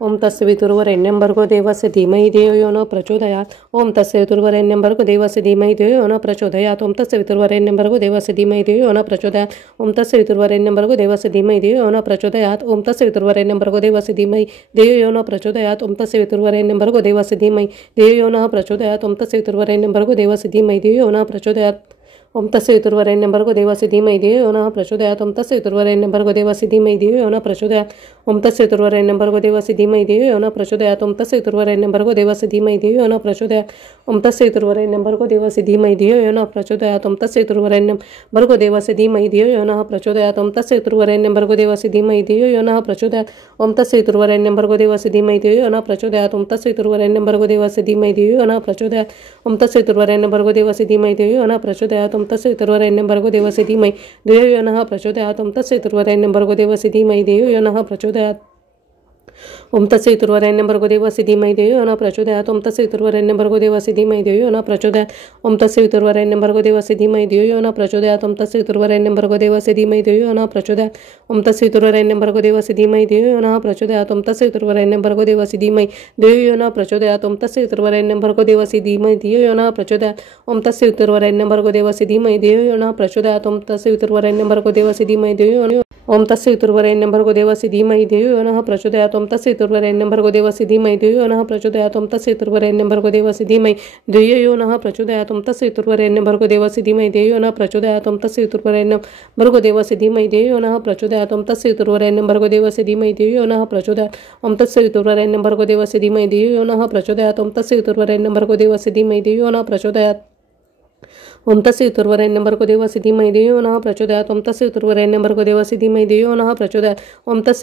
ओम तस्य वितुर्वरेण्यं भर्गो देवस्य धीमहि धियो यो न प्रचोदयात्। ओम तस्य वितुर्वरेण्यं भर्गो देवस्य धीमहि धियो यो न प्रचोदयात्। ओम तस्य वितुर्वरेण्यं भर्गो देवस्य धीमहि धियो यो न प्रचोदयात्। ओम तस्य वितुर्वरेण्यं भर्गो देवस्य धीमहि धियो यो न प्रचोदयात्। ओम तस्य वितुर्वरेण्यं भर्गो देवस्य धीमहि धियो यो न प्रचोदयात्। ओम तस्य वितुर्वरेण्यं भर्गो देवस्य धीमहि धियो यो न प्रचोदयात्। ओम तस्य वितुर्वरेण्यं भर्गो देवस्य धीमहि धियो यो न प्रचोदयात्। ओम तस्य वितुर्वरेण्यं भर्गो देवस्य धीमहि धियो यो न प्रचोदयात्। ओम तस्य वितुर्वरेण्यं भर्गो देवस्य धीमहि धियो यो न प्रचोदयात्। ओम तस्य वितुर्वरेण्यं भर्गो देवस्य धीमहि धियो यो न प्रचोदयात्। ओम तस्य वितुर्वरेण्यं भर्गो देवस्य धीमहि धियो यो न प्रचोदयात्। ओम तस्य वितुर्वरेण्यं भर्गो देवस्य धीमहि धियो यो न प्रचोदयात्। ओम तस्य वितुर्वरेण्यं भर्गो देवस्य धीमहि धियो यो न प्रचोदयात्। ओम तस्य वितुर्वरेण्यं भर्गो देवस्य धीमहि धियो यो न प्रचोदयात्। ओम तस्य वितुर्वरेण्यं भर्गो देवस्य धीमहि धियो यो न प्रचोदयात्। ओम तस्य वितुर्वरेण्यं भर्गो देवस्य धीमहि धियो यो न प्रचोदयात्। ओम तस्य वितुर्वरेण्यं भर्गो देवस्य धीमहि धियो यो न प्रचोदयात्। ओम तस्य वितुर्वरेण्यं भर्गो देवस्य धीमहि धियो यो न प्रचोदयात्। ओम तस्य वितुर्वरेण्यं भर्गो देवस्य धीमहि धियो यो न प्रचोदयात्। ओम तस्य वितुर्वरेण्यं भर्गो देवस्य धीमहि धियो यो न प्रचोदयात्। ओम तस्य वितुर्वरेण्यं भर्गो देवस्य धीमहि धियो यो न प्रचोदयात्। ओम तस्य वितुर्वरेण्यं भर्गो देवस्य धीमहि धियो यो न प्रचोदयात्। ओम तस्य वितुर्वरेण्यं भर्गो देवस्य धीमहि धियो यो न प्रचोदयात्। ओम तस्य वितुर्वरेण्यं भर्गो देवस्य धीमहि धियो यो न प्रचोदयात्। ओम तस्य वितुर्वरेण्यं भर्गो देवस्य धीमहि धियो यो न प्रचोदयात्। ओम तस्य वितुर्वरेण्यं भर्गो देवस्य धीमहि धियो यो न प्रचोदयात्। ओम तस्य वितुर्वरेण्यं भर्गो देवस्य धीमहि धियो यो न प्रचोदयात्। ओम तस्य वितुर्वरेण्यं भर्गो देवस्य धीमहि धियो यो न ओम तस्य वितुर्वरेण्यं भर्गो देवस्य धीमहि धियो यो न प्रचोदयात्। ओम तस्य वितुर्वरेण्यं भर्गो देवस्य धीमहि धियो यो न प्रचोदयात्। ओम तस्य वितुर्वरेण्यं भर्गो देवस्य धीमहि धियो यो न प्रचोदयात्। ओम तस्य वितुर्वरेण्यं भर्गो देवस्य धीमहि धियो यो न प्रचोदयात्। ओम तस्य वितुर्वरेण्यं भर्गो देवस्य धीमहि धियो यो न प्रचोदयात्। ओम तस्य वितुर्वरेण्यं भर्गो देवस्य धीमहि धियो यो न प्रचोदयात्। ओम तस्य वितुर्वरेण्यं भर्गो देवस्य धीमहि धियो यो न प्रचोदयात्। ओम तस्य वितुर्वरेण्यं भर्गो देवस्य धीमहि धियो यो न प्रचोदयात्। ओम तस्य वितुर्वरेण्यं भर्गो देवस्य धीमहि धियो यो न प्रचोदयात्। ओम तस्य वितुर्वरेण्यं भर्गो देवस्य धीमहि धियो यो न प्रचोदयात्। ओम तस्य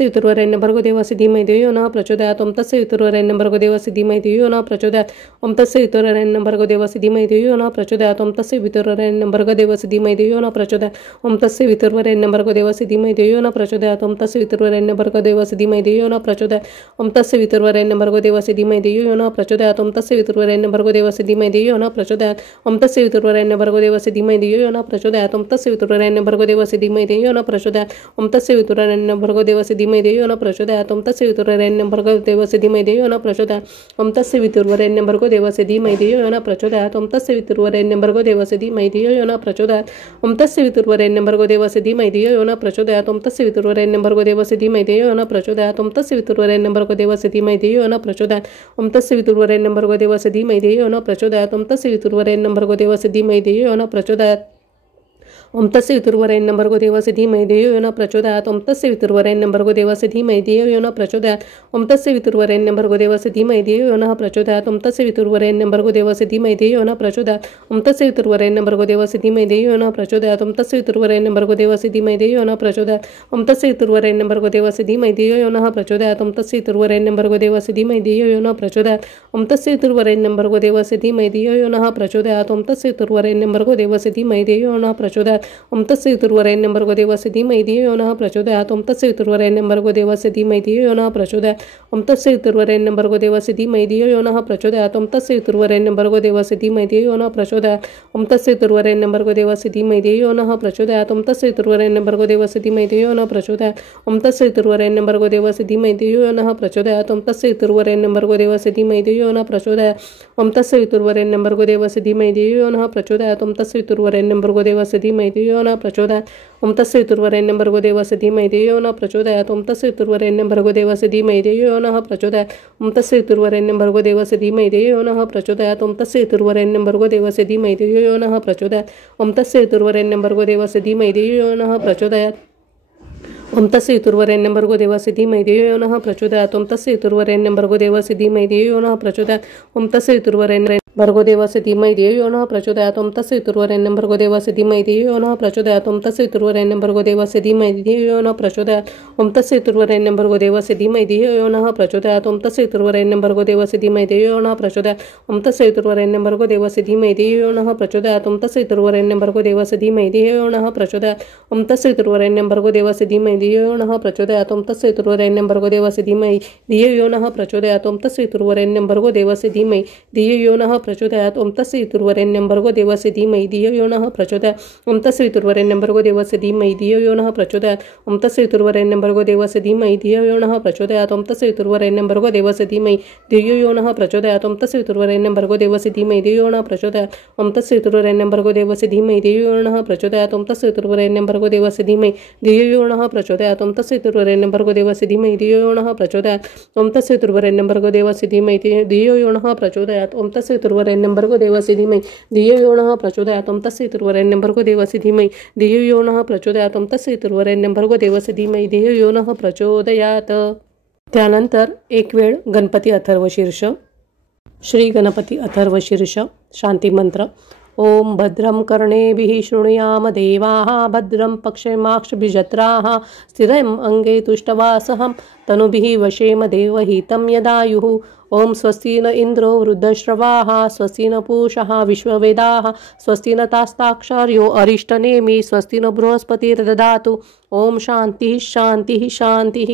वितुर्वरेण्यं भर्गो देवस्य धीमहि धियो यो न प्रचोदयात्। ओम तस्य वितुर्वरेण्यं भर्गो देवस्य धीमहि धियो यो न प्रचोदयात्। ओम तस्य वितुर्वरेण्यं भर्गो देवस्य धीमहि धियो यो न प्रचोदयात्। ओम तस्य वितुर्वरेण्यं भर्गो देवस्य धीमहि धियो यो न प्रचोदयात्। ओम तस्य वितुर्वरेण्यं भर्गो देवस्य धीमहि धियो यो न प्रचोदयात्। ओम तस्य वितुर्वरेण्यं भर्गो देवस्य धीमहि धियो यो न प्रचोदयात्। ओम तस्य वितुर्वरेण्यं भर्गो देवस्य धीमहि धियो यो न प्रचोदयात्। ओम तस्य वितुर्वरेण्यं भर्गो देवस्य धीमहि धियो यो न प्रचोदयात्। ओम तस्य वितुर्वरेण्यं भर्गो देवस्य धीमहि धियो यो न प्रचोदयात्। ओम तस्य वितुर्वरेण्यं भर्गो देवस्य धीमहि धियो यो न प्रचोदयात्। ओम तस्य वितुर्वरेण्यं भर्गो देवस्य धीमहि धियो यो न प्रचोदयात्। ओम तस्य वितुर्वरेण्यं भर्गो देवस्य धीमहि धियो यो न प्रचोदयात्। ओम तस्य वितुर्वरेण्यं भर्गो देवस्य धीमहि धियो यो न प्रचोदयात्। ओम तस्य वितुर्वरेण्यं भर्गो देवस्य धीमहि धियो यो न प्रचोदयात्। ओम तस्य वितुर्वरेण्यं भर्गो देवस्य धीमहि धियो यो न प्रचोदयात्। ओम तस्य वितुर्वरेण्यं भर्गो देवस्य धीमहि धियो यो न प्रचोदयात्। ओम तस्य वितुर्वरेण्यं भर्गो देवस्य धीमहि धियो यो न प्रचोदयात्। ओम तस्य वितुर्वरेण्यं भर्गो देवस्य धीमहि धियो यो न प्रचोदयात्। ओम तस्य वितुर्वरेण्यं भर्गो देवस्य धीमहि धियो यो न प्रचोदयात्। ओम तस्य वितुर्वरेण्यं भर्गो देवस्य धीमहि धियो यो न प्रचोदयात्। ओम तस्य वितुर्वरेण्यं भर्गो देवस्य धीमहि धियो यो न प्रचोदयात्। ओम तस्य वितुर्वरेण्यं भर्गो देवस्य धीमहि धियो यो न प्रचोदयात्। ओम तस्य वितुर्वरेण्यं भर्गो देवस्य धीमहि धियो यो न प्रचोदयात्। ओम तस्य वितुर्वरेण्यं भर्गो देवस्य धीमहि धियो यो न प्रचोदयात्। ओम तस्य वितुर्वरेण्यं भर्गो देवस्य धीमहि धियो यो न प्रचोदयात्। ओम तस्य वितुर्वरेण्यं भर्गो देवस्य धीमहि धियो यो न प्रचोदयात्। ओम तस्य वितुर्वरेण्यं भर्गो देवस्य धीमहि धियो यो न प्रचोदयात्। ओम तस्य वितुर्वरेण्यं भर्गो देवस्य धीमहि धियो यो न प्रचोदयात्। ओम तस्य वितुर्वरेण्यं भर्गो देवस्य धीमहि धियो यो न प्रचोदयात्। ओम तस्य वितुर्वरेण्यं भर्गो देवस्य धीमहि धियो यो न प्रचोदयात्। ओम तस्य वितुर्वरेण्यं भर्गो देवस्य धीमहि धियो यो न प्रचोदयात्। ओम तस्य वितुर्वरेण्यं भर्गो देवस्य धीमहि धियो यो न प्रचोदयात्। ओम तस्य वितुर्वरेण्यं भर्गो देवस्य धीमहि धियो यो न प्रचोदयात्। ओम तस्य वितुर्वरेण्यं भर्गो देवस्य धीमहि धियो यो न प्रचोदयात्। ओम तस्य वितुर्वरेण्यं भर्गो देवस्य धीमहि धियो यो न प्रचोदयात्। ओम तस्य वितुर्वरेण्यं भर्गो देवस्य धीमहि धियो यो न प्रचोदयात्। ओम तस्य वितुर्वरेण्यं भर्गो देवस्य धीमहि धियो यो न प्रचोदयात्। ओम तस्य वितुर्वरेण्यं भर्गो देवस्य धीमहि धियो यो न प्रचोदयात्। ओम तस्य वितुर्वरेण्यं भर्गो देवस्य धीमहि धियो यो न प्रचोदयात्। ओम तस्य वितुर्वरेण्यं भर्गो देवस्य धीमहि धियो यो न प्रचोदयात्। ओम तस्य वितुर्वरेण्यं भर्गो देवस्य धीमहि धियो यो न प्रचोदयात्। ओम तस्य वितुर्वरेण्यं भर्गो देवस्य धीमहि धियो यो न प्रचोदयात्। ओम तस्य वितुर्वरेण्यं भर्गो देवस्य धीमहि धियो यो न प्रचोदयात्। ओम तस्य वितुर्वरेण्यं भर्गो देवस्य धीमहि धियो यो न प्रचोदयात्। ओम तस्य वितुर्वरेण्यं भर्गो देवस्य धीमहि धियो यो न प्रचोदयात्। ओम तस्य वितुर्वरेण्यं भर्गो देवस्य धीमहि धियो यो न प्रचोदयात्। ओम तस्य वितुर्वरेण्यं भर्गो देवस्य धीमहि धियो यो न प्रचोदयात्। ओम तस्य वितुर्वरेण्यं भर्गो देवस्य धीमहि धियो यो न प्रचोदयात्। ओम तस्य वितुर्वरेण्यं भर्गो देवस्य धीमहि धियो यो न प्रचोदयात्। ओम तस्य वितुर्वरेण्यं भर्गो देवस्य धीमहि धियो यो न प्रचोदयात्। ओम तस्य वितुर्वरेण्यं भर्गो देवस्य धीमहि धियो यो न प्रचोदयात्। ओम तस्य वितुर्वरेण्यं भर्गो देवस्य धीमहि धियो यो न प्रचोदयात्। ओम तस्य वितुर्वरेण्यं भर्गो देवस्य धीमहि धियो यो न प्रचोदयात्। ओम तस्य वितुर्वरेण्यं भर्गो देवस्य धीमहि धियो यो न प्रचोदयात्। ओम तस्य वितुर्वरेण्यं भर्गो देवस्य धीमहि धियो यो न प्रचोदयात्। ओम तस्य वितुर्वरेण्यं भर्गो देवस्य धीमहि धियो यो न प्रचोदयात् ओम तस्य पितुर्वरेण्यं भर्गो देवस्य धीमहि धियो यो नः प्रचोदयात् ओम तस्य पितुर्वरेण्यं भर्गो देवस्य धीमहि धियो यो नः प्रचोदयात् ओम तस्य पितुर्वरेण्यं भर्गो देवस्य धीमहि धियो यो नः प्रचोदयात् ओम तस्य पितुर्वरेण्यं भर्गो देवस्य धीमहि धियो यो नः प्रचोदयात् ओम तस्य पितुर्वरेण्यं भर्गो देवस्य धीमहि धियो यो नः प्रचोदयात् ओम तस्य पितुर्वरेण्यं भर्गो देवस्य धीमहि धियो यो नः प्रचोदयात् ओम तस्य पितुर्वरेण्यं भर्गो देवस्य धीमहि धियो यो नः प्रचोदयात् ओम तस्य पितुर्वरेण्यं भर्गो देवस्य धीमहि धियो यो नः प्रचोदयात् ओम तस्य पितुर्वरेण्यं भर्गो देवस्य धीमहि धियो यो नः प्रचोदयात् ओम तस्य पितुर्वरेण्यं भर्गो देवस्य धीमहि धियो यो नः प्रचोदयात् ओम तस्य पितुर्वरेण्यं भर्गो देवस्य धीमहि धियो यो नः प्रचोदयात् ओम तस्य पितुर्वरेण्यं भर्गो देवस्य धीमहि धियो यो नः प्रचोदयात्। त्यानंतर एक वेळ गणपती अथर्वशीर्ष। श्री गणपती अथर्वशीर्ष शांती मंत्र। ओम भद्रं कर्णेभिः शृणुयाम देवाः भद्रं पक्षेमाक्षभिजत्राः स्थिरम् अंगे तुष्टवासहं तनुभिः वशेम देवहितं यदायुः। ओम स्वस्ति न इन्द्रो वृद्धश्रवाः स्वस्ति न पूषः विश्ववेदाः स्वस्ति न तास्ताक्षर्यो अरिष्टनेमि स्वस्ति न बृहस्पतिर्दधातु। ओम शांतिः शांतिः शांतिः।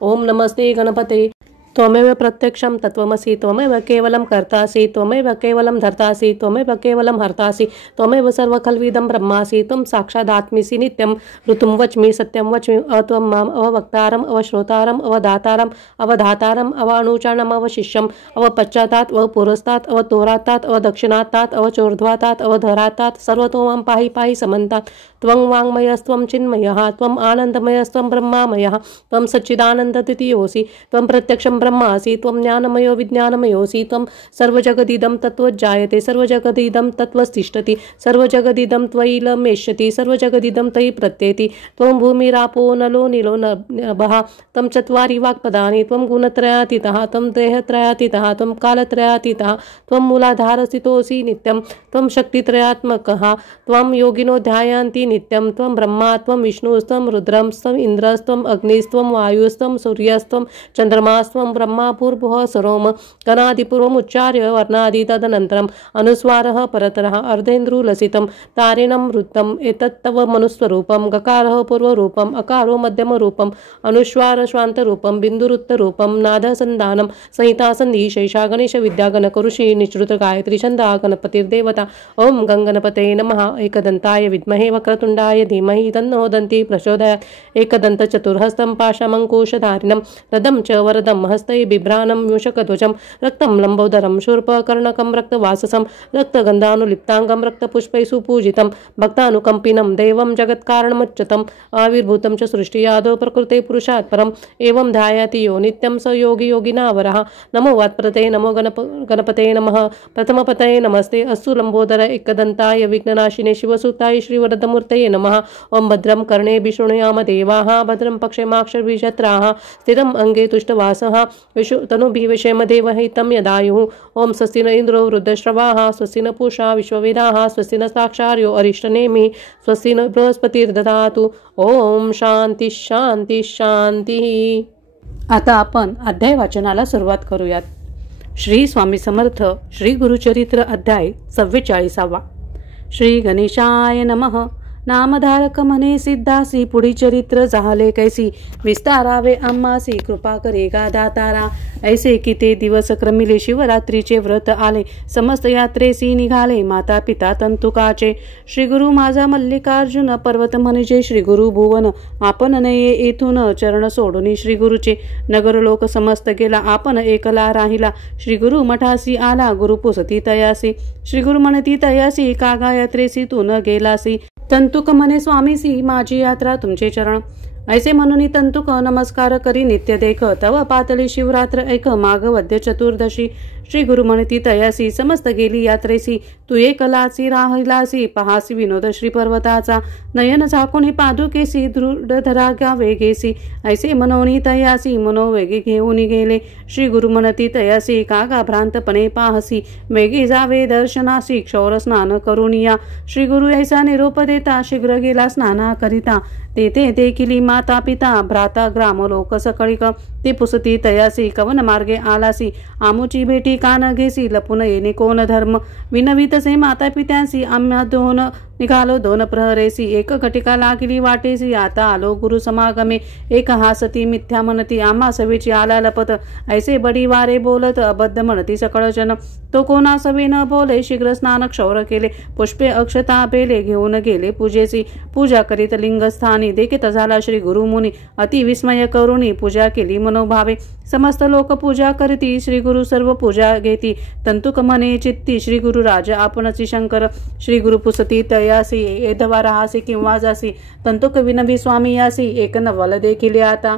ओम नमस्ते गणपते। त्वमेव प्रत्यक्षं तत्त्वमसि त्वमेव केवलं कर्तासि त्वमेव केवलं धर्तासि त्वमेव केवलं हर्तासि त्वमेव सर्वखल्विदं ब्रह्मासि त्वं साक्षादात्मीसि नित्यं ऋतुं वच्मि सत्यं वच्मि अत्वं माम् अवक्तारम् अवश्रोतारम् अवधातारम् अवधातारम् अवानुचानम् अवशिष्यम् अवपश्चातात् अवपुरस्तात् अवतोरातात् अवदक्षिणातात् अवचोर्ध्वातात् अवधरातात् सर्वतो मां पाहि पाहि समन्तात्। त्वं वाङ्मयस्त्वं चिन्मयः त्वम् आनन्दमयस्त्वं ब्रह्मामयः त्वं सच्चिदानन्दद्वितीयोऽसि त्वं प्रत्यक्षं ब्रह्मासि त्वं ज्ञानमयो विज्ञानमयोऽसि त्वं सर्वजगदिदं तत्त्वज्जायते सर्वजगदिदं तत्त्वस्तिष्ठति सर्वजगदिदं त्वयिलमेष्यति सर्वजगदिदं तयि प्रत्येति। त्वं भूमिरापो नलो नीलो नभः त्वं चत्वारि वाक्पदानि त्वं गुणत्रयातीतः त्वं देहत्रयातीतः त्वं कालत्रयातीतः त्वं मूलाधारस्थितोऽसि नित्यं त्वं शक्तित्रयात्मकः त्वं योगिनो ध्यायन्ति नित्यं त्वं ब्रह्मा त्वं विष्णुस्त्वं रुद्रस्त्वं इन्द्रस्त्वं अग्निस्त्वं वायुस्त्वं सूर्यस्त्वं चन्द्रमास्त्वं ब्रह्मा भूर्भुवः स्वरोम गणादिपूर्वमुच्चार्य वर्णादि तदनन्तरम् अनुस्वारः परतरः अर्धेन्द्रुलसितं तारिणं वृत्तम् एतत्तव मनुस्वरूपं गकारः पूर्वरूपम् अकारो मध्यमरूपम् अनुस्वार श्वान्तरूपं बिन्दुरुत्तरूपं नादसन्धानं संहिता सन्धि शैषा गणेश विद्या गणकऋषि निश्रुत गायत्री छन्दः गणपतिर्देवता। ओम गंगणपते नमः। एकदन्ताय विद्महे वक्रतुण्डाय धीमहि तन्नो दन्ति प्रचोदयात्। एकदन्त चतुर्हस्तं पाशमङ्कुशधारिणं रदं च वरदं हस्तै बिभ्राणं मूषकध्वजं रक्तं लम्बोदरं शूर्पकर्णकं रक्तवाससं रक्तगन्धानुलिप्ताङ्गं रक्तपुष्पैः सुपूजितं भक्तानुकम्पिनं देवं जगत्कारणमुच्यतम् आविर्भूतं च सृष्टियादौ प्रकृते पुरुषात् परम् एवं ध्यायति यो नित्यं स योगी योगिनावरः। नमो वात्प्रते नमो गणपते नमः। प्रथमपतये नमस्ते अस्तु लम्बोदर एकदन्ताय विघ्ननाशिने शिवसुताय श्रीवरदमूर्तये नमः। ओम भद्रं कर्णेभिः शृणुयाम देवाः भद्रं पक्षेमाक्षभिजत्राः स्थिरम् अंगे तुष्टवासः तनुभिः वशेम देवहितं यदायुः। ओम स्वस्ति न इन्द्रो वृद्धश्रवाः स्वस्ति न पूषा विश्ववेदाः स्वस्ति न साक्षार्यो अरिष्टनेमि स्वस्ति न बृहस्पतिर्दधातु। ओम शांती शांती शांती। आता आपण अध्याय वाचनाला सुरुवात करूयात। श्री स्वामी समर्थ श्री गुरुचरित्र अध्याय 44। श्री गणेशाय नमः। नामधारक म्हणे सिद्धासी पुढी चरित्र झाले कैसी विस्तारावे आम्हासी कृपा करे गा दातारा। ऐसे की ते दिवस क्रमिले शिवरात्रीचे व्रत आले समस्त यात्रेसी निघाले माता पिता तंतुकाचे। श्री गुरु माझा मल्लिकार्जुन पर्वत म्हणजे श्री गुरु भुवन आपण नये येथून चरण सोडून श्री गुरुचे नगर लोक समस्त गेला आपण एकला राहिला। श्री गुरु मठासी आला गुरु पुसती तयासी श्री गुरु म्हणती तयासी कागा यात्रेसी तू न गेलासी तंतुक म्हणे स्वामीसी माझी यात्रा तुमचे चरण। ऐसे म्हणून तंतुक नमस्कार करी नित्य देख तव पातळी शिवरात्र ऐक माग वद्य चतुर्दशी। श्री गुरु म्हणती तयासी समस्त गेली यात्रेसी तू एकलासी राहिलासी पहासी विनोद श्री पर्वताचा नयन झाकुनी पादुकेसी दृढ धरा वेगेसी। ऐसे मनोनी तयासी मनोवेगे घेऊन गेले। श्री गुरु म्हणती तयासी कागा भ्रांतपणे पाहसी वेगे जावे दर्शनासी क्षौर स्नान करून या। श्री गुरु ऐसा निरोप देता शीघ्र गेला स्नाना करिता तेथे देखिली माता पिता भ्राता ग्राम लोक सकळिक ते पुसती तयासी कवन मार्गे आलासी आमुची भेटी कान घेसी लपून येणे कोण धर्म विनवितसे माता पित्यांसी आम्हा दोन निघालो 2 प्रहरेसी, एक घटिका लागली वाटेसी. आता आलो गुरु समागमे, एक हासती मिथ्या म्हणती, आम्हा सवेची आला लपत. ऐसे बडी वारे बोलत, अबद्ध म्हणती सकळ जन. तो कोणा सवे न बोले, शीघ्र स्नान क्षौर केले. पुष्पे अक्षता बेले घेऊन गेले पूजेसी. पूजा करीत लिंगस्थानी, देखीत झाला श्री गुरुमुनी. अति विस्मय करुणी पूजा केली मनोभावे. समस्त लोक पूजा करीती, श्री गुरु सर्व पूजा घेती. तंतुक म्हणे चित्ती, श्री गुरु राजा आपणची शंकर. श्री गुरु पुसती तयासी, एधवा राहासी किंवा जासी. तंतुक विनवी स्वामी यासी, एक नवल देखिले आता.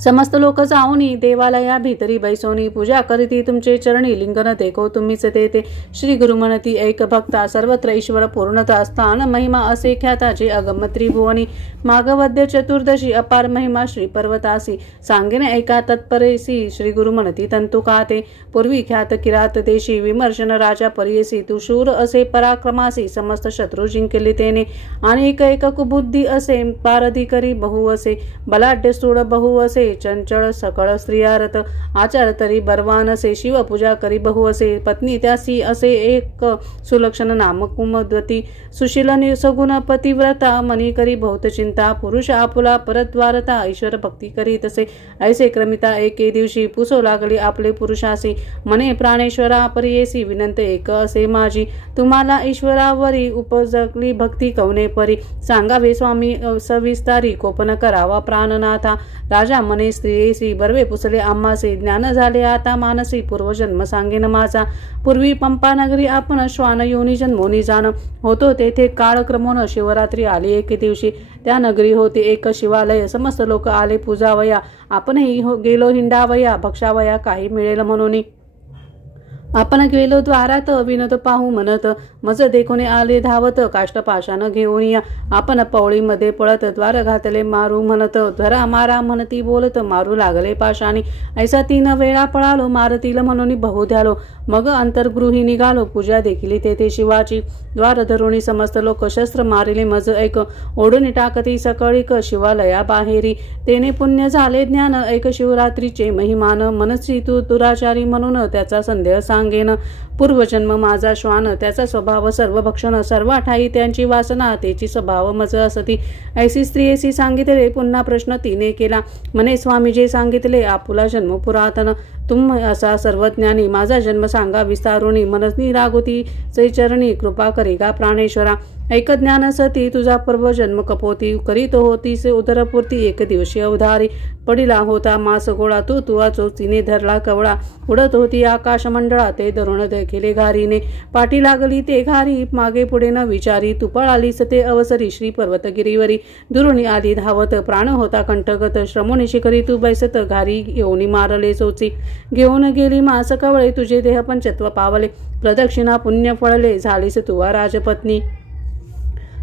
समस्त लोक जाऊनी देवालया भीतरी बैसोनी. पूजा करीती तुमचे चरणी, लिंगन देखो तुम्हीच तेथे. श्री गुरु म्हणती ऐक भक्ता, सर्वत्र ईश्वर पूर्णता. स्थान महिमा असे ख्याता, जे अगम त्रिभुवनी. मागवद्य चतुर्दशी, अपार महिमा श्री पर्वतासी. सांगेन ऐका तत्परेसी, श्री गुरु म्हणती तंतु काते. पूर्वी ख्यात किरात देशी, विमर्शन राजा परियसी. तू शूर असे पराक्रमासी, समस्त शत्रू जिंकले तेने. आणि एक कुबुद्धी असे, पारधिकरी बहु असे. बलाढ्य स्थूळ बहु असे, चंचळ सकळ स्त्रियारत. आचार तरी बर्वान असे, शिवपूजा करी बहु असे. पत्नी त्यासी असे एक, सुलक्षण नाम कुमद्वती. सुशील सगुण पतिव्रता, मनी करी बहुत चिंता. पुरुष आपुला परद्वारता, ईश्वर भक्ती करी तसे. ऐसे क्रमिता एके दिवशी, पुसो लागली आपले पुरुषासी. मने प्राणेश्वरा परियेसी, विनंत एक असे माझी. तुम्हाला ईश्वरावरी उपजगली भक्ती कवने परी. सांगावे स्वामी सविस्तारी, कोपन करावा प्राणनाथा. राजा मने स्त्रियेसी, बर्वे पुसले आम्हासे. ज्ञान झाले आता मानसी, पूर्वजन्म सांगेन माझा. पूर्वी पंपानगरी आपण श्वान योनी जन्मोनी जाण. होतो तेथे काळक्रमोन, शिवरात्री आली एके दिवशी. त्या नगरी होते एक शिवालय, समस्त लोक आले पूजावया. आपणही गेलो हिंडावया, भक्षावया काही मिळेल म्हणून. आपण गेलो द्वारात, विनोद पाहू म्हणत. मज देखोने आले धावत, काष्ट पाशान घेऊन या. आपण पवळीमध्ये पळत, द्वार घातले मारू म्हणत. धरा मारा म्हणती बोलत, मारू लागले पाशाने. ऐसा 3 वेळा पळालो, मारतील म्हणून बहु द्यालो. मग अंतर्गृही निघालो, पूजा देखील तेथे शिवाची. द्वार धरुणी समस्त लोक, शस्त्र मारिले मज ऐक. ओढून टाकती सकळीक, शिवालया बाहेरी. तेने पुण्य झाले ज्ञान, ऐक शिवरात्रीचे महिमान. मनसी तू दुराचारी म्हणून, त्याचा संदेह सांगेन. पूर्वजन्म माझा श्वान, त्याचा स्वभाव सर्व भक्षण. सर्व ठाई त्यांची वासना, त्याची स्वभाव मज असती. ऐसी स्त्रियेसी सांगितले, पुन्हा प्रश्न तिने केला. म्हणे स्वामी जे सांगितले, आपुला जन्म पुरातन. तुम असा सर्वज्ञानी, माझा जन्म सांगा विस्तारुणी. मनस्नी रागोती चरणी, कृपा करी का प्राणेश्वरा. ऐक ज्ञान सती, तुझा पूर्व जन्म कपोती. करीत होतीस उदरपूर्ती, एक दिवशी अवधारी. पडिला होता मास गोळा, तू चोचीने धरला कवळा. उडत होती आकाश मंडळा, ते धरून देखिले घारीने. पाठी लागली ते घारी, मागे पुढे न विचारी. तू पळालीस ते अवसरी, श्री पर्वतगिरीवरी. दुरुणी आली धावत, प्राण होता कंठगत. श्रमोनी शिखरी तू बैसत, घारी येऊनी मारले चोची. घेऊन गेली मास कवळे, तुझे देह पंचत्व पावले. प्रदक्षिणा पुण्य फळले, झालीस तुवा राजपत्नी.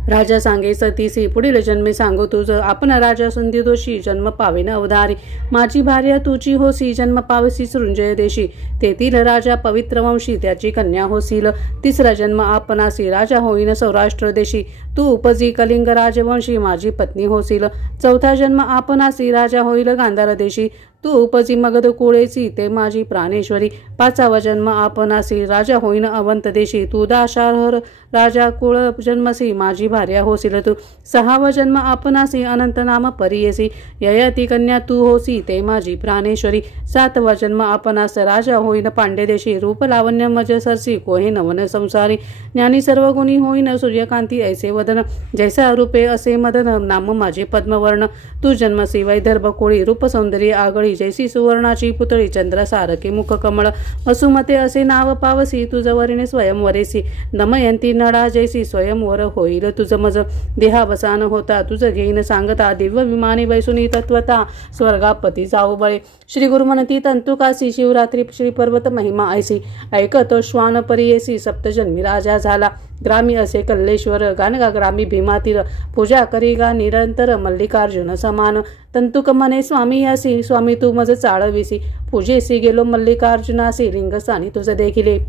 राजा सांगे सतीसी, पुढील जन्मे सांगो तुझ. आपण राजा संधी दोषी, जन्म पावेन अवधारी. माझी भार्या तुची होसी, जन्म पावसी सृंजय देशी. तेथील राजा पवित्र वंशी, त्याची कन्या होसील. 3रा जन्म आपणासी, राजा होईन सौराष्ट्र देशी. तू उपजी कलिंग राजवंशी, माझी पत्नी होसील. 4था जन्म आपणासी, राजा होईल गांधार देशी. तू उपजी मगध कुळेची, ते माझी प्राणेश्वरी. 5वा जन्म आपणासी, राजा होईन अवंत देशी. तू दाशार्ह राजा कुळ जन्मसी, माझी भार्या होसील तू. 6वा जन्म आपणासी, अनंत नाम परियेसी. ययाती कन्या तू होसी, ते माझी प्राणेश्वरी. 7वा जन्म आपणास, राजा होईन पांडे देशी. रूप लावण्य मज सरसी, कोहे नवन संसारी. ज्ञानी सर्व गुणी होईन, सूर्यकांती ऐसे वदन. जैसा रूपे असे मदन, नाम माझे पद्मवर्ण. तू जन्मसी वैदर्भ कोळी, रूप सौंदर्य आगळी. जैसी सुवर्णाची पुतळी, चंद्र सारखे मुख कमळ. वसुमते असे नाव पावसी, तुझ वरिणे स्वयंवरेसी. दमयंती नडा जैसी, स्वयंवर होईल तुझ मज. देहावसान होता, तुझ घेईन सांगता. दिव्य विमानी बैसुनी तत्वता, स्वर्गापती जाऊ बळे. श्री गुरु म्हणती तंतुकासी, शिवरात्री श्री पर्वत महिमा ऐसी. ऐकत श्वान परियेसी, सप्तजन्मी राजा झाला. ग्रामी असे कल्लेश्वर, गानगा ग्रामी भीमातीर. पूजा करी गा निरंतर, मल्लिकार्जुन समान. तंतुक म्हणे स्वामी यासी, स्वामी तू मज चाळविसी. पूजेसी गेलो मल्लिकार्जुनासी, लिंगस्थानी तुझ देखिले.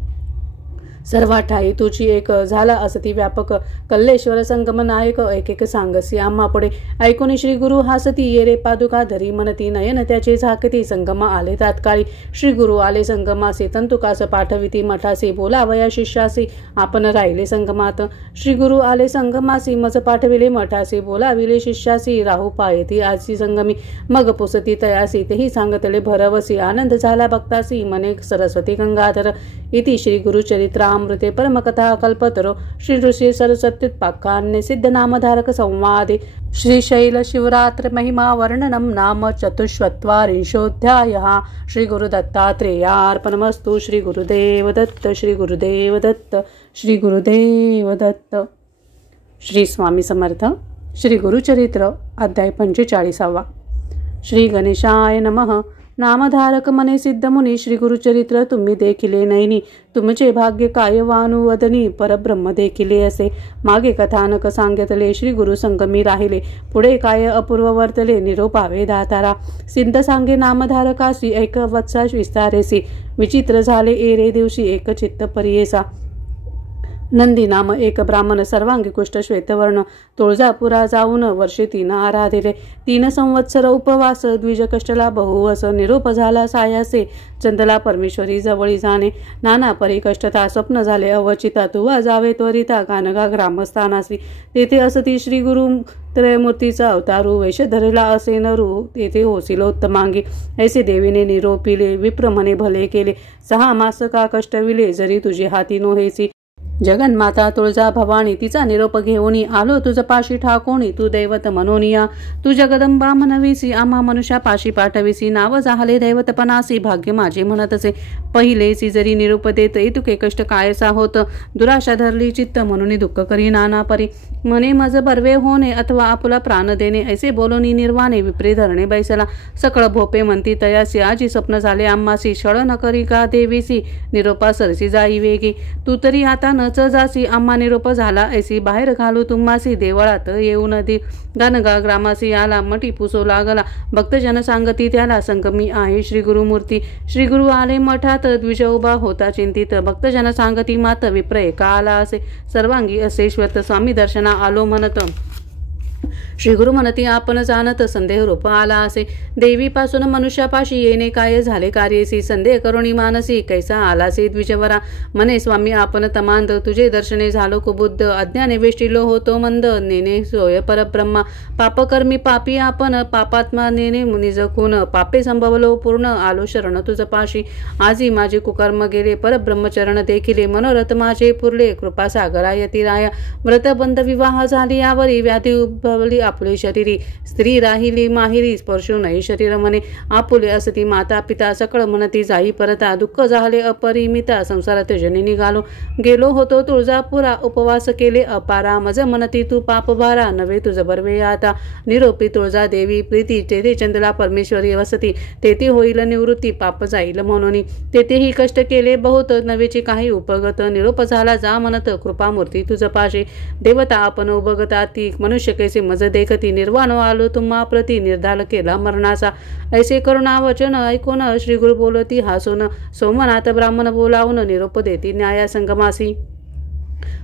सर्वा ठाई तुझी एक झाला असती व्यापक कल्लेश्वर संगम नायक एक सांगसी आम्हा पुढे ऐकून श्री गुरु हासती ये रे पादुका धरी म्हणती नयन त्याचे झाकती संगमा आले तात्काळी श्री गुरु आले संगमासी तंतुकास पाठविती मठासी बोलावया शिष्यासी आपण राहिले संगमात श्री गुरु आले संगमासी मज पाठविले मठासी बोलाविले शिष्यासी राहू पायती आजी संगमी मग पुसती तयासी तेही सांगतले भरवसी आनंद झाला भक्तासी मने सरस्वती गंगाधर इति श्री गुरुचरित्रामृते परमकथा कल्पतरो श्री ऋषी सरस्वत्युत्पाख्याने सिद्ध नामधारक संवादे श्रीशैल शिवरात्र महिमा वर्णनम नाम चतुष्चत्वारिंशोऽध्यायः श्री गुरुदत्तात्रेयार्पणमस्तु श्री गुरुदेव दत्त श्री गुरुदेव दत्त श्री गुरुदेव दत्त श्री स्वामी समर्थ श्री गुरुचरित्र अध्याय 45 श्री गणेशाय नमः नामधारक मने सिद्ध मुनी श्री गुरुचरित्र तुम्ही देखिले नैनी तुमचे भाग्य काय वानुवदनी परब्रह्म देखिले असे मागे कथानक सांगितले श्री गुरु संगमी राहिले पुढे काय अपूर्व वर्तले निरोपावे दातारा सिद्ध सांगे नामधारकासी एक वत्सा विस्तारेसी विचित्र झाले एरे दिवशी एक चित्त परियेसा नंदी नाम एक ब्राह्मण सर्वांगी कुष्ठ श्वेतवर्ण तुळजापुरा जाऊन वर्षे 3 आराधिले 3 संवत्सर उपवास द्विज कष्टला बहुवस निरोप झाला सायासे चंदला परमेश्वरी जवळी जाणे नाना परी कष्टता स्वप्न झाले अवचिता तुवा जावे त्वरिता गानगा ग्रामस्थानासी तेथे असती श्री गुरु त्रयमूर्तीचा अवतारू वेश धरला असे नरू तेथे होसिलोत्तमांगी ऐसे देवीने निरोपिले विप्र म्हणे भले केले 6 मास का कष्टविले जरी तुझी हाती नोहेसी जगन्माता तुळजा भवानी तिचा निरोप घेऊनी आलो तुझ पाशी ठाकोणी तू दैवत मनोनिया तू जगदंबा म्हणविसी आम्हा मनुष्या पाशी पाठविसी नाव जाहले दैवतपणासी भाग्य माझे म्हणतसे पहिलेसी जरी निरोप देत इतुके कष्ट कायसा होत दुराशा धरली चित्त म्हणून दुःख करी नाना परी म्हणे मज बर्वे होणे अथवा आपुला प्राण देणे ऐसे बोलोनी निर्वाणे विप्रे धरणे बैसला सकळ भोपे म्हणती तयासी आजी स्वप्न झाले आम्हासी छळ न करी का देवीसी निरोपा सरसी जाई वेगी तू तरी आता न जासी आम्हा निरोप झाला ऐसी बाहेर घालू तुम्हासी देवळात येऊ नदी गानगा ग्रामासी आला मठी पुसो लागला भक्तजन सांगती त्याला संगमी आहे श्री गुरुमूर्ती श्री गुरु आले मठात द्विज उभा होता चिंतित भक्तजन सांगती मात विप्र एका आला असे सर्वांगी असे श्वेत स्वामी दर्शना आलो म्हणत श्री गुरु म्हणती आपण जाणत संदेह रूप आला असे देवीपासून मनुष्यापाशी येणे काय झाले कार्यसी संदेह करुणी मानसी कैसा आलासी द्विजवरा म्हणे स्वामी आपण तमांद तुझे दर्शने झालो कुबुद्ध अज्ञाने वेष्टिलो होतो मंद नेने सोय परब्रह्मा पापकर्मी पापी आपण पापात्मा नेने निजकून पापे संभवलो पूर्ण आलो शरण तुझ पाशी आजी माझे कुकर्म गेले परब्रह्मचरण देखिले मनोरथ माझे पुरले कृपा सागरा यतिराया व्रतबंध विवाह झाली यावरी व्याधी उद्भवली आपले शरीरी स्त्री राहिली माहिरी स्पर्शू नाही शरीर म्हणे आपुले असती माता पिता सकळ म्हणती जाई परता दुःख झाले अपरिमिता संसारात जनी निघालो गेलो होतो तुळजापुरा उपवास केले अपारा मज म्हणती तू पाप भारा नव्हे तुझ बर्वे आता निरोपी तुळजा देवी प्रीती तेथे चंदला परमेश्वरी वसती तेथे होईल निवृत्ती पाप जाईल म्हणून तेथेही कष्ट केले बहुत नवेची काही उपगत निरोप झाला जा म्हणत कृपा मूर्ती तुझ पाशे देवता आपण उभगता ती मनुष्य कैसे मज देखती निर्वाण आलो तुम्हा प्रति निर्धार केला मरणाचा ऐसे करुणा वचन ऐकून श्री गुरु बोलती हासून सोमनाथ ब्राह्मण बोलावून निरोप देती न्याया संगमासी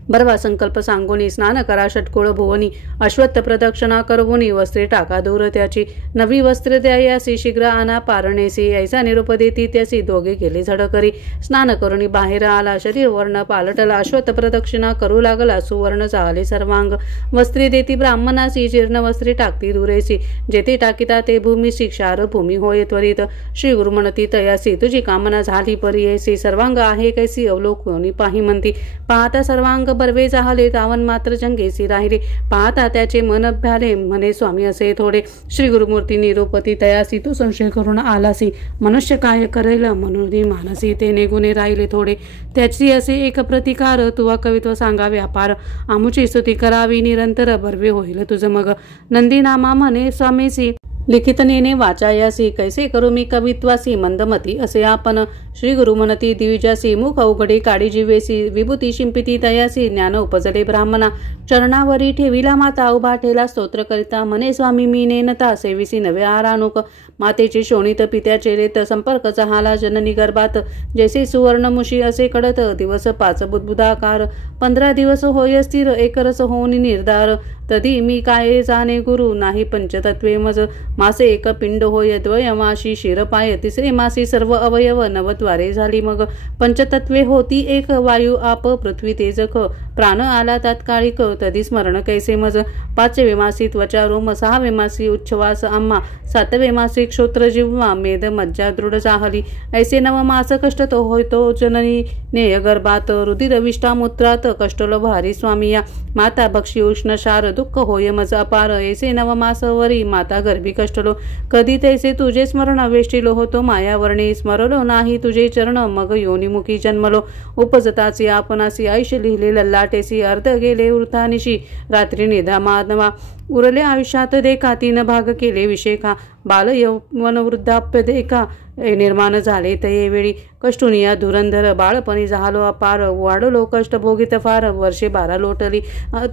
बर्वा संकल्प सांगोनी स्नान करा षटकोळ भुवनी अश्वत्थ प्रदक्षिणा करवोनी वस्त्रे टाका दूर त्याची नवी वस्त्र द्यायासी शीघ्र आना पारणेसी ऐसा निरोप देती त्यासी दोघे गेले झडकरी स्नान करुणी बाहेर आला शरीर वर्ण पालटला अश्वत्थ प्रदक्षिणा करू लागला सुवर्ण झाले सर्वांग वस्त्रे देती ब्राह्मणासी जीर्ण वस्त्रे टाकती दुरेसी जेथे टाकिता ते भूमीसी क्षार भूमी होय त्वरित श्री गुरु म्हणती तयासी तुझी कामना झाली परियेसी सर्वांग आहे कैसी अवलोकनी पाही म्हणती पाहता सर्वांग बर्वे जाहले तावन मात्र जंगेसी राहिले पाहता त्याचे मन भ्याले म्हणे स्वामी असे थोडे श्री गुरुमूर्ती निरोपती तयासी तू संशय करून आलासी मनुष्य काय करेल म्हणून मानसी ते निगुणे राहिले थोडे त्याची असे एक प्रतिकार तुवा कवित्व सांगा व्यापार आमुची स्तुती करावी निरंतर बर्वे होईल तुझ मग नंदी नामा म्हणे स्वामीसी लिखित नेने वाचायासी कैसे करू मी कवित्वासी मंदमती असे आपण श्री गुरु म्हणती दिविजासी मुख अवघडे काडी जीवेसी विभूती शिंपिती तयासी ज्ञान उपजले ब्राह्मणा चरणावरी ठेविला माता उभा ठेला स्तोत्र करिता म्हणे स्वामी मी नेनता सेविसी नवे आरानुक मातेचे शोणित पित्याचे रेत संपर्क चहाला जननी गर्भात जैसे सुवर्णमुशी असे कडत दिवस 5 बुद्बुदाकार 15 दिवस होय स्थिर एकरस होऊन निर्धार तधी मी काय जाणे गुरु नाही पंचतत्वे मज मासे एक पिंड होय द्वयमाशी शिरपाय तिसरे मासी सर्व अवयव नवद्वारे झाली मग पंचतत्वे होती एक वायू आप पृथ्वी तेजक प्राण आला तात्कालिक तधी स्मरण कैसे मज 5वे मासी त्वचा रोम 6वे मासी उच्छ्वास आम्हा 7वे मासी क्षोत्र जिव्हा मेद मज्जा दृढ चाहली ऐसे 9 मास कष्ट तो होतो जननी नेय गर्भात रुधिर विष्टामूत्रात कष्टलो भारी स्वामिया माता भक्षी उष्ण शार दुःख होय मज अपार ऐसे 9 मासवरी माता गर्भी कष्टलो कधी तैसे तुझे स्मरण वेष्टिलो होतो मायावर्णी स्मरलो नाही तुझे चरण मग योनिमुखी जन्मलो उपजताची आपणासी आयुष्य लिहिले लल्लाटेसी अर्ध गेले वृथानिशी रात्री निद्रा मानवा उरले आयुष्यात देखा 3 भाग केले विषेखा बाल यौवन वृद्धाप्य देखा निर्माण झाले तये वेळी कष्टुनिया धुरंधर बाळपणी झालो अपार वाढलो कष्ट भोगित फार वर्षे 12 लोटली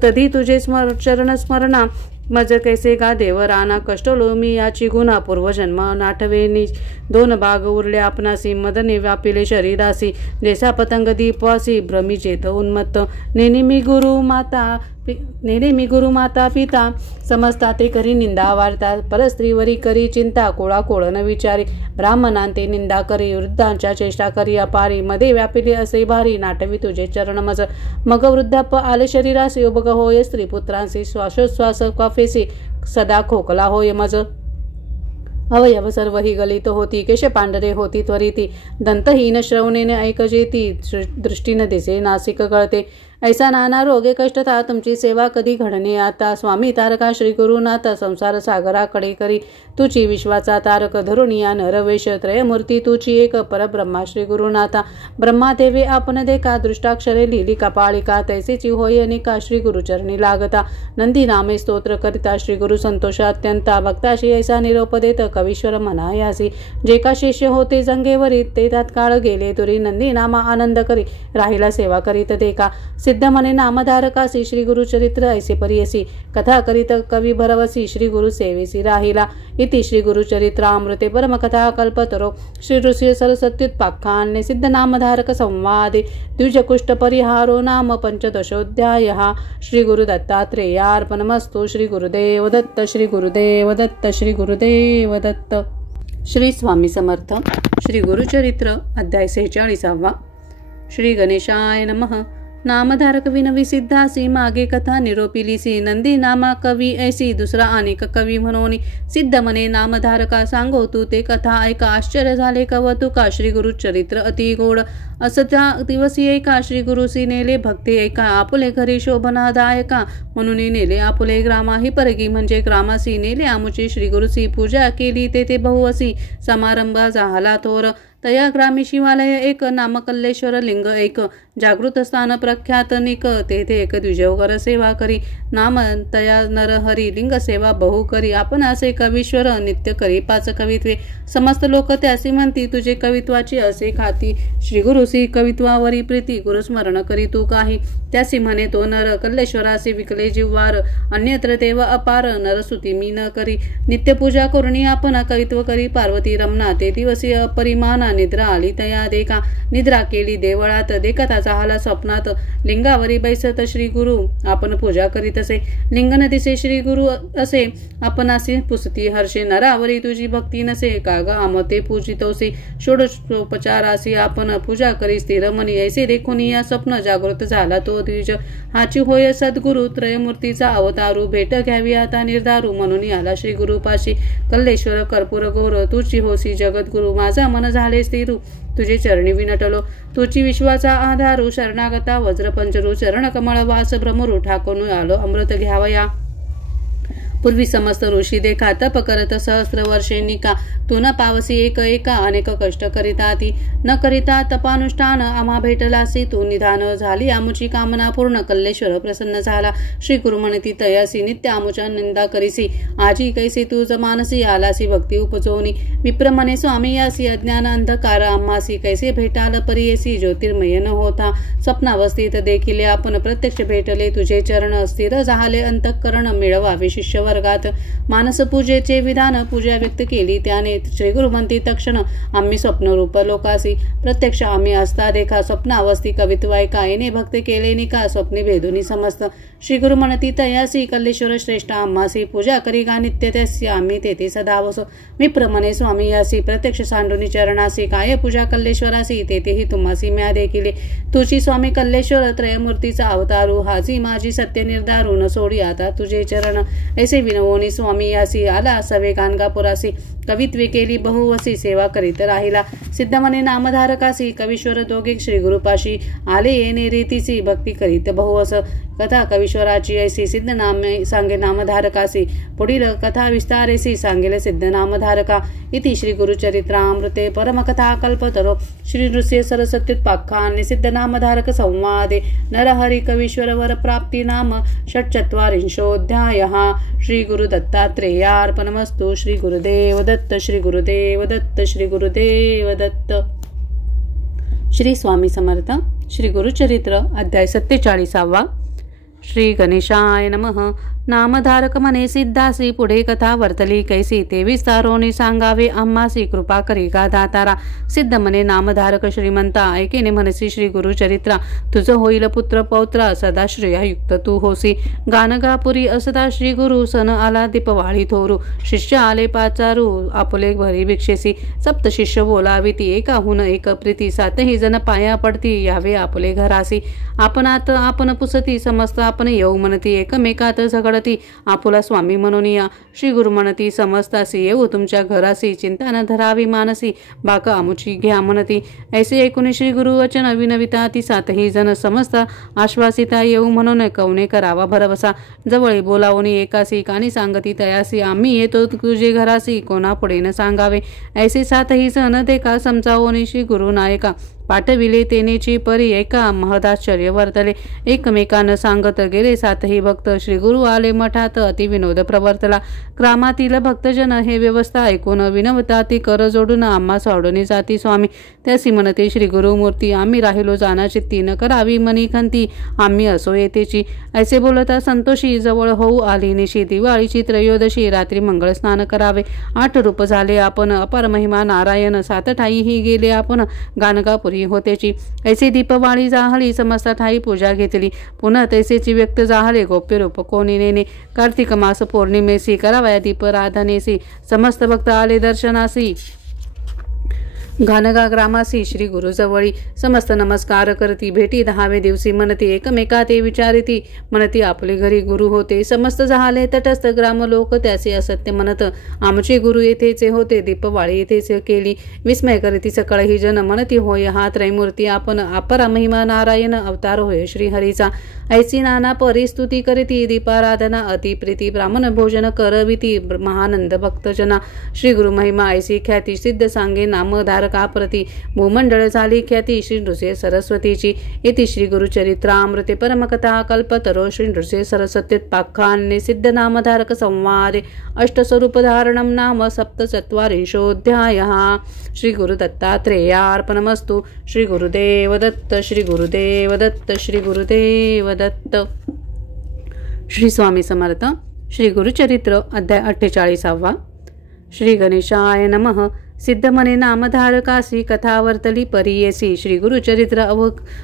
तधी तुझे चरण स्मरणा मज कैसे गा देवराना कष्टलो मी याची गुन्हा पूर्वजन्म नाठवेनी 2 भाग उरले आपणासी मदने व्यापिले शरीरासी जैसा पतंग दीपवासी भ्रमी चेत उन्मत्त नेने मी गुरु माता पिता समजता ते करी निंदा वार्ता परस्त्रीवरी करी चिंता कोळा कोळ न विचारी ब्राह्मणांते निंदा करी वृद्धांच्या चेष्टा करी अपारी मध्ये व्यापिले असे भारी नाटवी तुझे चरण मज मग वृद्धाप आले शरीरासी उभग होय स्त्रीपुत्रांसी श्वासोश्वास कफेसी सदा खोकला होय मज अवयव सर्व ही गलित होती केश पांढरे होती त्वरिती दंतहीन श्रवणेने ऐकजेती दृष्टीने दिसे नासिक गळते ऐसा नाना रोगे कष्टता तुमची सेवा कधी घडणे आता स्वामी तारका श्री गुरुनाथ संसार सागराकडे करी तुची विश्वाचा तारक धरुणिया नरवेश त्रयमूर्ती तुची एक परब्रह्मा श्री गुरुनाथा ब्रह्मादेवे आपण देखा दृष्टाक्षरे लिहिली कपाळिका तैसेची होय अनिका श्री गुरुचरणी लागता नंदी नामे स्तोत्र करिता श्री गुरु संतोष अत्यंता भक्ताशी ऐसा निरोप देत कवीश्वर म्हणायासी जे का शिष्य होते जंगेवरी ते तात्काळ गेले तुरी नंदी नामा आनंद करी राहिला सेवा करीत देखा सिद्ध मने नामधारकासी श्री गुरुचरित्र ऐसे परियसी कथा करीत कवी भरवसी श्री गुरु सेवेसी राहिला इति श्री गुरुचरित्रामृते परमकथा कल्पतरो श्री ऋषी सरस्वत्युत्पाख्याने सिद्ध नामधारक संवादे द्विजकुष्ठ परिहारो नाम 15दशोऽध्यायः श्री गुरु दत्तात्रेयार्पणमस्तु श्री गुरुदेव दत्त श्री गुरुदेव दत्त श्री गुरुदेव दत्त श्री स्वामी समर्थ श्री गुरुचरित्र अध्याय 46 श्री गणेशाय नमः नामधारक विनवी सिद्धासी मागे कथा निरोपिलीसी नंदी नामा कवी ऐसी दुसरा अनेक कवी म्हणून सिद्ध मने नामधारका सांगो तू ते कथा ऐका आश्चर्य झाले कवतुका श्री गुरुचरित्र अति गोड असं त्या दिवसी ऐका श्री गुरुसी नेले भक्ती ऐका आपुले घरी शोभनादायका म्हणून नेले आपुले ग्रामाही परगी म्हणजे ग्रामासी नेले आमुची श्री गुरुसी पूजा केली तेथे बहुअसी समारंभ झाला थोर तया ग्रामी शिवालय एक नामकल्लेश्वर लिंग एक जागृत स्थान प्रख्यात निक तेथे एक द्विजवकर सेवा करी नाम तया नरहरी लिंग सेवा बहु करी आपण असे कवीश्वर नित्य करी 5 कवित्वे समस्त लोक त्यासी म्हणती तुझे कवित्वाची असे खाती श्री गुरुसी कवित्वावरी प्रीती गुरुस्मरण करी तू काही त्यासी म्हणे तो नर कल्लेश्वरासी विकले जिव्हार अन्यत्र देव अपार नरसुती मी न करी नित्य पूजा करुणी आपण कवित्व करी पार्वती रमना ते दिवसी अपरिमाना निद्रा आली तया देखा निद्रा केली देवळात देखता चाहला स्वप्नात लिंगावरी बैसत श्री गुरु आपण पूजा करीत असे लिंगन दिसे श्री गुरु असे आपणासी पुसती हर्षे नरावरी तुझी भक्ती नसे काग आमते पूजितोसी षोडशोपचारासी आपण पूजा करी स्थिरमणी ऐसे देखून या स्वप्न जागृत झाला तो द्विज हाची होय सद्गुरु त्रयमूर्तीचा अवतारू भेट घ्यावी आता निर्धारू म्हणून आला श्री गुरुपाशी कल्लेश्वर कर्पूर गौर तुझी होसी जगद्गुरु माझा मन झाले स्थिरू तुझे चरणी विनटलो तुझी विश्वाचा आधारू शरणागता वज्रपंजरू चरण कमळ वास भ्रमरू ठाकून आलो अमृत घ्यावया पूर्वी समस्त ऋषी देखा तप करत सहस्र वर्षे निका तू न पावसी एक एका अनेक कष्ट करिता ती न करिता तपानुष्ठान आम्हा भेटलासी तू निधान झाली आमुची कामना पूर्ण कल्लेश्वर प्रसन्न झाला श्री गुरु म्हणती तयासी नित्य आमुच्या निंदा करीसी आजी कैसी तू जमानसी आलासी भक्ती उपजोनी विप्र म्हणे स्वामी यासी अज्ञान अंधकार आम्हासी कैसे भेटाल परियेसी ज्योतिर्मय न होता स्वप्नावस्थित देखील आपण प्रत्यक्ष भेटले तुझे चरण स्थिर झाले अंतःकरण मिळवावे शिष्य वर्गात मानस पूजेचे विधान पूजा व्यक्त केली त्याने श्री गुरु म्हणती तक्षण आम्ही स्वप्नरूप लोकासी प्रत्यक्ष आम्ही असता देखा स्वप्नावस्थी कवित्वायका येणे भक्त केले निका स्वप्नी भेदुनी समस्त श्री गुरु म्हणती तयासी कल्लेश्वर श्रेष्ठ आम्हासी पूजा करी गा नित्य त्यासी आम्ही तेथे सदा वसो विप्र म्हणे स्वामी यासी प्रत्यक्ष सांडुनी चरणासी काय पूजा कल्लेश्वरासी तेथेही तुम्हासी म्या देखिले तुझी स्वामी कल्लेश्वर त्रयमूर्तीचा अवतारू हाजी माझी सत्य निर्धारू न सोडी आता तुझे चरण ऐसे विनवोनी स्वामी यासी आला सवे गाणगापुरासी कवित्वे केली बहुवसी सेवा करीत राहिला सिद्ध म्हणे नामधारकासी कवीश्वर दोघे श्री गुरुपाशी आले येणे रीतीसी भक्ती करीत बहुवस कथा कवीश्वराची ऐसी सिद्ध नामे सांगे नामधारकासी पुढील कथा विस्तारेसी सांगेल सिद्ध नामधारका इति श्री गुरुचरित्रामृते परमकथा कल्पतरो श्री नृसिंह सरस्वत्युत्पाख्याने सिद्ध नामधारक संवादे नरहरि कवीश्वर वर प्राप्ती नाम षट्चत्वारिंशोऽध्यायः श्री गुरुदत्तात्रेयार्पणमस्तु श्री गुरुदेव दत्त श्री गुरुदेव दत्त श्री गुरुदेव दत्त श्री स्वामी समर्थ श्री गुरुचरित्र अध्याय 47 श्री गणेशाय नमः नामधारक म्हणे सिद्धासी पुढे कथा वर्तली कैसी ते विस्तारोने सांगावे आम्हासी कृपा करी गा दातारा सिद्ध म्हणे नामधारक श्रीमंता ऐकेने म्हणसी श्री गुरुचरित्रा तुझं होईल पुत्र पौत्रा सदा श्रेयायुक्त तू होसी गानगापुरी असता श्री गुरु सन आला दीपवाळी थोरू शिष्य आले पाचारू आपुले भरी भिक्षेसी सप्त शिष्य बोलावी ती एकाहून एक प्रीती सातही जण पाया पडती यावे आपुले घरासी आपणात आपण पुसती समस्त आपण येऊ म्हणती एकमेकात झगडती आपुला स्वामी म्हणून या श्री गुरु म्हणती समजतासी येऊ तुमच्या घरासी चिंता न धरावी मानसी बाका आमुची घ्या म्हणती ऐसे ऐकून श्री गुरु वचन विनविता ती सातही जण समजता आश्वासिता येऊ म्हणून कवने करावा भरवसा जवळ बोलावणी एकासी कानी सांगती तयासी आम्ही येतो तुझे घरासी कोणा पुढे न सांगावे ऐसे सातही जण देखा समजावोनी श्री गुरु नायका पाठविले तेनेची परी एका महदाश्चर्य वर्तले एकमेकांना सांगत गेले सातही भक्त श्री गुरु आले मठात अति विनोद प्रवर्तला ग्रामातील भक्तजन हे व्यवस्था ऐकून विनवता ती कर जोडून आम्हा सोडून जाती स्वामी त्यासी म्हणते श्री गुरुमूर्ती आम्ही राहिलो जाना चित्ती न करावी मनी खंती आम्ही असो येतेची ऐसे बोलता संतोषी जवळ होऊ आली निशी दिवाळीची त्रयोदशी रात्री मंगळ स्नान करावे 8 रूप झाले आपण अपार महिमा नारायण 7 ठाईही गेले आपण गाणगापुरी होतेची ऐसे दीपवाळी जाहली समस्त ठाई पूजा घेतली पुन्हा तैसेची व्यक्त जाहले गोप्य रूप कोणी नेने कार्तिक मास पौर्णिमेसी करावया दीपराधनेसी समस्त भक्त आले दर्शनासी घानगा ग्रामासी श्री गुरुजवळी समस्त नमस्कार करती भेटी 10वे दिवशी म्हणती एकमेका ते विचारिती म्हणती आपले घरी गुरु होते समस्त झाले तटस्थ ग्राम लोक त्याचे असत्य म्हणत आमचे गुरु येथेचे होते दीपवाळी येथेच केली विस्मय करती सकळही जन म्हणती होय हा त्रैमूर्ती आपण अपरा महिमा नारायण अवतार होय श्री हरीचा ऐसी नाना परिस्तुती करीती दीपाराधना अति प्रीती ब्राह्मण भोजन करविती महानंद भक्तजना श्री गुरु महिमा ऐसी ख्याती सिद्ध सांगे नामधारका प्रती भूमंडळ झाली ख्याती श्री नृसिंह सरस्वतीची इति श्री गुरुचरित्रामृते परमकथा कल्पतरो श्री नृसिंह सरस्वत्युत्पाख्याने सिद्ध नामधारक संवादे अष्टस्वरूपधारणं नाम सप्तचत्वारिंशोऽध्यायः श्री गुरुदत्तात्रेयार्पणमस्तु श्री गुरुदेव दत्त श्री गुरुदेव दत्त श्री गुरुदेव दत्त श्री स्वामी समर्थ श्री गुरुचरित्र अध्याय 48 श्री गणेशाय नमः सिद्ध म्हणे नामधारकासी कथा वर्तली परियेसी श्री गुरुचरित्र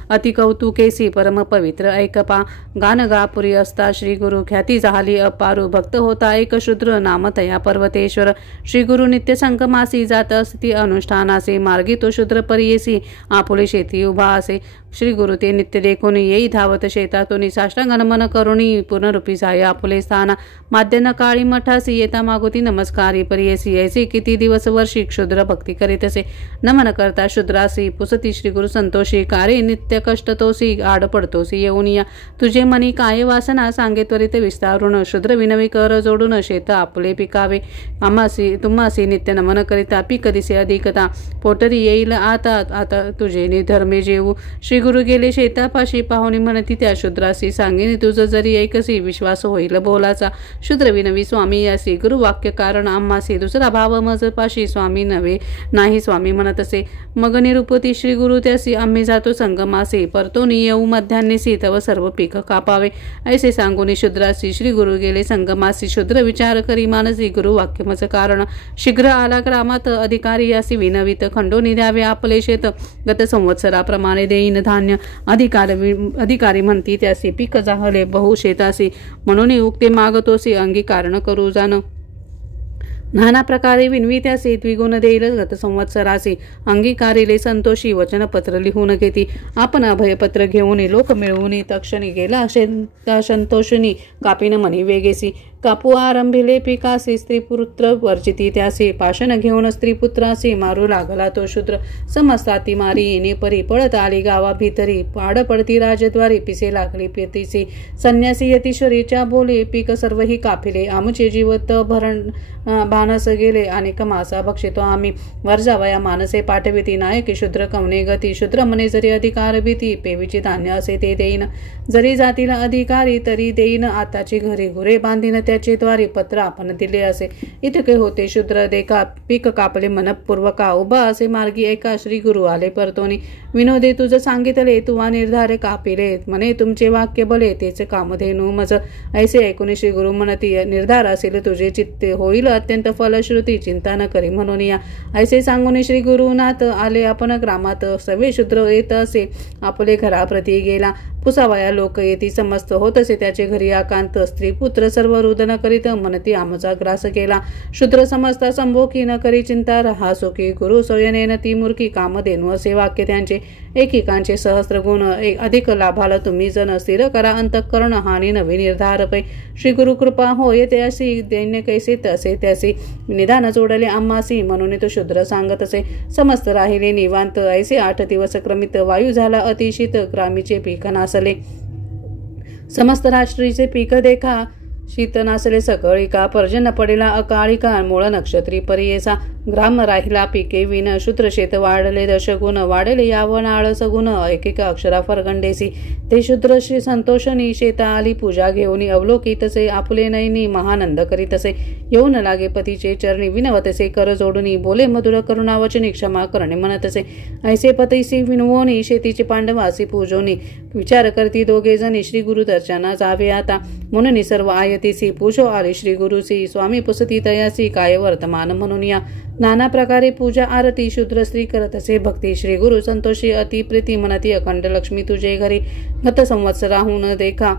अति कौतुकेसी परम पवित्र ऐकपा गानगापुरी असता श्री गुरु ख्याती झाली अपारू भक्त होता एक शूद्र नाम तया पर्वतेश्वर श्री गुरु नित्य संकमासी जात असती अनुष्ठानासी मार्गी तो शूद्र परियेसी आपुले शेती उभा असे श्री गुरु ते नित्य देखून येई धावत शेतातून साष्टांग नमन करुणी पूर्णरूपी जाय आपुले स्थाना माध्यन काळी मठासी येता मागोती नमस्कारी परियेसी ऐसे किती दिवस वर्षी शूद्र भक्ती करीत असे. नमन करता शूद्रासी पुसती श्री गुरु संतोषी. कारे नित्य कष्ट तोसी आड पडतोसी येऊन या. तुझे मनी काय वासना सांगे त्वरित विस्तारून. शूद्र विनवी कर जोडून शेत आपले पिकावे. आम्हासी तुम्हासी नित्य नमन करिता पीक दिसे अधिकता. पोटरी येईल आता आता तुझे निधर्मे जेऊ. श्री गुरु गेले शेतापाशी पाहुणी म्हणती त्या शूद्रासी. सांगेने तुझं जरी ऐकसी विश्वास होईल बोलाचा. शूद्र विनवी स्वामी यासी. गुरुवाक्य कारण आम्हासी. दुसरा भाव मज पाशी स्वामी नव्हे नाही स्वामी म्हणत असे. मग निरुपती श्री गुरु त्यासी. आम्ही जातो संगमासी. परतोनी येऊ मध्यान्नीसी. तव सर्व पीक कापावे. ऐसे सांगून शूद्रासी श्री गुरु गेले संगमासी. शूद्र विचार करी मानसी. गुरुवाक्य मज कारण. शीघ्र आला ग्रामात अधिकारी यासी. विनवित खंडोनी द्यावे आपले शेत. गत संवत्सराप्रमाणे देईन धान्य. अधिकारी म्हणती त्यासी. पीक जाहले बहु शेतासी. म्हणून उक्ते मागतोसी. अंगीकारण करू जाण. नाना प्रकारे विनवी त्यासी. द्विगुण देईल गत संवत्सरासी. अंगीकारिले संतोषी. वचनपत्र लिहून घेती. आपण अभयपत्र घेऊन लोक मिळवून तक्षणी गेला संतोषिनी. कापिन मनी वेगेसी. कापू आरंभिले पिकासी. स्त्रीपुत्र वर्जिती त्यासी. पाषण घेऊन स्त्रीपुत्रासी. मारू लागला तो शूद्र. समस्ताती मारी येणे परी. पळत आली गावा भीतरी. पाड पडती राजद्वारी. पिसे लागली पितीसी. संन्यासी यतीश्वरीच्या बोले. पीक सर्वही कापिले. आमचे जीवत भरण भानस गेले. अनेक मासा भक्षितो आम्ही. वर्जावया मानसे पाठविती. नायकी शूद्र कवने गती. शूद्र मने जरी अधिकार भीती. पेवीचे धान्य असे ते देईन. जरी जातील अधिकारी तरी देईन. आताची घरी घुरे बांधीन त्याचे द्वारी. पत्र आपण दिले असे. इतके होते शूद्र देखा. पीक कापले मनपूर्वका. उभा असे मार्गी एका. श्री गुरु आले परतोनी. विनोदे तुझ सांगितले. तुवा निर्धार कापिले. म्हणे तुमचे वाक्य बले. तेच कामधेनु मज. ऐसे ऐकून श्री गुरु म्हणती. निर्धार असेल तुझे चित्ते. होईल अत्यंत फलश्रुती. चिंता न करी म्हणून या. ऐसे सांगून श्री गुरुनाथ आले आपण ग्रामात. सवे शूद्र येत असे. आपले घराप्रती गेला. पुसावया लोक येती. समस्त होत असे त्याचे घरी आकांत. स्त्री पुत्र सर्व रुदन करीत. म्हणती आमचा ग्रास केला. शूद्र समजता संभोकी न करी चिंता. रहा सुखी. गुरु सोयनेन ती मूर्खी. कामधेनु असे वाक्य त्यांचे. एकेकांचे सहस्त्र गुण. अधिक लाभाला तुम्ही जन. स्थिर करा अंतःकरण. हानी नवी निर्धार पै. श्री गुरु कृपा होय त्यासी. दैन्य कैसे तसे त्यासी. निदान जोडले आम्हासी. म्हणून तो शूद्र सांगत असे. समस्त राहिले निवांत. ऐसे 8 दिवस क्रमित. वायू झाला अतिशीत. ग्रामीचे पीक नासले. समस्त राष्ट्रीचे पीक देखा. शीत नासले सकळिका. पर्जन्य पडेला अकाळिका. मूळ नक्षत्री परियेसा. ग्राम राहिला पिके विन. शूद्र शेत वाढले दशगुण. वाढले यावन आळस गुण. ऐकिक अक्षरा फरगंडेसी. ते शूद्र श्री संतोषनी. शेता आली पूजा घेऊन. अवलोकितसे आपुले नयनी. महानंद करीतसे. येऊन लागे पतीचे चरणी. विनवतसे कर जोडुनी. बोले मधुर करुणावचनी. क्षमा करणे म्हणतसे. ऐसे पतीसी विनवोनी. शेतीचे पांडवासी पूजोनी. विचार करती दोघे जणी. श्री गुरु दर्शना जावे आता. म्हणून सर्व आयतीसी. पूजो आले श्री गुरुसी. स्वामी पुसती तयासी. काय वर्तमान म्हणून या. नाना प्रकारे पूजा आरती. शूद्र स्त्री करत असे भक्ती. श्री गुरु संतोषी अति प्रीती. म्हणती अखंड लक्ष्मी तुझे घरी. गत संवत्सराहून देखा.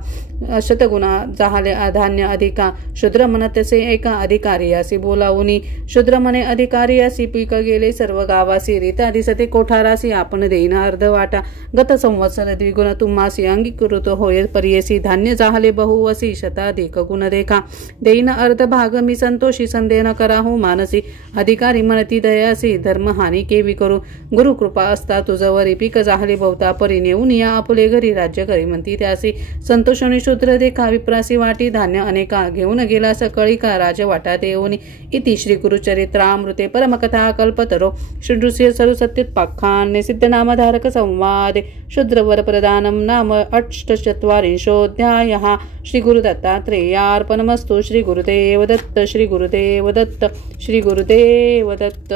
शतगुणा जाहले धान्य अधिका. शूद्र म्हणत असे एका. अधिकारी असे बोलावुनी. शूद्र म्हणे अधिकारी असी. पीक गेले सर्व गावासी. रीता दिसते कोठारासी. आपण देईन अर्ध वाटा. गत संवत्सर द्विगुण तुम्हासी. अंगीकृत होय परियसी. धान्य जाहले बहुवसी. शताधिक गुण देखा. देईन अर्ध भाग मी संतोषी. संदेह न कराहू मानसी. अधिकारी म्हणती दयासी. धर्महानी केवी करू. गुरु कृपा असता तुझवरी. पीक जाहले बहुता परी. नेऊन या आपले घरी. राज्य करी म्हणती त्यासी. संतोषणी शूद्र देखा. विप्रासी वाटी धान्य अनेका. घेऊन गेला सकळिका. राजवाटा देऊनी. इति श्री गुरुचरित्रामृते परमकथा कल्पतरो. श्रीनृसिंह सरस्वत्युत्पाख्याने सिद्धनामधारक संवादे. शूद्रवर प्रदानम नाम 48 श्री गुरुदत्तात्रेयार्पणमस्तु. श्री गुरुदेव दत्त. श्री गुरुदेव दत्त. श्री गुरुदेव दत्त.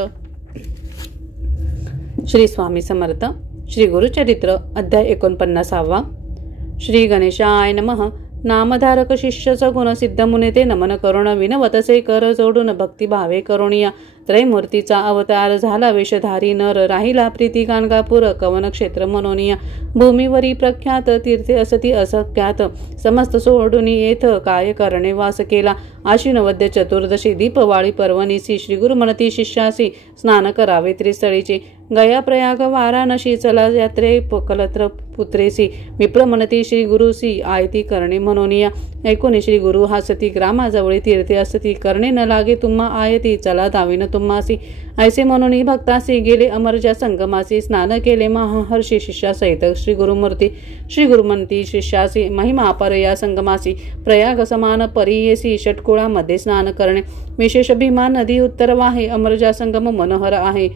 श्री स्वामी समर्थ. श्री गुरुचरित्र अध्याय 49. श्री गणेशाय नमः. नामधारक शिष्य गुण सिद्ध मुने ते नमन करुण. विनवतसे कर जोडून. भक्तिभावे करुणिया. त्रैमूर्तीचा अवतार झाला वेशधारी नर. राहिला प्रीती गाणगापूर. कवन क्षेत्र मनोनिया. भूमीवरी प्रख्यात. तीर्थे असती असख्यात. समस्त सोडून येथ. काय करणे वास केला. आश्विन वद्य चतुर्दशी. दीपवाळी पर्वणीसी. श्री गुरु म्हणती शिष्यासी. स्नान करावे त्रिस्थळीचे. गया प्रयाग वाराणसी. चला यात्रे कलत्र पुत्रेसी. विप्र म्हणती श्री गुरुसी. आयती करणे मनोनिया. ऐकून श्री गुरु हसती. ग्रामाजवळी तीर्थे असती. करणे न लागे तुम्हा आयती. चला दाविन तुम्हासी ऐसे म्हणून भक्तासी गेले अमरजा संगमासी स्नान केले महाहर्षी शिष्यासहित श्री गुरुमंती शिष्यासी महिमा अपर या संगमासी प्रयाग समान परियेसी षटकुळामध्ये स्नान करणे विशेष भीमा नदी उत्तर वाहे अमरजा संगम मनोहर आहे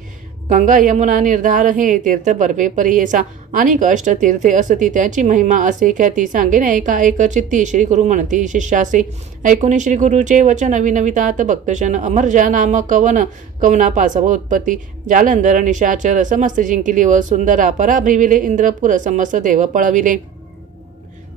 गंगा यमुना निर्धार हे तीर्थ बर्वे परियेसा अनेक अष्ट तीर्थे असती त्याची महिमा असे ख्याती सांगेन एका एक चित्ती श्री गुरु म्हणती शिष्यासे ऐकून श्री गुरुचे वचन विनवितात भक्तजन अमरजा नाम कवना पासव उत्पत्ती जालंधर निशाचर समस्त जिंकिली व सुंदरा पराभविले इंद्रपुर समस्त देव पळविले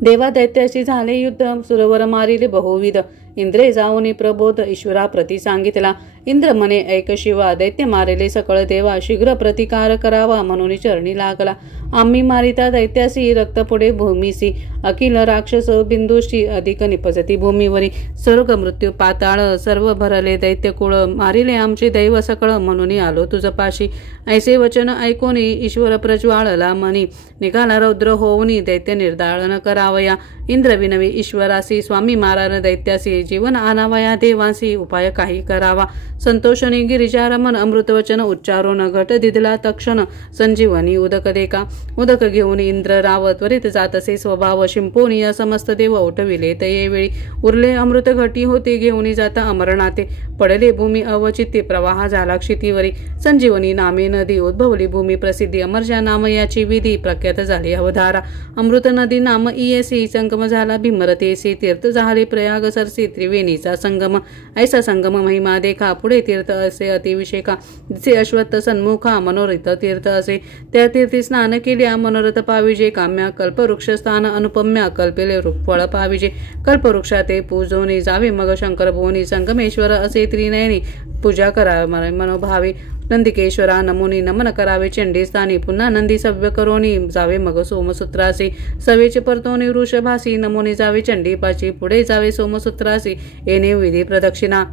देवा दैत्याशी झाले युद्ध सुरवर मारिले बहुविध इंद्रे जाऊनी प्रबोध ईश्वरा प्रती सांगितला इंद्र मने ऐक शिवा दैत्य मारेले सकळ देवा शीघ्र प्रतिकार करावा म्हणून चरणी लागला आम्ही मारिता दैत्यासी रक्त पुढे भूमीसी अखिल राक्षस बिंदुशी अधिक निपजती भूमीवरी स्वर्ग मृत्यू पाताळ सर्व भरले दैत्य कुळ मारिले आमचे दैव सकळ म्हणून आलो तुझपाशी ऐसे वचन ऐकून ईश्वर प्रज्वाळला मनी निघाला रौद्र होऊनी दैत्य निर्दाळन करावया इंद्र विनवी ईश्वरासी स्वामी मारान दैत्यासी जीवन आणावया देवासी उपाय काही करावा संतोषणी गिरिजारमन अमृतवचन उच्चारून घट दिदला तक्षण संजीवनी उदक देका उदक घेऊन इंद्र राव त्वरित जातसे स्वभाव शिंपोनी समस्त देव उठविले तयेवेळी उरले अमृत घटी होते घेऊन जाता अमरनाथे पडले भूमी अवचित्ती प्रवाह झाला क्षितीवरी संजीवनी नामे नदी उद्भवली भूमी प्रसिद्धी अमरजा नाम याची विधी प्रख्यात झाली अवधारा अमृत नदी नाम इयसी संगम झाला भीमरतेसी तीर्थ झाले प्रयाग सरसी त्रिवेणीचा संगम ऐसा संगम महिमा देखा पुढे तीर्थ असे अतिविशेका दिसे अश्वत्थ सन्मुखा मनोरथ तीर्थ असे त्या तीर्थी स्नान केल्या मनोरथ पाविजे काम्या कल्पवृक्ष स्थान अनुपम्या कल्पेले फळ पाविजे कल्पवृक्षा ते पूजोनी जावे मग शंकर भुवनी संगमेश्वर असे त्रिनयनी पूजा करावे मनोभावे नंदिकेश्वरा नमुनी नमन करावे चंडीस्थानी पुन्हा नंदी सव्य करोनी जावे मग सोमसूत्रासी सवेचे परतोनी वृषभासी नमुनी जावे चंडीपाची पुढे जावे सोमसूत्रासी येणे विधी प्रदक्षिणा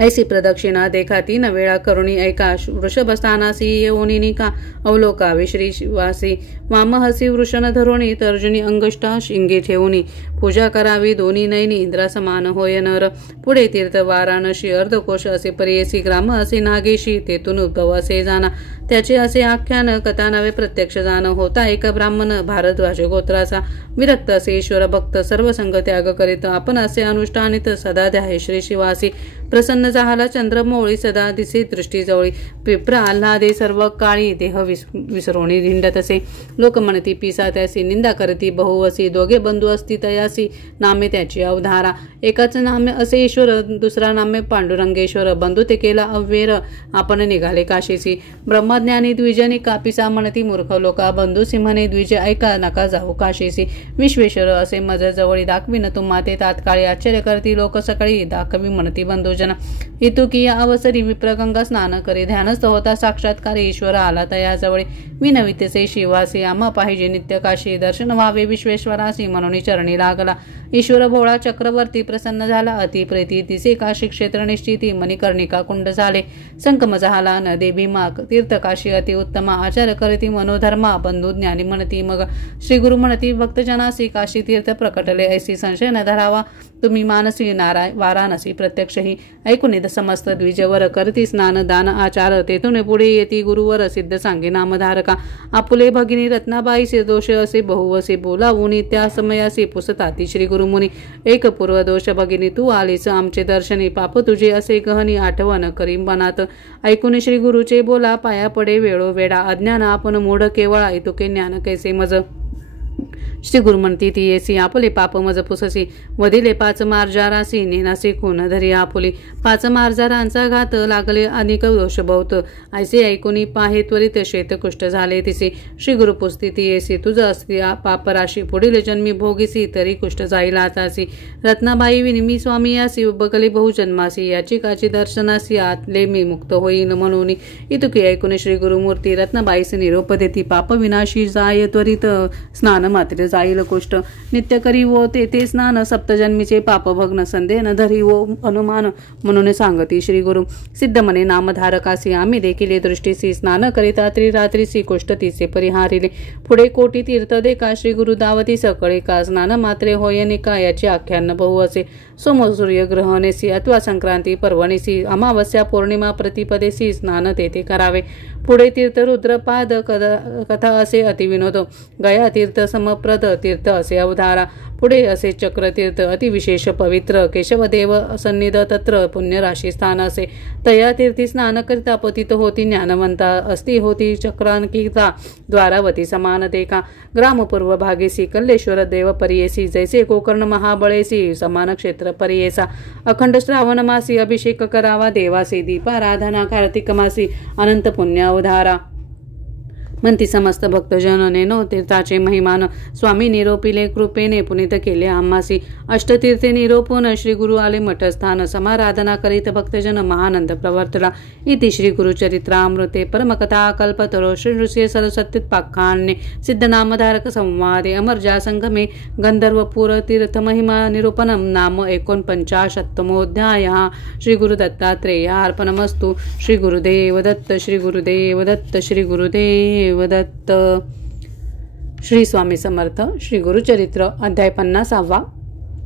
ऐसी प्रदक्षिणा देखा 3 वेळा करुणी ऐका वृषभस्थानासी येऊनी निका अवलोकावे श्री शिवासी वामहसी वृषण धरोणी तर्जुनी अंगष्टा शिंगे ठेवूनी पूजा करावी दोन्ही नयनी इंद्रा समान होय नर पुढे तीर्थ वाराणसी अर्धकोश असे परियसी ग्राम असे नागेशी तेथून उद्भव असे जाना त्याचे असे आख्यान कथा नावे प्रत्यक्ष जाण होता एक ब्राह्मण भारद्वाज गोत्राचा विरक्त असे ईश्वर भक्त सर्व संग त्याग करीत आपण असे अनुष्ठानित सदा ध्याये श्री शिवासी प्रसन्न झाला चंद्रमौळी सदा दिसे दृष्टी जवळी विप्र आल्हादे सर्व काळी देह विसरोणी धिंडत असे लोक म्हणती पिसा त्यासी निंदा करती बहुवसी दोघे बंधू असती तयासी नामे त्याची अवधारा एकाच नामे असे ईश्वर दुसरा नामे पांडुरंगेश्वर बंधू ते केला अव्वेर आपण निघाले काशीसी ब्रह्मज्ञानी द्विजनी कापिसा म्हणती मूर्ख लोका बंधू सिंहने द्विज ऐका नका जाऊ काशीसी विश्वेश्वर असे मज जवळी दाखविन तुम्हा ते तात्काळी आश्चर्य करती लोक सकाळी दाखवी म्हणती बंधूजन इतुकी या अवसरी विप्रगंगा स्नान करी ध्यानस्थ होता साक्षात्कारी ईश्वर आला तयाजवळी विनवितेसे शिवासी आम्हा पाहिजे नित्य काशी दर्शन व्हावे विश्वेश्वरासी म्हणून चरणी लागला ईश्वर भोळा चक्रवर्ती प्रसन्न झाला अति प्रीती दिसे काशी क्षेत्र निश्चिती मणिकर्णिका कुंड झाले संकम झाला नदे भीमा तीर्थ काशी अति उत्तमा आचार करीती मनोधर्मा बंधू ज्ञानी म्हणती मग श्री गुरु म्हणती भक्तजनासी काशी तीर्थ प्रकटले ऐसी संशय न धरावा तुम्ही मानसी वाराणसी प्रत्यक्षही ऐकून समस्त द्विजवर करती स्नान दान आचार तेथून पुढे येती गुरुवर सिद्ध सांगे नामधारका आपुले भगिनी रत्नाबाईचे दोष असे बहुवसे बोलावून त्या समयासी पुसताती श्री गुरुमुनी एक पूर्व दोष भगिनी तू आलीस आमचे दर्शनी पाप तुझे असे गहनी आठवण करी मनात ऐकून श्री गुरुचे बोला पाया पडे वेळोवेळा अज्ञान आपण मूढ केवळा इतुके ज्ञान कैसे मज श्री गुरु म्हणती ती येसी आपले पाप मज पुससी वदिले 5 मार्जारासी नेनासी खून धरी आपुली 5 मार्जारांचा घात लागले अनेक दोष बहुत ऐसे ऐकुनी पाहे त्वरित श्वेतकुष्ठ झाले तिसे श्री गुरु पुसती ती येसी तुझ असती पापराशी पुढील जन्मी भोगीसी तरी कुष्ठ जाईल आतासी रत्नाबाई विनिमी स्वामी यासी बगले बहुजन्मासी याची काची दर्शनासी आतले मी मुक्त होईन म्हणून इतुकी ऐकून श्री गुरुमूर्ती रत्नाबाईस निरोप देती पाप विनाशी जाय त्वरित स्नान मात्र जाईल कोष्ट नित्य करी वो तेथे स्नान सप्तजन्मीचे पापभग्न संदेह न धरी वो अनुमान म्हणून सांगती श्री गुरु सिद्ध मने नामधारकासी आम्ही देखील दृष्टीसी स्नान करिता त्रिरात्रीसी कोष्टतीचे परिहारिले पुढे कोटी तीर्थ देखा श्री गुरु दावती सकळे का स्नान मात्रे होयनिका याचे आख्यान बहु असे सोम सूर्यग्रहणेसी अथवा संक्रांती पर्वणीसी अमावस्या पौर्णिमा प्रतिपदेसी स्नान तेथे करावे पुढे तीर्थ रुद्रपाद कथा असे अतिविनोद गया तीर्थ समप्रद तीर्थ असे अवधारा पुढे असे चक्रतीर्थ अतिविशेष पवित्र केशवदेव सन्निध तत्र पुण्यराशी स्थान असे तया तीर्थी स्नान करिता पतित होती ज्ञानवंता अस्ति होती चक्रांकिता द्वारावती समान देखा ग्रामपूर्व भागेसी कल्लेश्वर देव परियेसी जैसे गोकर्ण महाबळेसी समान क्षेत्र परियेसा अखंड श्रावण मासी अभिषेक करावा देवासी दीपाराधना कार्तिक मासी अनंत पुण्य अवधारा म्हणती समस्त भक्तजनने नो तीर्थाचे महिमान स्वामी निरोपिले कृपेने पुनीत केले आम्हासी अष्टतीर्थे निरोपून श्री गुरु आले मठस्थान समाराधना करीत भक्तजन महानंद प्रवर्तला इति श्री गुरुचरित्रामृते परमकथा कल्पतरो श्री नृसिंह सरस्वत्युत्पाख्याने सिद्धनामधारक संवादे अमरजा संगमे गंधर्वपुर तीर्थ महिमा निरूपणम नाम 49तमोऽध्यायः श्री गुरुदत्तात्रेय अर्पणमस्तु श्री गुरुदेव दत्त श्री गुरुदेव दत्त श्री गुरुदेव दत्त. श्री स्वामी समर्थ. श्री गुरुचरित्र अध्याय 50.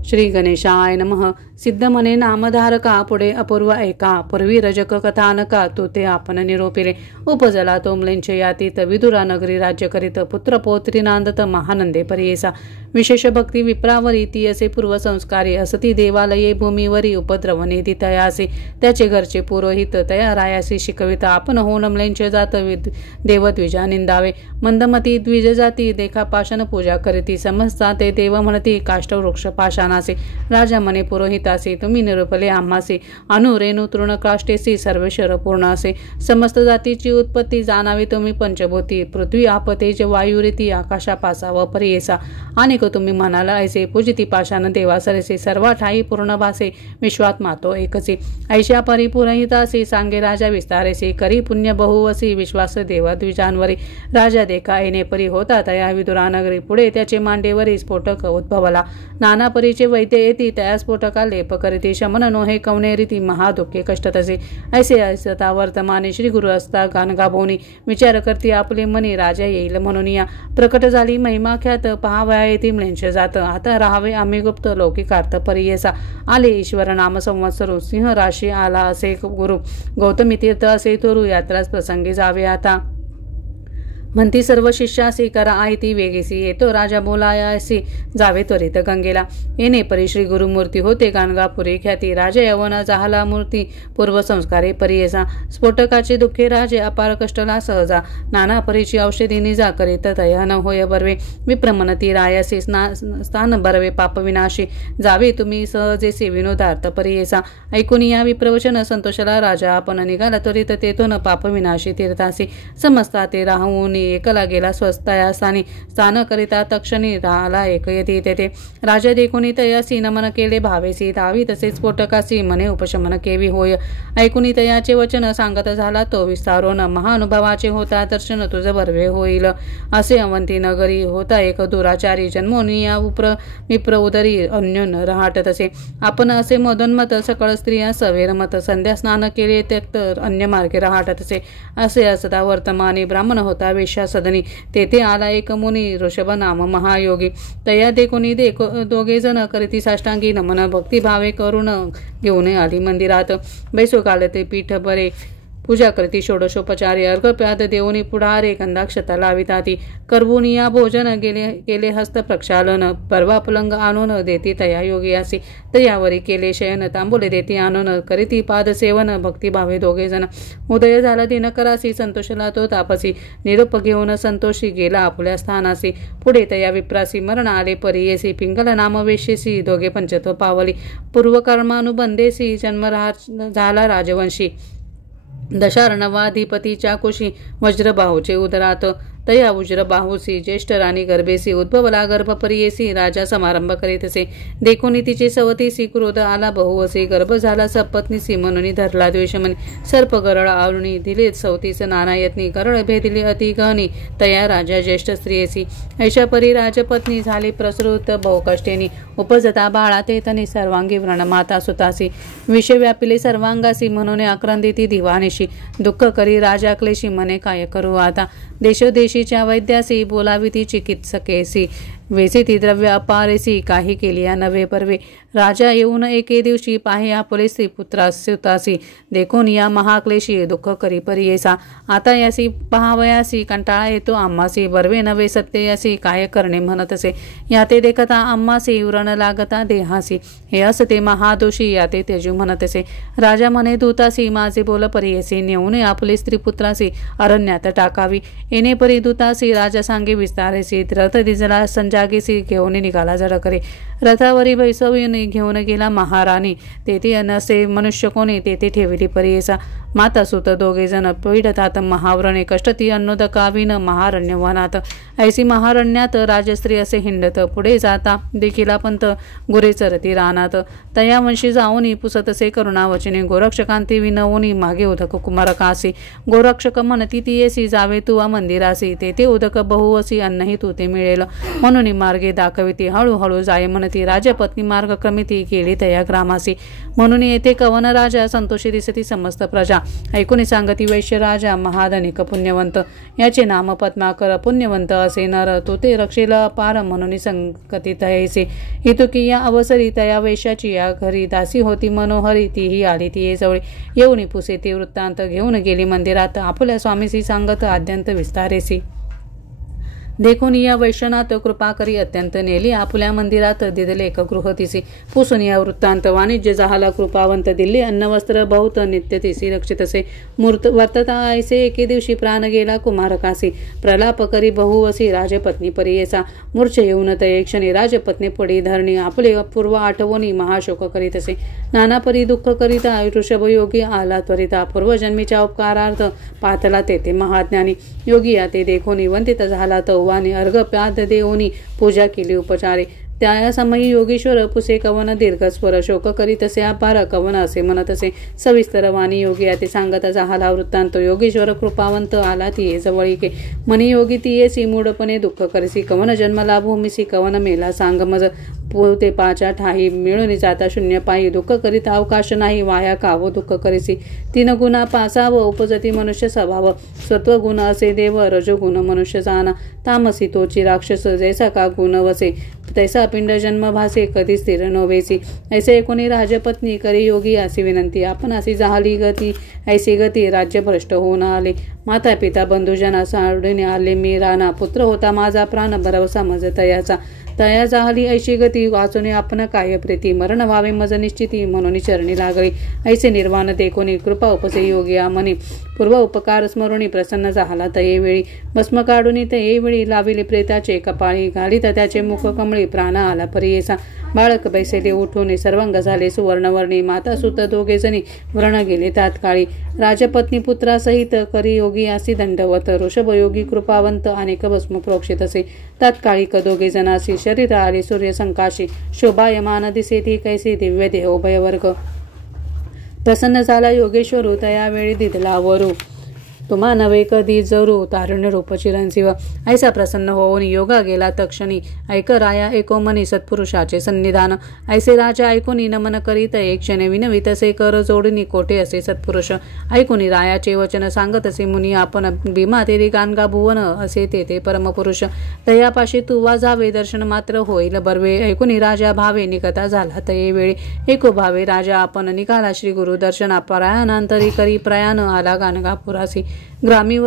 श्री गणेशाय नमः. सिद्ध मने नामधारका पुढे अपूर्व ऐका पूर्वी रजक कथानका तो ते आपण निरोपिले उपजला तो म्लेंचे यातीत विदुरा नगरी राज्य करीत पुत्र पौत्री नांदत महानंदे परियेसा विशेष भक्ती विप्रावरी ती असे पूर्व संस्कारी असती देवालये भूमीवरी उपद्रवणे ती तयासी त्याचे घरचे पुरोहित तया रायासी शिकविता आपण होऊन म्लेंचे जात देवद्विजा निंदावे मंदमती द्विज जाती देखा पाषाण पूजा करीती समजता ते देव म्हणती काष्टवृक्ष पाषाणासे राजा मने पुरोहितासी तुम्ही निरूपले आम्हासी अनुरेणु तृणकाष्टेसी सर्वेश्वर पूर्ण असे समस्त जातीची उत्पत्ती जाणावी तुम्ही पंचभूती पृथ्वी आपतेज वायुरीती आकाशापासा व परियेसा अनेक तुम्ही म्हणाला ऐसे पूजिती पाषाण देवासरेसे सर्व ठाई पूर्ण भासे विश्वात्मा तो एकसी ऐशा परिपुरहितासी सांगे राजा विस्तारेसी करी पुण्य बहुवसी विश्वास देवा द्विजांवरी राजा देखा येणे परी होता तया विदुरानगरी पुढे त्याचे मांडेवरी स्फोटक उद्भवला नाना परीचे वैद्य येती त्या स्फोटका लेप करीती शमन नोहे कवणे रीती महादुःखे कष्ट तसे ऐसे असता वर्तमाने श्री गुरु असता गानगाभोनी विचार करती आपले मनी राजा येईल म्हणून या प्रकट झाली महिमाख्यात पहावया येती म्लेंश जात आता राहावे आम्ही गुप्त लौकिकार्थ परियेसा आले ईश्वर नाम संवत्सरू सिंह राशी आला असे गुरु गौतमी तीर्थ असे थोरू यात्रास प्रसंगी जावे आता म्हणती सर्व शिष्यासी करा आयती वेगेसी येतो राजा बोलायासी जावे त्वरित गंगेला येणे परी श्री गुरुमूर्ती होते गाणगापुरी ख्याती राजा यवना जाहला मूर्ती पूर्व संस्कारे परियेसा स्फोटकाचे दुःखे राजे अपार कष्टला सहजा नाना परीची औषधी निजा करीत तया न होय बर्वे विप्रमनती रायासी स्थान बर्वे पाप विनाशी जावे तुम्ही सहजेसे विनोदार्थ परियेसा ऐकून या विप्रवचन संतोषला राजा आपण निघाला त्वरित तेथून पाप विनाशी तीर्थासी समजता ते राहून एकला गेला स्वस्ताया स्थान करिता तक्षणी राहाला एक येती तेथे राजा देखुनी तयासी नमन केले भावेसी धावी तसे स्फोटकासी मने उपशमन केवी होय ऐकुनी तयाचे वचन सांगत झाला तो विस्तारोन महानुभवाचे होता दर्शन तुझ बर्वे होईल असे अवंती नगरी होता एक दुराचारी जन्मोनिया विप्र उदरी अन्योन रहाट तसे आपण असे मदोन्मत सकळ स्त्रिया सवेरमत संध्या स्नान केले त्यक्त अन्य मार्गे रहाट तसे असे असता वर्तमानी ब्राह्मण होता सदनी तेथे आला एक मुनी ऋषभ नाम महायोगी तया देखुनी दोघे जण करीती साष्टांगी नमन भक्तिभावे करून घेऊन आली मंदिरात बैसो कालते पीठ बरे पूजा करती षोडशोपचारी अर्घप्याद देऊनी पुढारे गंधाक्षता लाविताती करवुनिया भोजन गेले हस्त प्रक्षालन परवा पलंग आणून देती तया योगी असी तयावरी केले शयन तांबुले देती आणून करीती पाद सेवन भक्तिभावे दोघे जण उदय झाला दिनकरासी संतोषला तो तापसी निरोप घेऊन संतोषी गेला आपल्या स्थानासी पुढे तया विप्रासी मरण आले परियेसी पिंगल नामवेशेसी दोघे पंचत्व पावली पूर्वकर्मानुबंधेसी जन्म झाला राजवंशी दशार्णवाधिपतीच्या कुशी वज्रबाहूचे उदरात तया उज्र बाहुसी ज्येष्ठ राणी गर्भेसी उद्भवला गर्भपरियेसी राजा समारंभ करीतसे देखून तिचे सवतीसी क्रोध आला बहुवसी गर्भ झाला सपत्नीसी म्हणून धरला द्वेष म्हणे सर्प गरळ आवळणी दिले सवतीस नाना यत्नी गरळ भेदिली अति गहनी तया राजा ज्येष्ठ स्त्रियेसी ऐशा परी राजपत्नी झाली प्रसृत बहुकष्टेनी उपजता बाळा तेतनी सर्वांगी व्रण माता सुतासी विषय व्यापिले सर्वांगासी म्हणून आक्रंदिती दिवाणीशी दुःख करी राजा क्लेशी म्हणे काय करू आता देशोदेशीच्या वैद्यासी बोलावी ती चिकित्सकेसी वेसी ती द्रव्य अपारेसी काही केली या नवे परवे राजा येऊन एके दिवशी पाहे आपले स्त्री पुत्रासी देखून या महाक्लेशी दुःख करी परियेसा आता यासी पहावयासी कंटाळा येतो आम्हासी बर्वे नवे सत्य यासी काय करणे म्हणत असे या ते देखता आम्हासी उरण लागता देहासी हे असते महादोषी या ते त्यजू म्हणत असे राजा म्हणे दूतासी माझे बोल परियेसी नेऊन आपले स्त्री पुत्रासी अरण्यात टाकावी येणे परी दूतासी राजा सांगे विस्तारेसी रथ दिजला संजागीसी घेऊन निघाला जड करे रथावरी बैसवीने घेऊन गेला महाराणी तेथे नसे मनुष्य कोणी तेथे ठेवली परियेसा माता सुत दोघे जण पीडतात महाव्रणे कष्टती अन्नोदकाविन महारण्य वनात ऐसी महारण्यात राजस्त्री असे हिंडत पुढे जाता देखीला पंत गुरे चरती रानात तया वंशी जाऊनी पुसतसे करुणावचने गोरक्षकांती विनवूनी मागे उदक कुमारकासी गोरक्षक म्हणती तियेसी जावे तू मंदिरासी तेथे उदक बहुवसी अन्नही तू ते मिळेल म्हणून मार्गे दाखविती हळूहळू जाय म्हणती राजपत्नी मार्ग क्रमिती गेली तया ग्रामासी म्हणून येथे कवन राजा संतोषी दिसती समस्त प्रजा ऐकून सांगती वैश्य राजा महाधनिक पुण्यवंत याचे नाम पद्माकर पुण्यवंत असे नर तो ते रक्षेल अपार म्हणून संगती तयसे हितुकी या अवसरी तया वैश्याची या घरी दासी होती मनोहरी तीही आली ती जवळ येऊन पुसे ती वृत्तांत घेऊन गेली मंदिरात आपल्या स्वामीसी सांगत आद्यंत विस्तारेसी देखून या वैश्यनाथ कृपा करी अत्यंत नेली आपल्या मंदिरात दिदले एक गृह तिसी पुसून या वृत्तांत वाणिज्य जहाला कृपावंत दिल्ली अन्नवस्त्र बहुत नित्य तिसी रक्षितसे मूर्त वर्तता ऐसे एके दिवशी प्राण गेला कुमारकासी प्रलाप करी बहुवसी राजपत्नी परियेसा मूर्छ येऊन तये क्षणी राजपत्नी पडी धरणी आपले पूर्व आठवणी महाशोक करीतसे नाना परी दुःख करिता ऋषभयोगी आला त्वरिता पूर्वजन्मीच्या उपकारार्थ पातला तेथे महाज्ञानी योगी या ते देखोनी वंदित झाला तो वाणी अर्घ प्याद देऊनी पूजा केली उपचारे त्या समयी योगेश्वर पुसे कवन दीर्घस्वर शोक करीत असे अपार कवन असे म्हणत असे सविस्तर वाणी योगी ते सांगत झाला वृत्तांत योगेश्वर कृपावंत आला तिये जवळीके मनी योगी तियेसी मूढपणे दुःख करिसी कवन जन्मला भूमिसी कवन मेला सांग मज पोते पाचा ठाई मिळून जाता शून्य पायी दुःख करीत अवकाश नाही वाया काव दुःख करिसी तीन गुणा पासाव उपजती मनुष्य स्वभाव सत्वगुण असे देव रजोगुण मनुष्य जाना तामसी तोची राक्षस जैसा का गुण वसे तैसा पिंड जन्म भासे कधी स्थिर नव्हेसी ऐसे कोणी राजपत्नी करी योगी अशी विनंती आपण अशी झाली गती ऐसी गती राज्य भ्रष्ट होऊन आले माता पिता बंधुजना साडून आले मी राणा पुत्र होता माझा प्राण भरवसा मज तयाचा तया जाहली ऐशी गती वाचून आपण काय प्रीती मरण व्हावे मज निश्चिती म्हणून चरणी लागली ऐसे निर्वाण देखोनी कृपा उपसे योगिया मनी पूर्व उपकार स्मरुणी प्रसन्न झाला तये वेळी भस्म काढून तये वेळी लाविले प्रेताचे कपाळी घालीत त्याचे मुख कमळी प्राण आला परियेसा बाळक बैसेले उठून सर्वांग झाले सुवर्णवर्णी माता सुत दोघे जणी व्रण गेले तात्काळी राजपत्नी पुत्रासहित करी योगी असी दंडवत ऋषभयोगी कृपावंत अनेक भस्म प्रोक्षित असे तात्काळिक दोघे जनासी शरीर आले सूर्य संकाशी शोभायमान दिसे ती कैसे दिव्य देह उभयवर्ग प्रसन्न झाला योगेश्वरू तयावेळी दिदला वरू तुम्हा नवे कधी जरू तारुण्य रूप चिरंजीव ऐसा प्रसन्न होऊन योगा गेला तक्षणी ऐक राया एको मनी सत्पुरुषाचे सन्निधान ऐसे राजा ऐकूनी नमन करीत एक क्षणे विनवितसे कर जोडणी कोटे असे सत्पुरुष ऐकूनी रायाचे वचन सांगत असे मुनी आपण भीमा तेरी गानगा भुवन असे ते परमपुरुष तयापाशी तू वाजावे दर्शन मात्र होईल बर्वे ऐकूनी राजा भावे निकता झाला तये वेळी एको भावे राजा आपण निघाला श्री गुरु दर्शना प्रयाणांतरी करी प्रयाण आला गानगा पुरासी ग्रामी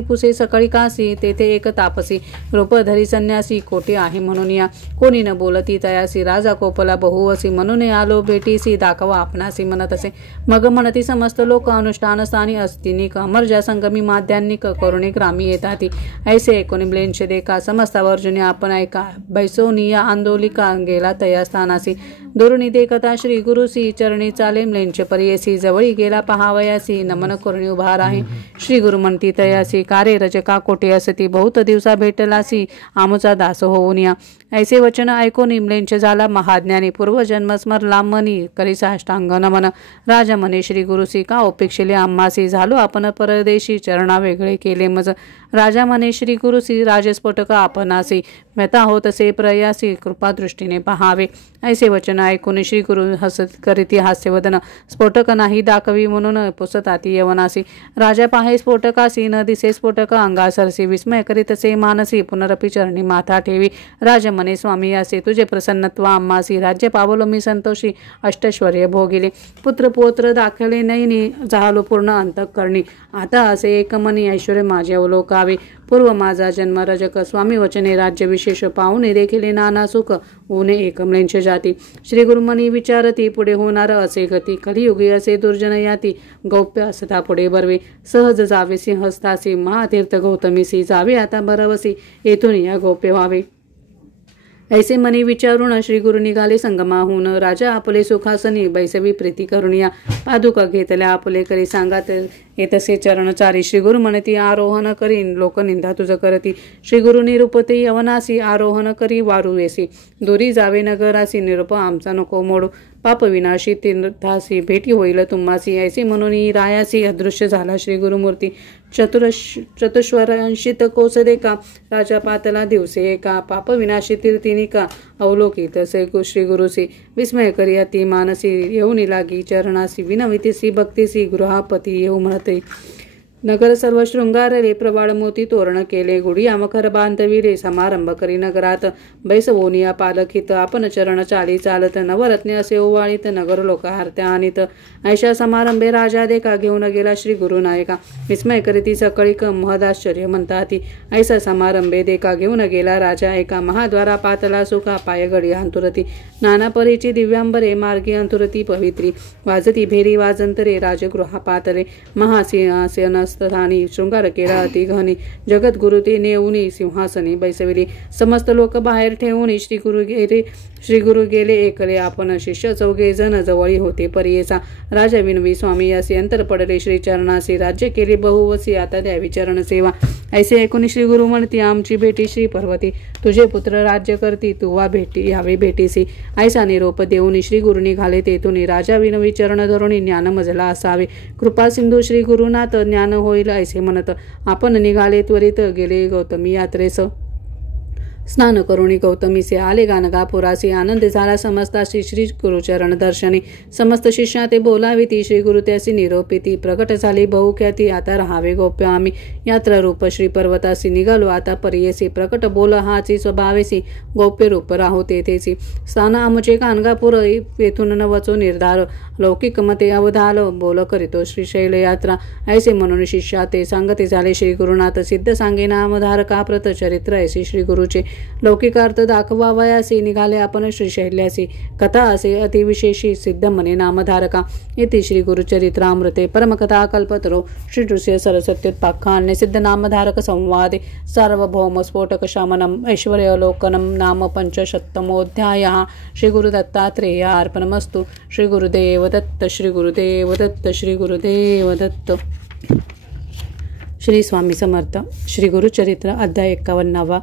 पुसे सकाळी कासी तेथे एक तापसी रूपधरी संन्यासी कोटे आहे म्हणून या कोणी न बोलती तयासी राजा कोपला बहुवसी म्हणून आलो बेटीसी दाखवा आपणासी म्हणत असे मग म्हणती समस्त लोक अनुष्ठान स्थानी अस्तिनिक अमरजा संगमी माध्यान्निक करुणे ग्रामी येताती ऐसे कोणी ब्लेंश देखा समस्त वर्जुने आपण ऐका बैसोनिया आंदोलिका गेला तया स्थानासी दुरुनी देखता श्री गुरुसी चरणी चाले म्लेंचे पर्येसी जवळी गेला पहावयासी नमन करुणी उभा राहे श्री गुरु म्हणती तयासी कारे रजका कोटे असती बहुत दिवसा भेटलासी आमुचा दास होऊन या ऐसे वचन ऐकून म्लेंचे झाला महाज्ञानी पूर्वजन्म स्मरला मनी करी साष्टांग नमन राजा म्हणे श्री गुरुसी का अपेक्षेले आम्हासी झालो आपण परदेशी चरणा वेगळे केले मज राजा म्हणे श्री गुरुसी राजस्फोटक आपणासी व्यथा होत असे प्रयासी कृपादृष्टीने पहावे ऐसे वचन ऐकून श्री गुरु हसत करीती हास्यवदन स्फोटक नाही दाखवी म्हणून पुसताती यवनासी राजा पाहे स्फोटकासी न दिसे स्फोटक अंगासरसी विस्मय करीत असे मानसी पुनरपी चरणी माथा ठेवी राज म्हणे स्वामी असे तुझे प्रसन्नत्व आम्हासी राज्य पावलो मी संतोषी अष्टैश्वर्य भोगिले पुत्र पोत्र दाखले नैनी झालो पूर्ण अंतःकरणी आता असे एकमनी ऐश्वर्य माझे अवलोकावे पूर्व माझा जन्म रजक स्वामी वचने राज्य विशेष पाहुणे देखील नाना सुख ऊने एकमलेंचे जाती श्री गुरुमनी विचारती पुढे होणार असे गती कलियुगी असे दुर्जन याती गौप्य असता पुढे बरवे सहज जावे सिंहस्थासी महातीर्थ गौतमीसी जावे आता बरवसी येथून या गौप्य व्हावे ऐसे मनी विचारून श्री गुरु निघाले संगमाहून राजा आपले सुखासनी बैसवी प्रीती करुणिया पादुका घेतल्या आपले करी सांगात येतसे चरणचारी श्री गुरु म्हणती आरोहण करीन लोकनिंदा तुझ करती श्री गुरु निरुपती यवनासी आरोहण करी वारुवेसी दुरी जावे नगरासी निरुप आमचा नको मोडू पाप विनाशी तीर्थासी भेटी होईल तुम्हासी ऐसे म्हणून रायासी अदृश्य झाला श्री गुरुमूर्ती चतुष्वरांशित कोसदे का राजा पातला दिवसे एका पाप विनाशी तीर्थीनी का अवलोकित से श्री गुरुसी विस्मय करी अति मानसी येऊन लागी चरणासी विनवितीसी भक्तीसी गृहापती येऊ म्हणते नगर सर्व शृंगारले प्रवाळ मोती तोरण केले गुढी आमखर बांधविले समारंभ करी नगरात बैसवोनिया पालखित आपण चरण चाली चालत नवरत्ने असे ओवाळीत नगर लोक हारत्या आणीत ऐशा समारंभे राजा देखा घेऊन गेला श्री गुरुनायका विस्मय करीती सकळीक महदाश्चर्य म्हणताती ऐसा समारंभे देखा घेऊन गेला राजा एका महाद्वारा पातला सुखा पाय गडी अंतुरती नाना परीची दिव्यांबरे मार्गी अंतुरती पवित्री वाजती भेरी वाजंतरे राजगृहा पातले महासिंहासन स्थानी शृंगार केला अति घनी जगत गुरु ते नेऊनी सिंहासनी बैसविली समस्त लोक बाहेर ठेवून श्री गुरु गेले एकले आपण शिष्य चौघे जण जवळी होते पर्येचा राजा विनवी स्वामी असे अंतर पडले श्री चरणासी राज्य केले बहुवसी आता द्यावी चरण सेवा ऐसे ऐकून श्री गुरु म्हणती आमची भेटी श्री पर्वती तुझे पुत्र राज्य करती तुवा भेटी यावे भेटीसी ऐसा निरोप देऊन श्री गुरु निघाले तेथून राजा विनवी चरण धरून ज्ञान मजला असावे कृपा सिंधू श्री गुरुनाथ ज्ञान होईल ऐसे म्हणत आपण निघाले त्वरित गेले गौतमी यात्रेस स्नान करुणी गौतमीसे आले गाणगापुरासी आनंद झाला समस्ताशी श्री गुरुचरण दर्शनी समस्त शिष्या ते बोलावी ती श्री गुरु त्यासी निरोपिती प्रकट झाली बहुख्याती आता राहावे गोप्य आम्ही यात्रा रूप श्री पर्वतासी निघालो आता पर्येसी प्रकट बोल हाची स्वभावेसी गौप्य रूप राहो तेथेसी स्थान आमचे गाणगापूर येथून नवचो निर्धार लौकिक मते अवधाल बोल करीतो श्रीशैल यात्रा ऐसे म्हणून शिष्या ते सांगते झाले श्री गुरुनाथ सिद्ध सांगे नामधारका प्रत चरित्र ऐसे श्री गुरुचे लौकिकार्थ दाखवावयासी निघाले आपण श्रीशैल्यासी कथा असे अतिविशेषी सिद्ध म्हणे नामधारका इति श्री गुरुचरित्रामृते परमकथा कल्पतरो श्री नृसिंह सरस्वत्युत्पाख्याने सिद्ध नामधारक संवादे सार्वभौम स्फोटक शमनम ऐश्वर्यलोकनम नाम पंचशतमोऽध्यायः श्री गुरुदत्तात्रेय अर्पणमस्तु श्री गुरुदेव दत्त श्री गुरुदेव दत्त श्री गुरुदेव दत्त श्री स्वामी समर्थ श्री गुरुचरित्र अध्याय 51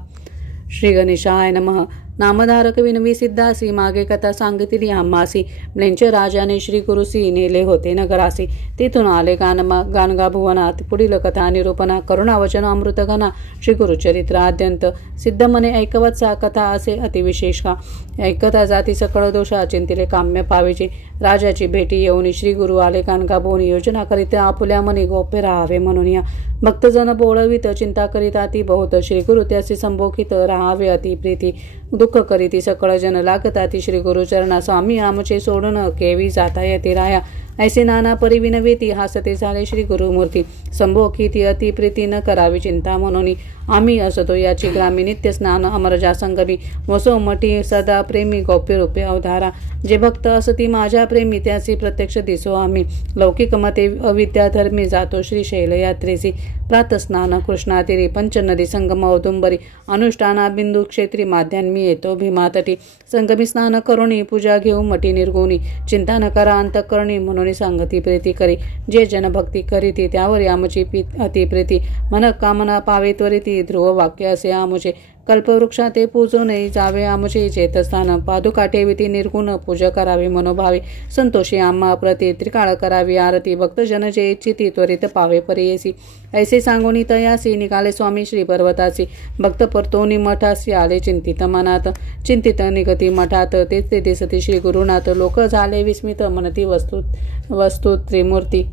श्री गणेशाय नमः नामधारक विनवी सिद्धासी मागे कथा सांगितली आम्हासी म्लेंचे राजाने श्री गुरुसी नेले होते नगरासी तिथून आले गाणगा भुवनात पुढील कथा निरूपणा करुणावचन अमृतघना श्री गुरुचरित्र आद्यंत सिद्ध मने ऐकवतसा कथा असे अतिविशेष का ऐकता जाती सकळ दोषा चिंतिले काम्य पावेचे राजाची भेटी येऊन श्री गुरु आले गाणगा भुवनी योजना करीत आपुल्या मनी गोप्य राहावे म्हणून या भक्तजन बोळवित चिंता करीत अति बहुत श्री गुरु त्यासी संभोखित राहावे अति प्रीती दुःख करीती सकळ जन लागताती श्री गुरुचरणा स्वामी आमचे सोडून केवी जाता येते राया ऐसे नाना परिविनवेती हासते झाले श्री गुरुमूर्ती संभोखिती अति प्रीती न करावी चिंता म्हणून आम्ही असतो याची ग्रामी नित्य स्नान अमरजा संगमी वसो मठी सदा प्रेमी गौप्य रूपे अवधारा जे भक्त असती माझ्या प्रेमी त्याची प्रत्यक्ष दिसो आम्ही लौकिक मते अविद्या धर्मी जातो श्री शैल यात्रेसी प्रातस्नान कृष्णातीरी पंचनदी संगम औदुंबरी अनुष्ठाना बिंदू क्षेत्री माध्यान्मी येतो भीमातटी संगमी स्नान करुणी पूजा घेऊ मठी निर्गुणी चिंता न करा अंतःकरणी म्हणून सांगती प्रीती करी जे जन भक्ती करीती त्यावर आमची अति प्रीती मन कामना पावे त्वरिती ध्रुव वाक्य असे आमुचे कल्पवृक्षा ते पूजो नाही जावे आमचे चेतस्थान पादुका ठेविती निर्गुण पूजा करावी मनोभावे संतोषी आम्हा प्रति त्रिकाळ करावी आरती भक्तजन जे इच्छिती त्वरित पावे परियेसी ऐसे सांगोनी तयासी निघाले स्वामी श्री पर्वतासी भक्त परतोनी मठासी आले चिंतित मनात चिंतित निगती मठात तेच ते दिसती श्री गुरुनाथ लोक झाले विस्मित मनती वस्तू त्रिमूर्ती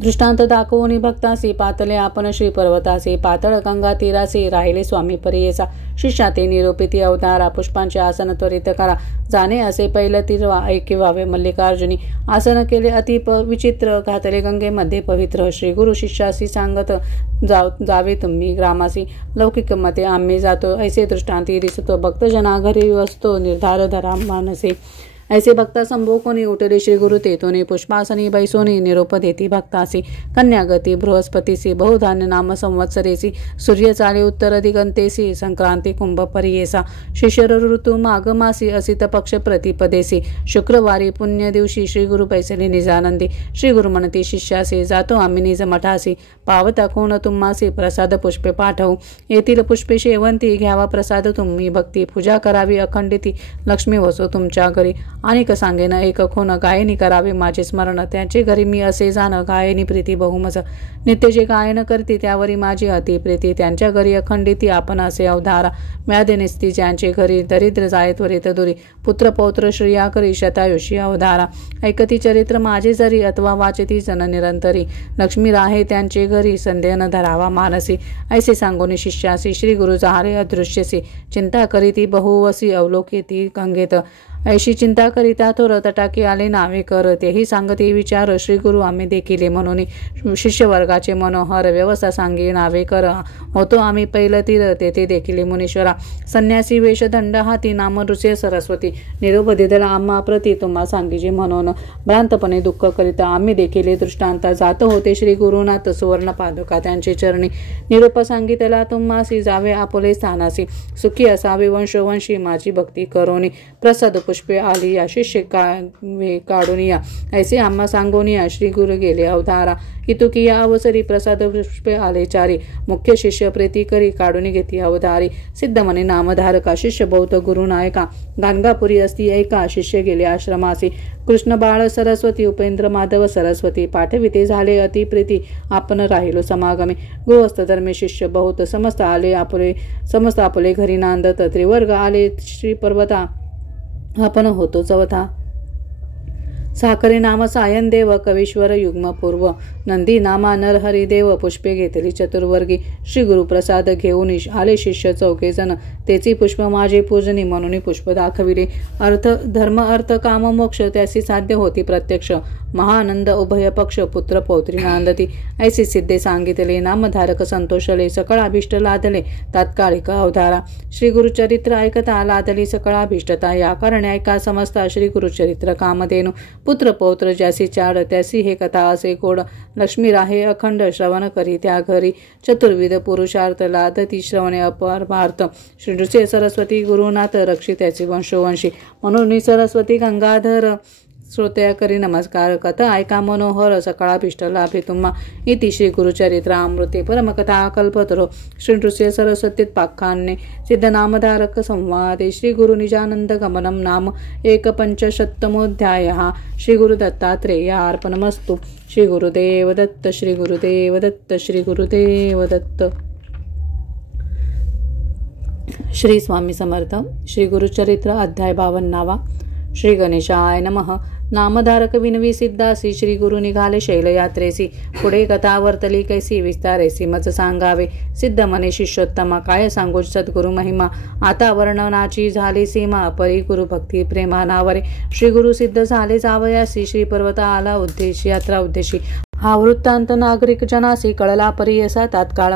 दृष्टांत दाखवून भक्तासी पातले आपण श्री पर्वतासी पातळ गंगा तीरासी राहिले स्वामी परियेसा शिष्या ते निरोपिती अवतारा पुष्पांचे आसन त्वरित करा जाणे असे पहिलं तिरवा ऐके व्हावे मल्लिकार्जुनी आसन केले अति विचित्र घातले गंगेमध्ये पवित्र श्री गुरु शिष्यासी सांगत जावे तुम्ही ग्रामासी लौकिक मते आम्ही जातो ऐसे दृष्टांती दिसतो भक्तजना घरी वसतो निर्धार धरा मानसे ऐसे भक्ता संभोकोनी उठले श्री गुरु तेतोनी पुष्पासनी बैसोनी निरोप देती भक्तासी कन्यागती बृहस्पतीसी बहुधान्य नाम संवत्सरेसी सूर्य चाले उत्तर दिगंतेसी संक्रांती कुंभ परियेसा शिशिर ऋतू माघमासी असित पक्ष प्रतिपदेसी शुक्रवारी पुण्य दिवशी श्री गुरु पैसली निजानंदी श्री गुरु म्हणती शिष्यासी जातो आम्ही निज मठासी पावता कोण तुम्हासी प्रसाद पुष्पे पाठवू येथील पुष्पे शेवंती घ्यावा प्रसाद तुम्ही भक्ती पूजा करावी अखंडिती लक्ष्मी वसो तुमच्या घरी अनेक सांगेन एक खोन गायनी करावे माझे स्मरण त्यांचे घरी मी असे जाण गायनी प्रीती बहुमज नित्य जे गायन करते त्यावरी माझी अति प्रीती त्यांच्या घरी अखंडिती आपण असे अवधारा म्यादे निस्ती ज्यांचे घरी दरिद्र जाय त्वरित दुरी पुत्र पौत्र श्रिया करी शतायुषी अवधारा ऐकती चरित्र माझे जरी अथवा वाचती जन निरंतरी लक्ष्मी राहे त्यांचे घरी संदेह न धरावा मानसी ऐसे सांगोनी शिष्यासी श्री गुरु जाहरे अदृश्यसी चिंता करीती बहुवसी अवलोकेती गंगेत ऐशी चिंता करिता थोर तटाकी आले नावे कर तेही सांगते विचार श्री गुरु आम्ही देखिले म्हणून शिष्य वर्गाचे मनोहर व्यवस्था सांगे नावे कर होतो आम्ही पहिलं तीर तेथे देखिले मुनीश्वरा संन्यासी वेशदंड हाती नाम नृसिंह सरस्वती निरोप दिदला आम्हा प्रति तुम्हा सांगीजे म्हणून भ्रांतपणे दुःख करिता आम्ही देखिले दृष्टांता जात होते श्री गुरुनाथ सुवर्ण पादुका त्यांचे चरणी निरोप सांगितला तुम्हासी जावे आपले स्थानासी सुखी असावे वंशोवंशी माझी भक्ती करोनी प्रसाद पुष्पे आली या शिष्य काढून या ऐसे आम्हा सांगोनिया श्री गुरु गेले अवधारा इतुकिया अवसरी प्रसाद पुष्पे आले चारी मुख्य शिष्य प्रीती करी काढून घेती अवधारी सिद्ध मने नामधारका शिष्य बौद्ध गुरु नायका गाणगापुरी असती ऐका शिष्य गेले आश्रमासी कृष्ण बाळ सरस्वती उपेंद्र माधव सरस्वती पाठविते झाले अति प्रीती आपण राहिलो समागमे गृहस्थ धर्मे शिष्य बहुत समस्त आपले घरी नांदत त्रिवर्ग आले श्री पर्वता आपण होतो चवथा साखरे नाम सायन देव कवीश्वर युग्म पूर्व नंदी नामा नरहरी देव पुष्पे घेतली चतुर्वर्गी श्री गुरु प्रसाद घेऊन आले शिष्य चौके जण तेची पुष्प माझे पूजनी म्हणून पुष्प दाखविले अर्थ धर्म अर्थ काम मोक्ष त्यासी साध्य होती प्रत्यक्ष महानंद उभय पक्ष पुत्र पौत्री नांदती ऐसी सिद्धे सांगितले नामधारक संतोषले सकळाभिष्ट लादले तात्कालिक अवधारा श्री गुरुचरित्र ऐकता लादली सकळाभिष्टता या कारणे ऐका समजता श्री गुरुचरित्र कामधेनु पुत्र पौत्र ज्यासी चाड त्यासी हे कथा असे गोड लक्ष्मी राहे अखंड श्रवण करी त्या घरी चतुर्विध पुरुषार्थ लादती श्रवणे अपरमार्थ श्री नृसिंह सरस्वती गुरुनाथ रक्षी त्याची वंशोवंशी म्हणून सरस्वती गंगाधर श्रोत्या करी नमस्कार कथा ऐका मनोहर सकाळाभिष्ट लाभे तुम्हा इति श्री गुरुचरित्र अमृते परमकथा कल्पतरो श्री नृसिंह सरस्वतीत पाख्याने सिद्ध नामधारक संवादे श्री गुरु निजानंद गमनम नाम 1पंचशतमोऽध्यायः श्री गुरु दत्तात्रेय अर्पणमस्तु श्री गुरुदेव दत्त श्री गुरुदेव दत्त श्री गुरुदेव दत्त श्री स्वामी समर्थ श्री गुरुचरित्र अध्याय 52 श्री गणेशाय नमः नामधारक विनवी सिद्धासी श्री गुरु निघाले शैलयात्रेसी पुढे कथा वर्तली कैसी विस्तारेसी मज सांगावे सिद्ध मने शिष्योत्तमा काय सांगू सद्गुरु महिमा आता वर्णनाची झाली सीमा परी गुरु भक्ती प्रेमानावरे श्री गुरु सिद्ध झाले जावयासी श्री पर्वता आला उद्देशी यात्रा उद्देशी हा वृत्तांत नागरिक जनासी कळला परी असा तात्काळ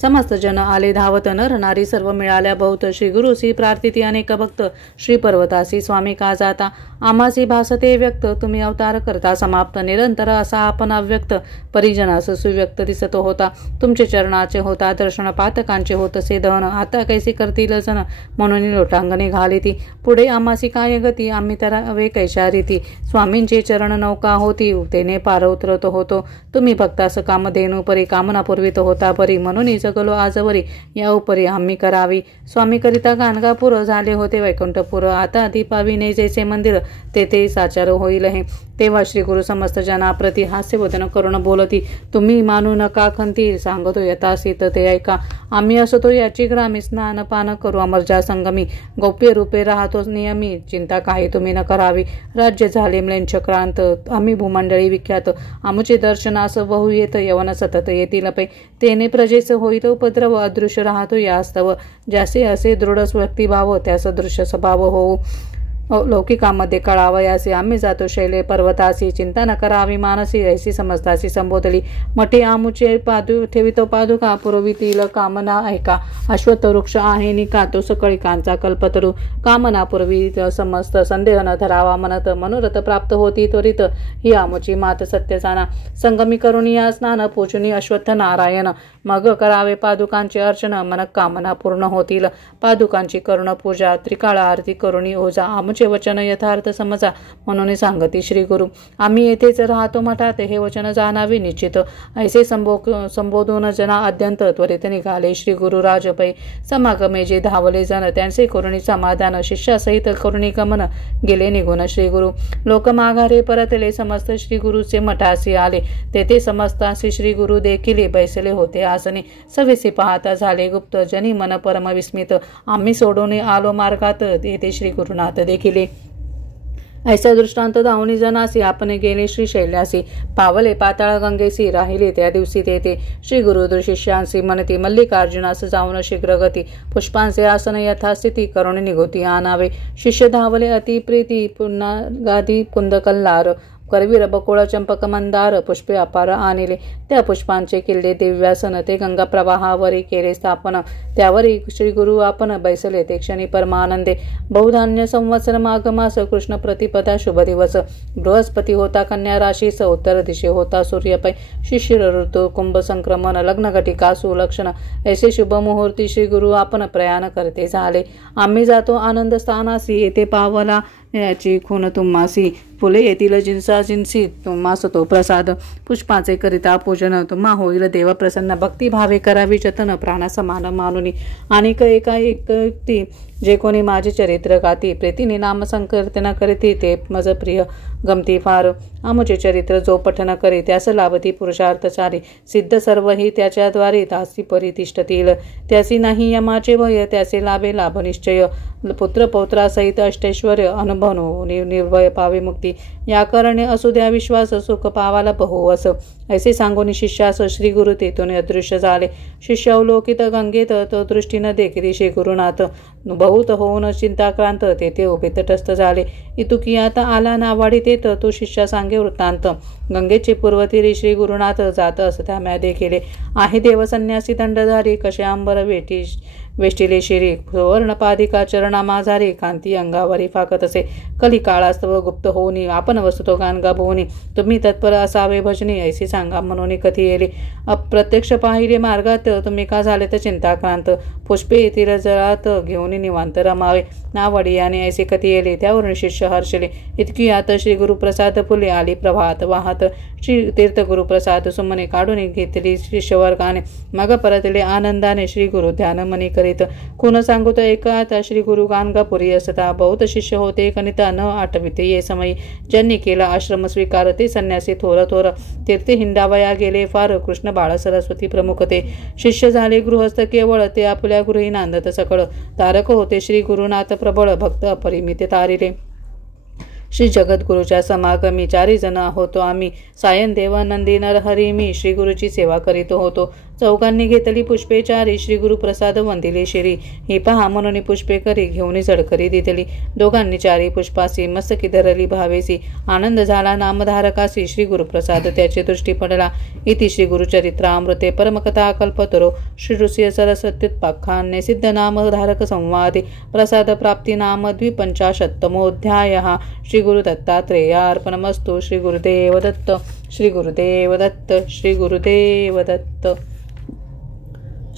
समस्त जन आले धावत नर नारी सर्व मिळाल्या बहुत श्री गुरुसी प्रार्थिती अनेक भक्त श्री पर्वतासी स्वामी का जाता आमासी भासते व्यक्त तुम्ही अवतार करता समाप्त निरंतर असा आपण अव्यक्त परिजनास सुव्यक्त दिसत होता तुमचे चरणाचे होता दर्शन पातकांचे होतसे दहन आता कैसे करतील जन म्हणून लोटांगणे घालिती पुढे आमासी काय गती आम्ही तरावे कैशा रीती स्वामींची चरण नौका होती तेने पार उतरत होतो तुम्ही भक्तास कामधेनू परी कामना पुरवित होता परी म्हणून जगलो आजवरी या उपरी आम्ही करावी स्वामी करिता गाणगापूर झाले होते वैकुंठपूर आता दीपाविने जैसे मंदिर तेथे साचार होईल हे तेव्हा श्री गुरु समस्त जनाप्रती हास्यवदन करून बोलती तुम्ही मानू नका खंती सांगतो यथासीत ते ऐका आम्ही असतो याची ग्रामी स्नान पान करू अमरजा संगमी गौप्य रूपे राहतो नियमी चिंता काही तुम्ही न करावी राज्य झाले म्लेंचक्रांत आम्ही भूमंडळी विख्यात आमुचे दर्शनास बहु येत यवन सतत येतील पै तेने प्रजेस होईल उपद्रव अदृश्य राहतो यास्तव ज्यासे असे दृढ व्यक्तिभाव त्या सदृश्य स्वभाव होऊ लौकिकामध्ये कळावयासी आम्ही जातो शैले पर्वतासी चिंता न करावी मानसी ऐसी समजतासी संबोधली मठी आमुचे ठेवितो पादुका पुरवितील कामना ऐका अश्वत्थ वृक्ष आहे निका तो सकळिकांचा कल्पतरू कामना पुरवी समस्त संदेह न धरावा मनत मनोरथ प्राप्त होती त्वरित ही आमुची मात सत्यसाना संगमी करुणिया स्नान पोचुनी अश्वत्थ नारायण मग करावे पादुकांचे अर्चन मन कामना पूर्ण होतील पादुकांची करुण पूजा त्रिकाळ आरती करुणी ओजा आमचे वचन यथार्थ समजा म्हणून सांगती श्री गुरु आम्ही येथेच राहतो मठात हे वचन जाणावे निश्चित ऐसे संबोधून जना अत्यंत त्वरित निघाले श्री गुरु राजपै समागमे जे धावले जन त्यांचे करुणी समाधान शिष्यासहित करुणी गमन गेले निघून श्री गुरु लोक माघारे परतले समस्त श्री गुरुचे मठासी आले तेथे समस्तासी श्री गुरु देखील बैसले होते आसने सवेसी पाहता झाले गुप्त जनी मन परम विस्मित आम्ही सोडून आलो मार्गात येथे श्री गुरुनाथ देखिले ऐसा दृष्टांत धावणी जनासी आपण गेले श्री शैल्यासी पावले पाताळ गंगेसी राहिले त्या दिवशी तेथे श्री गुरु शिष्यांसी मनती मल्लिकार्जुनास जाऊन शीघ्र गती पुष्पांचे आसन यथास्थिती करुणी निघोती आणावे शिष्य धावले अति प्रीती पुन्हा गादी कुंद कल्लार करवीर बकोळ चंपक मंदार पुष्पे अपार आणले त्या पुष्पांचे किल्ले दिव्यासन ते गंगा प्रवाहावरी केले स्थापन त्यावरी श्री गुरु आपण बैसले ते क्षणी परमानंदे बहुधान्य संवत्सर माघ मास कृष्ण प्रतिपदा शुभ दिवस बृहस्पती होता कन्या राशीस उत्तर दिशे होता सूर्यपै शिशिर ऋतू कुंभ संक्रमण लग्न घटिका सुलक्षण ऐसे शुभ मुहूर्ती श्री गुरु आपण प्रयाण करते झाले आम्ही जातो आनंद स्थानासी येथे पावला याची खून तुम्हासी फुले येतील जिन्सा जिन्सी तुम्हास तो प्रसाद पुष्पाचे करिता पूजन तुम्हा होईल देव प्रसन्न भक्तिभावे करावी जतन प्राणासमान मानुनी अनेक एका एकती जे कोणी माझे चरित्र गाती प्रीतीने नाम संकीर्तन करीती ते मज प्रिय गमती फार आमुचे चरित्र जो पठन करी त्यास लाभती पुरुषार्थ सारी सिद्ध सर्वही त्याच्याद्वारे दासी परितिष्ठतील त्यासी नाही यमाचे भय त्याचे लाभे लाभ निश्चय पुत्र पौत्रासहित अष्टैश्वर अनुभव निर्भय पावे मुक्ती या कारणे असू द्या विश्वास सुख पावाला बहु अस ऐसे सांगून शिष्यास श्री गुरु तेथून अदृश्य झाले शिष्य अवलोकित गंगेत तो दृष्टीनं देखील श्री गुरुनाथ बहुत होऊन चिंताक्रांत तेथे उभे तटस्थ झाले इतुकी आता आला नावाडी तेथ तो शिष्या सांगे वृत्तांत गंगेचे पूर्वतीरी श्री गुरुनाथ जात असता म्या देखिले आहे देव संन्यासी दंडधारी कशे अंबर वेष्टिले शिरी सुवर्णपादिका चरणा माझारी कांती अंगावरी फाकत असे कली काळास्तव गुप्त होऊनी आपण वसतो गाणगा भोवनी तुम्ही तत्पर असावे भजनी ऐसी सांगा म्हणून कथी येले अप्रत्यक्ष पाहिले मार्गात तुम्ही का झाले तर चिंताक्रांत पुष्पे येथील जळात घेऊन निवांत रमावे नावडी याने ऐसे कथी येले त्यावरून शिष्य हर्षले इतकी आता श्री गुरुप्रसाद फुले आली प्रभात वाहत श्री तीर्थ गुरुप्रसाद सुमने काढून घेतली शिष्यवर्गाने मग परतले आनंदाने श्री गुरु ध्यान मनी करीत कुण सांगतो एका आता श्री गुरु गाणगापुरी असता बहुत शिष्य होते कनिता न आठविते ये समयी ज्यांनी केला आश्रम स्वीकार ते संन्यासी थोर थोर तीर्थे हिंडावया गेले फार कृष्ण बाळ सरस्वती प्रमुख ते शिष्य झाले गृहस्थ केवळ ते आपल्या गृही नांदत सकळ तारक होते श्री गुरुनाथ प्रबळ भक्त अपरिमित तारिले श्री जगद्गुरुच्या समागमी 4 जण होतो आम्ही सायन देव नंदी नरहरी मी श्री गुरुची सेवा करीत होतो चौघांनी घेतली पुष्पे चारी, श्री गुरु प्रसाद वंदिले शिरी. ही पहा म्हणून पुष्पे करी, घेऊन जडकरी दितली. दोघांनी चारी पुष्पासी, मस्तकी धरली भावेसी. आनंद झाला नामधारकासी, श्री गुरु प्रसाद त्याची दृष्टी पडला. इति श्री गुरुचरित्रामृते परमकथा कल्पतरो श्री ऋषी सरस्वत्युत्पाख्याने सिद्ध नामधारक संवादे प्रसाद प्राप्ती नाम 250तमोऽध्यायः. श्री गुरु दत्तात्रेयार्पणमस्तु. श्री गुरुदेव दत्त. श्री गुरुदेव दत्त. श्री गुरुदेव दत्त.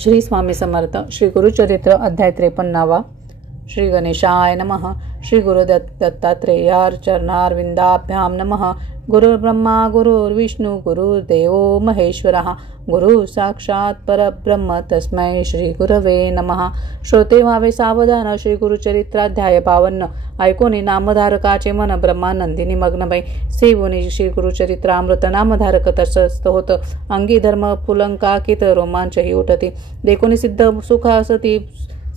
श्री स्वामी समर्थ. श्री गुरुचरित्र अध्याय 53. श्री गणेशाय नमः. श्री गुरु दत्तात्रेयार चरणारविंदाभ्याम नमः. गुरुर्ब्रह्मा गुरुर्विष्णू गुरुर्देवो महेश्वरः. गुरु साक्षात परब्रह्म तस्मै श्री गुरवे नमः. श्रोते व्हावे सावधान. श्री गुरुचरित्राध्याय 52. ऐकोनी नामधारकाचे मन ब्रह्मानंदिनी मग्नमय. सेवुनी श्री गुरुचरित्रामृत नामधारक तटस्थ होत. अंगी धर्म पुलंकाकित रोमांचही उठती. देखोनी सिद्ध सुख असती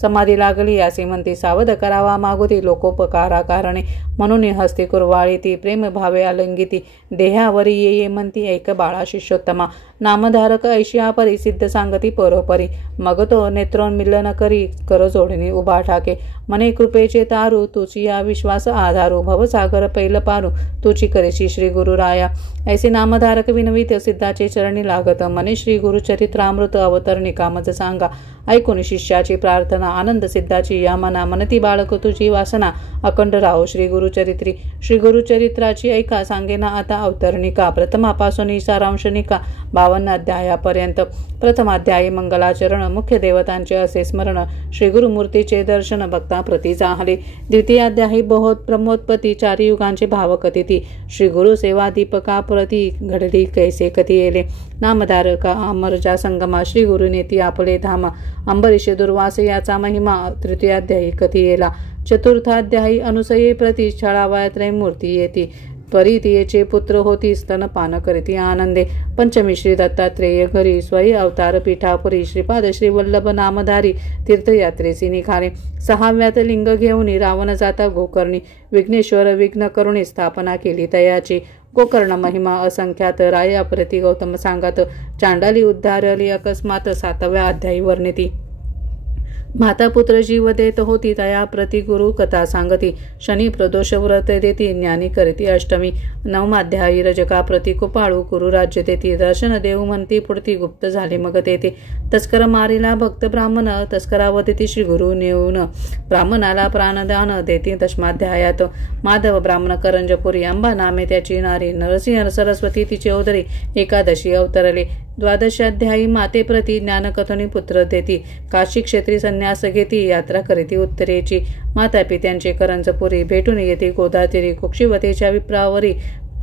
समाधी लागली. असे म्हणती सावध करावा मागुती लोकोपकारा कारणे. म्हणून हस्ती कुरवाळी ती प्रेम भावे अलंगिती. देहावरी ये म्हणती ऐक बाळा शिष्योत्तमा. नामधारक ऐशिया परी सिद्ध सांगती परोपरी. मग तो नेत्रोन्मिलन करी कर जोडणी उभा ठाके. मने कृपेचे तारू तुची या विश्वास आधारू. भवसागर पैल पारू तुची करेशी श्री गुरुराया. ऐसे नामधारक विनवित सिद्धाचे चरणी लागत. मने श्री गुरुचरित्रामृत अवतरणिका मज सांगा. ऐकून शिष्याची प्रार्थना आनंद सिद्धाची या मना. म्हणती बाळक तुझी वासना अखंड राहो श्री गुरुचरित्री. श्री गुरुचरित्राची ऐका सांगेना आता अवतरणिका. प्रथमापासून सारांशनिका 52 अध्यायापर्यंत. प्रथमाध्यायी मंगलाचरण. मुख्य देवतांचे असे स्मरण. श्री गुरुमूर्तीचे दर्शन भक्ताप्रती चाहले. द्वितीयाध्यायी बहुत ब्रह्मोत्पत्ती. 4 युगांचे भावकथिती. श्री गुरु सेवा दीपकाप्रती घडली कैसे कथी येले. नामधारका अमरजा संगमा. श्री गुरुनेती आपले धामा. अंबरीश दुर्वास याचा महिमा. तृतीयाध्यायी कथी येला. चतुर्थाध्यायी अनुसये प्रती छळावयात्रय मूर्ती येती. परितीयेचे पुत्र होती स्तनपान करीती आनंदे. पंचमी श्री दत्तात्रेय घरी स्वयं अवतार पीठापुरी. श्रीपाद श्री वल्लभ नामधारी तीर्थयात्रेसी निघाले. 6व्यात लिंग घेऊन रावण जाता गोकर्णी. विघ्नेश्वर विघ्न करुणी स्थापना केली तयाची. गोकर्ण महिमा असंख्यात. राया प्रति गौतम सांगत. चांडाली उद्धारली अकस्मात. 7व्या अध्यायी वर्णिती. माता पुत्र जीव देत होती तया प्रति गुरु कथा सांगती. शनी प्रदोष व्रत देती ज्ञानी करती अष्टमी. 9वाध्यायी रजका प्रति कुपाळू गुरु राज्य देती. दर्शन देऊ म्हणती पुढती गुप्त झाले मग तेथे. तस्कर मारिला भक्त ब्राह्मण. तस्करावती श्री गुरु नेऊन ब्राह्मणाला प्राणदान देती. 10व्याध्यायात माधव ब्राह्मण करंजपुरी. अंबा नामे त्याची नारी. नरसिंह सरस्वती तिचे उदरी. एकादशी अवतरले. 12व्याध्यायी माते प्रति ज्ञानकथनी पुत्र देती. काशी क्षेत्री संन्यास घेती. यात्रा करीती उत्तरेची. माता पित्यांचे करंजपुरी. भेटून येते गोदातीरी. कुक्षिवतेच्या विप्रावरी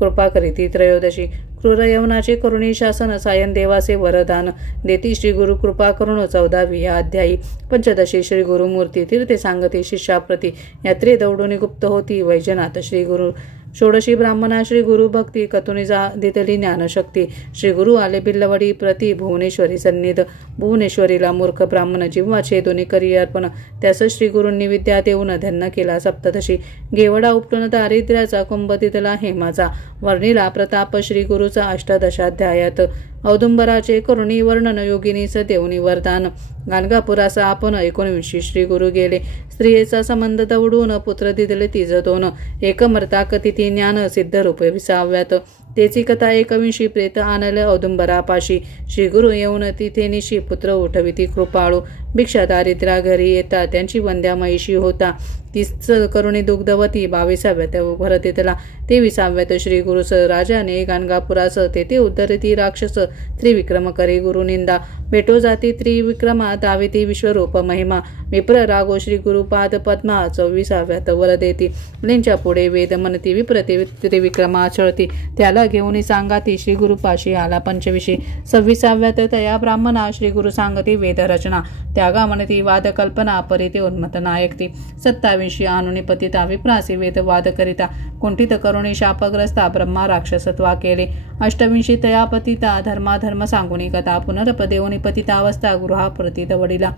कृपा करीती. 13वी क्रूर यवनाचे करुणी शासन. सायन देवाचे वरदान देती श्री गुरु कृपा करुण. 14वी अध्यायी. पंचदशी श्री गुरुमूर्ती तीर्थे सांगती शिष्याप्रती. यात्रे दौडून गुप्त होती वैजनाथ श्री गुरु. 16शी ब्राह्मणा श्री गुरु भक्ती. कथुनी दितली ज्ञानशक्ती. श्री गुरु आले बिल्लवडी प्रति भुवनेश्वरी सन्निध. भुवनेश्वरीला मूर्ख ब्राह्मण जिव्हा छेदोनी करी अर्पण. त्यास श्री गुरूंनी विद्या देऊन धन्य केला. 17शी गेवडा उपटून दारिद्र्याचा कुंभ तिथला हेमाचा. वर्णिला प्रताप श्री गुरुचा. 18दशाध्यायात औदुंबराचे करुणी वर्णन. योगिनीस देऊनी वरदान. गाणगापुरास आपण. 19 श्री गुरु गेले. स्त्रियेचा संबंध दवडून पुत्र दिदले तिज 2. एकमर्ता कथिती ज्ञान सिद्ध रूप. 20व्यात तेची कथा. 21 प्रेत आणले औदुंबरापाशी. श्री गुरु येऊन तिथे निशी पुत्र उठविती कृपाळू. भिक्षा दारिद्र्या घरी येता त्यांची वंद्या महिषी होता. 30 करुणी दुग्धवती. 22व्यात भरतीतला. 23व्यात श्री गुरुस राजाने गाणगापुरास. तेथे उद्धरती राक्षस. त्रिविक्रम करी गुरुनिंदा. भेटो जाती त्रिविक्रमा. दाविती विश्वरूप महिमा. विप्र रागो श्री गुरुपाद पद्मा. 24व्यात वर देती. मुलींच्या पुढे वेद म्हणती. विप्रती त्रिविक्रमा छळती. त्याला घेऊन सांगाती श्री गुरुपाशी आला. 25 26व्यात तया ब्राह्मणा श्री गुरु सांगती वेद रचना. त्यागा म्हणती वाद कल्पना. परिते उन्मत नायकती. 27 आणुनी पतिता. विप्रासी वेद वाद करिता. कुंठित करुणी शापग्रस्ता. ब्रह्मा राक्षसत्वा केले. 28 तया पतिता. धर्माधर्म सांगुनी कथा. पुनरपदेऊनी पतितावस्था. गृहाप्रती दवडिला.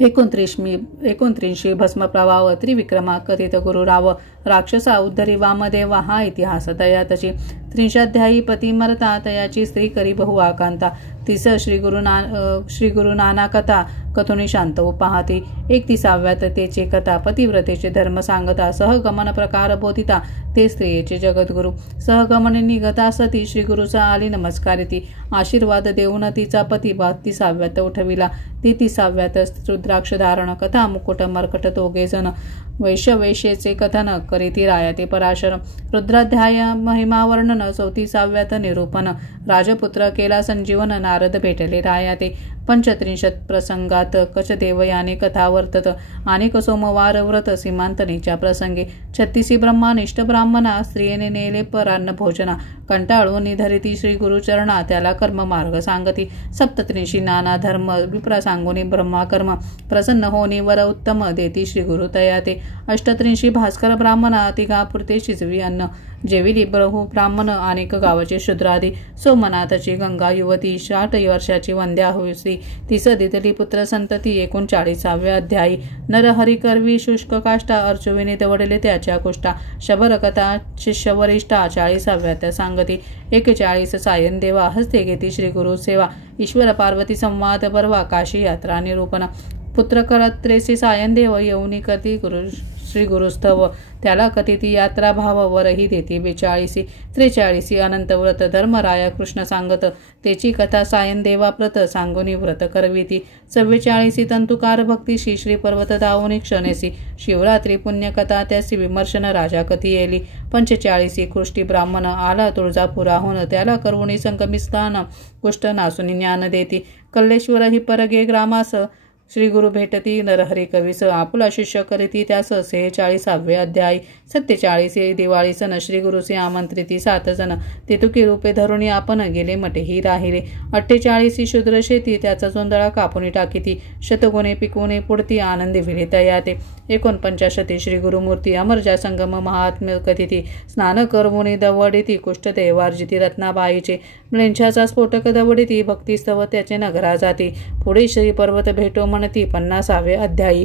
29 भस्म प्रवाव. त्रिविक्रमा कथित गुरुराव. राक्षसा उद्धरी वामदेव हा इतिहास तया तशी 300 पतिमरता तयाची स्त्री करी बहु आकांता तिस श्री गुरु नाना कथा कथोनी शांत पाहती 31व्यात तेचे कथा पतिव्रतेचे धर्म सांगता सहगमन प्रकार बोधिता ते स्त्रियेचे जगद्गुरु सहगमन निगता सती श्री गुरुचा आली नमस्कारिती आशीर्वाद देऊन तिचा पती 32व्यात उठविला 33व्यात रुद्राक्ष धारण कथा मुकुट मर्कट दोघे जण वैश्येचे कथन करीती रायते पराशर रुद्राध्याय महिमा वर्णन 34व्यात निरूपण राजपुत्र केला संजीवन नारद भेटले रायाते 35 प्रसंगात कचदेव याने कथा वर्तत अनेक सोमवार व्रत सीमांतनीच्या प्रसंगी 36 ब्रह्मानिष्ठ ब्राह्मणा स्त्रियेने नेले परान्न भोजना कंटाळून निधरिती श्री गुरुचरणा त्याला कर्म मार्ग सांगती 37 नाना धर्म विप्र सांगोनी ब्रह्माकर्म प्रसन्न होनी वर उत्तम देती श्री गुरु तयाते 38 भास्कर ब्राह्मणा तिघापुरते शिजवी अन्न जेविली ब्रह्मू ब्राह्मण अनेक गावाचे शूद्रादी सोमनाथची गंगा युवती 60 वर्षाची वंद्या होसी तिस दितली पुत्र संतती 39व्या अध्यायी नरहरी करवी शुष्क काष्टा अर्जुविने दवडले त्याच्या कुष्टा शबर कथा शिष्यवरिष्ठा 40व्यात सांगती 41 सायन देवा हस्ते घेती श्री गुरु सेवा ईश्वर पार्वती संवाद परवा काशी यात्रा निरूपण पुत्र करत्रेसी सायन देव येऊनी करती श्री गुरुस्तव त्याला कथिती यात्रा भाव वरही देती 42 43 अनंत व्रत धर्मराया कृष्ण सांगत त्याची कथा सायन देवा प्रत सांगोनी व्रत करविती 44 तंतुकार भक्तीशी श्री पर्वत दावोनी क्षणेसी शिवरात्री पुण्यकथा त्यासी विमर्शन राजा कथी येली 45 कृष्टी ब्राह्मण आला तुळजापुराहून त्याला करुणी संगमिस्तान कुष्ठ नासुनी ज्ञान देती कल्लेश्वर ही परगे ग्रामास श्री गुरु भेटती नरहरी कवीस आपुला शिष्य करीती त्यास 46व्ये अध्यायी 47 दिवाळी सण श्री गुरुसे आमंत्रिती 7 जण तेतुकी रूपे धरुणी आपण गेले मटेही राहिले 48 शूद्र शेती त्याचा जोंधळा कापुनी टाकीती शतगुणे पिकुणे पुढती आनंदी विले तयाते 49 श्री गुरुमूर्ती अमरजा संगम महात्म्य कथिती स्नान करवुनी दवडिती कुष्ठ देवार्जिती रत्नाबाईचे म्लेंछाचा स्फोटक दवडिती भक्तिस्तव त्याचे नगरा जाती पुढे श्री पर्वत भेटो म्हणती 50व्ये अध्यायी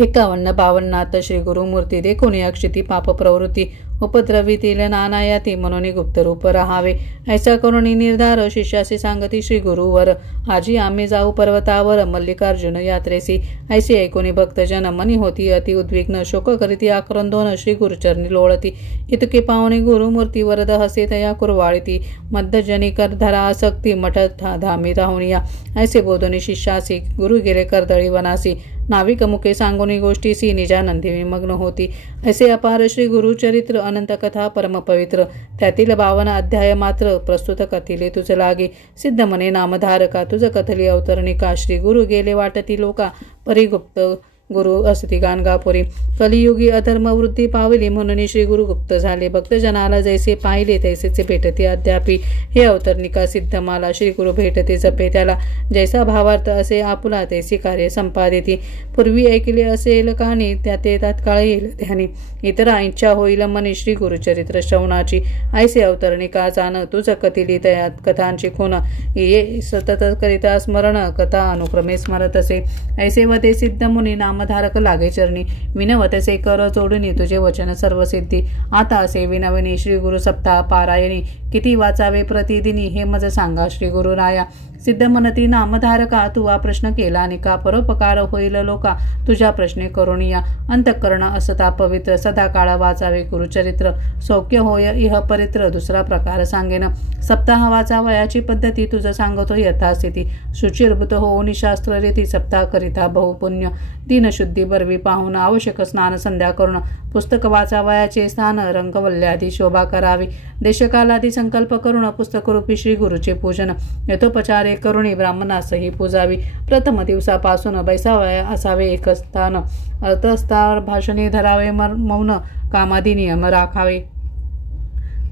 51-52 श्री गुरुमूर्ती देखून अक्षिती पाप प्रवृत्ती उपद्रवीतील नानायाती म्हणून गुप्त रूप राहावे ऐसा करुणी निर्धार शिष्यासी सांगती श्री गुरुवर आजी आम्ही जाऊ पर्वतावर मल्लिकार्जुन यात्रेसी ऐसी ऐकोनी भक्तजन मनी होती अति उद्विग्न शोक करीती आक्रंदोन श्री गुरुचरणी लोळती इतके पाहुणे गुरुमूर्ती वरद हसे तया कुरवाळीती मध्यजनी कर धरा आसक्ती मठ धामी राहुनिया ऐसे बोधोनी शिष्यासी गुरु गेले कर्दळी वनासी नाविक मुखे सांगोनी गोष्टीसी निजानंदी विमग्न होती ऐसे अपार श्री गुरुचरित्र अनंत कथा परम पवित्र त्यातील 52 अध्याय मात्र प्रस्तुत कथिले तुझ लागे सिद्ध मने नामधारका तुझ कथली अवतरणिका श्री गुरु गेले वाटती लोका परिगुप्त गुरु असती गाणगापुरी कलियुगी अधर्म वृद्धी पावली म्हणून श्री गुरु गुप्त झाले भक्तजनाला जैसे पाहिले तैसेचे भेटते अद्यापी हे अवतरणिका सिद्ध माला श्री गुरु भेटते जपे त्याला जैसा भावार्थ असे आपुला तैसी कार्य संपादिती पूर्वी ऐकले असेल कहाणी त्या ते तात्काळ येईल ध्यानी इतरा इच्छा होईल मनी श्री गुरुचरित्र श्रवणाची ऐसे अवतरणिका जाण तुझ कथिली त्या कथांची खून ये सतत करिता स्मरण कथा अनुक्रमे स्मरत असे ऐसे वते सिद्ध मुनी नामधारक लागे चरणी विनवतसे कर जोडणी तुझे वचन सर्वसिद्धी आता असे विनवनी श्री गुरु सप्ताह पारायणी किती वाचावे प्रतिदिनी हे मज सांगा श्री गुरुराया सिद्ध मनती नामधारका तुवा प्रश्न केला निका परोपकार होईल लोका तुझ्या प्रश्ने करुणिया अंतःकरण असता पवित्र सदा काळ वाचावे गुरुचरित्र सौख्य होय इह परित्र दुसरा प्रकार सांगेन सप्ताह वाचावयाची पद्धती तुझ सांगतो यथास्थिती शुचिर्भूत होऊन शास्त्र रीती सप्ताह करिता बहुपुण्य दिनशुद्धी बरवी पाहून आवश्यक स्नान संध्या करून पुस्तक वाचावयाचे स्थान रंगवल्ल्यादी शोभा करावी देशकालादी संकल्प करून पुस्तकरूपी श्री गुरुचे पूजन यथोपचारे करुणी ब्राह्मणासही पूजावी प्रथम दिवसापासून बैसावया असावे एक स्थान अर्थस्थार भाषणे धरावे मौन कामादी नियम राखावे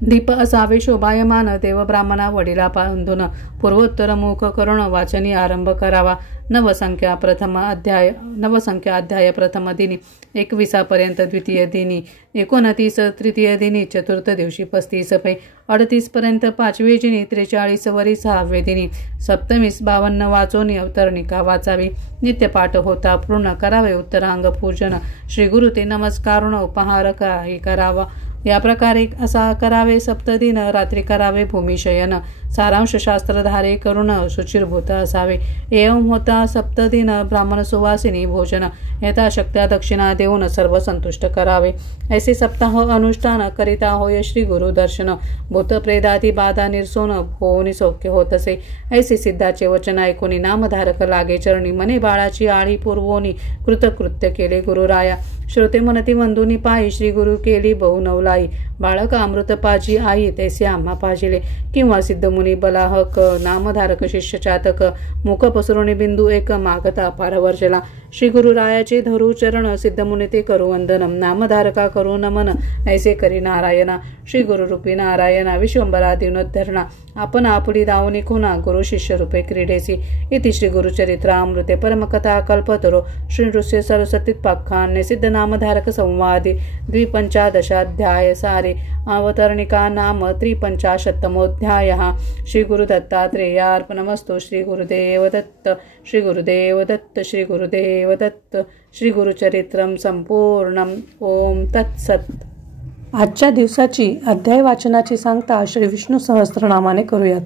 दीप असावे शोभायमान, देव ब्राह्मणा वडिला बांधून, पूर्वोत्तर मुख करुण, वाचनी आरंभ करावा. नवसंख्या अध्याय प्रथम दिनी, 21 पर्यंत द्वितीय दिनी, 29 तृतीय दिनी, चतुर्थ दिवशी 35 पै, 38 पर्यंत पाचवे दिनी, 43 वरी 6वे दिनी, सप्तमीस 52 वाचोनी अवतरणिका वाचावी. नित्यपाठ होता पूर्ण करावे. उत्तरांग पूजन श्री गुरु ते नमस्कारून उपहार काही करावा. या प्रकारे असा करावे. सप्तदिन रात्री करावे भूमिशयन. सारांश शास्त्रधारे करून शुचिर्भूत असावे. एवं होता सप्तदिन ब्राह्मण सुवासिनी भोजन. यथाशक्त्या दक्षिणा देऊन सर्व संतुष्ट करावे. ऐसे सप्ताह अनुष्ठान करिता होय श्री गुरु दर्शन. भूत प्रेदाती बाधा निरसोन होऊन सौख्य होत असे. ऐसे सिद्धाचे वचन ऐकून नामधारक लागे चरणी. मने बाळाची आळी पुरवोनी कृतकृत्य केले गुरुराया. श्रोते मनती वंदुनी पायी श्री गुरु केली बहु नवलाई. बाळक अमृत पाजी आई तैसे आम्हा पाजिले. किंवा सिद्धमुनी बलाहक नामधारक शिष्य चातक. मुख पसरुणी बिंदू एक मागता पारवर्जला. श्री गुरुरायाचे धरू चरण सिद्धमुनी ते करू वंदन. नामधारका करू नमन ऐसे करी नारायणा. श्री गुरुरूपी नारायणा विश्वंभरा दिनोद्धरणा. आपण आपुली दावनी खुना गुरु शिष्य रूपे क्रीडेसी. इति श्री गुरुचरित्रामृते परमकथा कल्पतरो श्री नृस्य सरस्वतीत्पाख्याने सिद्ध नामधारक संवादे द्विपंचादशाध्याय सारे. अवतरणिका नाम 53तमोऽध्यायः. श्री गुरुदत्तात्रेयार्पणमस्तु. श्री गुरुदेव दत्त. श्री गुरुदेव दत्त. श्री गुरुदेव दत्त. श्री गुरुचरित्रम संपूर्णम. ओम तत्सत. आजच्या दिवसाची अध्याय वाचनाची सांगता श्री विष्णू सहस्त्रनामाने करूयात.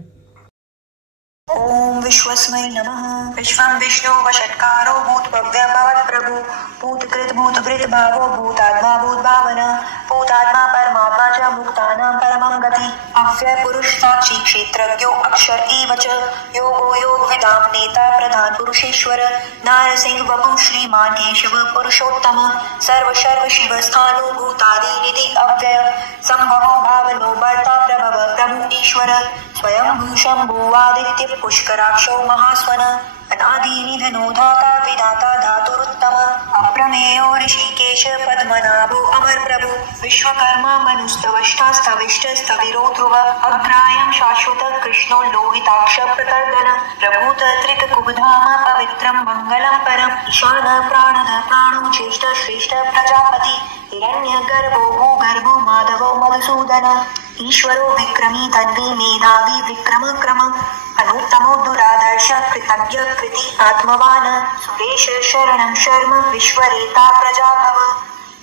ओम विश्वस्मै नमः. विश्वं विष्णु वषट्कारो भूतभव्य भवत् प्रभु. भूतकृत भूतभृत भावो भूतात्मा भूतभावन. भूतात्मा परमात्मा च मुक्तानां परमं गति. अव्यय पुरुष साक्षी क्षेत्रज्ञो अक्षर एव च. योगो योगविदां नेता प्रधान पुरुषेश्वर. नारसिंह वपु श्रीमान केशव पुरुषोत्तम. सर्व सर्व शिव स्थानो भूतादि निधि अव्यय. संभवो भावनो भर्ता प्रभव प्रभु ईश्वर. स्वयं शंभु आदित्य पुष्कराक्षो महास्वन. अनादि निधनो धाता विधाता धातुरुत्तम. अप्रमेयो ऋषिकेश पद्मनाभो अमर प्रभु. विश्वकर्मा मनुस्तवष्टास्तविष्ट स्थविरो ध्रुव. अग्रायं शाश्वत कृष्णो लोहिताक्ष प्रकर्दन. प्रभूत त्रिककुबधाम पवित्रं मंगलं परम. ईशान प्राणद प्राणो ज्येष्ठ श्रेष्ठ प्रजापति. हिरण्यगर्भो भूगर्भो माधवो मधुसूदन. ईश्वरो विक्रमी तन्वी मेधावी विक्रम क्रम. अनुत्तमो दुरादर्श कृतज्ञ कृति आत्मवान. सुरेश शरणं शर्म विश्वरेता प्रजाभव.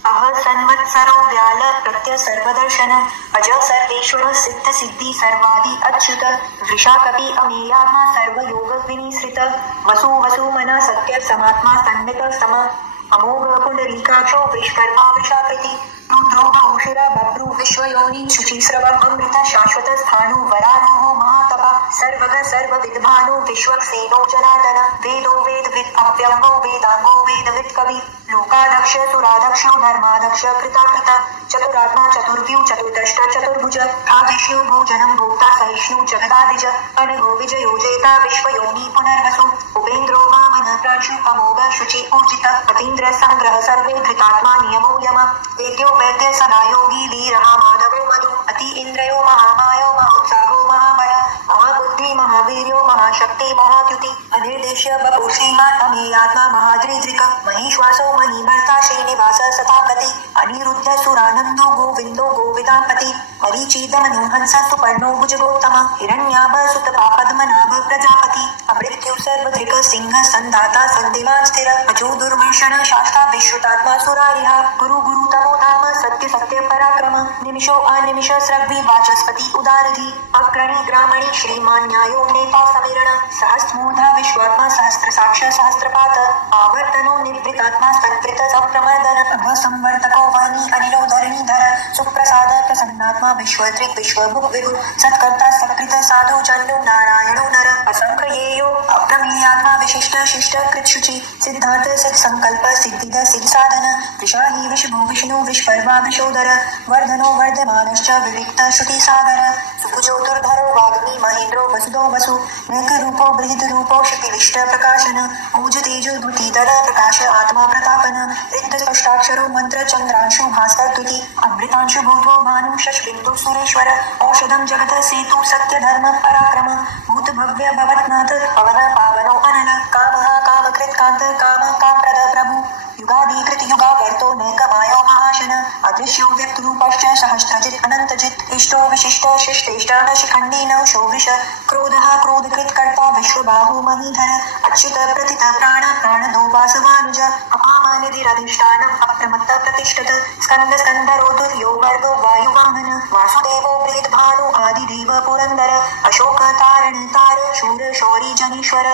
अह संवत्सरो व्याल प्रत्य सर्वदर्शन. अज सर्वेश्वर सिद्ध सिद्धि सर्वादि अच्युत. वृषाकपि अमेयात्मा सर्वयोग विनिसृत. वसु वसु मना सत्य समात्मा सन्नित सम. अमोघ पुंडरीकाक्षो विश्वकर्मा वृषाकृति. रुद्रो बहुशिरा बभ्रु विश्वयोनि शुचिस्रव. अमृत शाश्वत स्थाणु वरारोहो महातपा. सर्वग सर्वविद्भानो विश्वक्सेनो जनार्दन. वेदो वेदविद अव्यंगो वेदांगो वेदविद कवि. लोकादक्ष सुरादक्षो धर्मादक्ष कृताकृत. चतुरात्मा चतुर्व्यू चतुर्दष्ट चतुर्भुज. विष्णु भोजनं भोक्ता सहिष्णु जगदादिज. अनघो विजयो जेता विश्वयोनि पुनर्वसु. उपेन्द्रो वामन प्रांशु अमोघ शुचि पूजित. अतीन्द्र संग्रह सर्वे धृतात्मा नियमो यम. वेद्यो वैद्य सदा योगी वीरः माधवो मधु. अति इंद्रयो महामायो महोत्साहो महाबल. महाबुद्धि महावीर्यो महाशक्ति महाद्युति. अनिर्देश्य बभू श्रीमान् अमेयात्मा महाद्रिद्रिक. महिश्वासो महीभर्ता श्रीनिवास सतापति. अनिरुद्ध सुरानंदो गोविंदो गोविदापति. मरीचिदमनु हंस सुपर्णो भुजगोत्तम. हिरण्याभ सुत पद्मनाभ प्रजापति. अमृत्यु सर्वधृक सिंह संधाता संधिमान स्थिर. अजो दुर्मर्षण शास्ता विश्रुतात्मा सुरारिहा. गुरु गुरु तमो धाम सत्य सत्य पराक्रम. निमिषो अनिमिष स्रग्वी वाचस्पति उदारधि. अग्रणी ग्रामणी श्रीमान न्यायो नेता समीरण. सहस्रमूर्धा विश्वात्मा सहस्र साक्ष सहस्रपात. आवर्तनो निवृत्तात्मा संकृत संप्रमर्दन. संवर्तको वाणी अनिलो धरणीधर. सुप्रसाद प्रसन्नात्मा विश्वदृक् विश्वमुख विभु. सत्कर्ता सकृत साधु चंडो नारायणो नर. असंख्येयो अप्रमेयात्मा विशिष्ट शिष्ट कृतशुचि. सिद्धार्थ सिद्ध संकल्प सिद्धिद सिद्ध साधन. विशाही विष्णु विष्णु विश्वकर्मा विशोदर. वर्धनो वर्धमानश्च विविक्त श्रुति सागर. सुभुजो दुर्धरो वाग्मी महेन्द्रो वसुदो वसु. नैक रूपो बृहद रूपो क्षितिविष्ट प्रकाशन. ऊज तेजो द्युतिधर प्रकाश आत्मा प्रतापन. रिक्त स्पष्टाक्षरो मंत्र चंद्रांशु भास्कर प्रकृति अमृतांशु भूतो भानु शशबिंदु सुरेश्वर औषधम जगत सेतु सत्य धर्म पराक्रम भूत भव्य भवत्नाथ पवन पावनो अनल कामः कामकृत कांत काम कामप्रद प्रभु युगाधिकृत युगावर्तो नैकमायो महाशन अदृश्यो व्यक्तरूपश्च सहस्रजित् अनन्तजित् इष्टो विशिष्ट शिष्टेष्ट शिखण्डी नवशो वृष क्रोधः क्रोधकृत कर्ता विश्वबाहु महीधर अच्युत प्रतित प्राण प्राणदो वासवानुज अपामानिधिरधिष्ठानम् अप्रमत्त प्रतिष्ठत स्कंद स्कंदरोधुर यो वर्गो वायुवाहन वासुदेवो प्रेतभानु आदिदेव पुरंदर अशोक तारण तार शूर शौरी जनीश्वर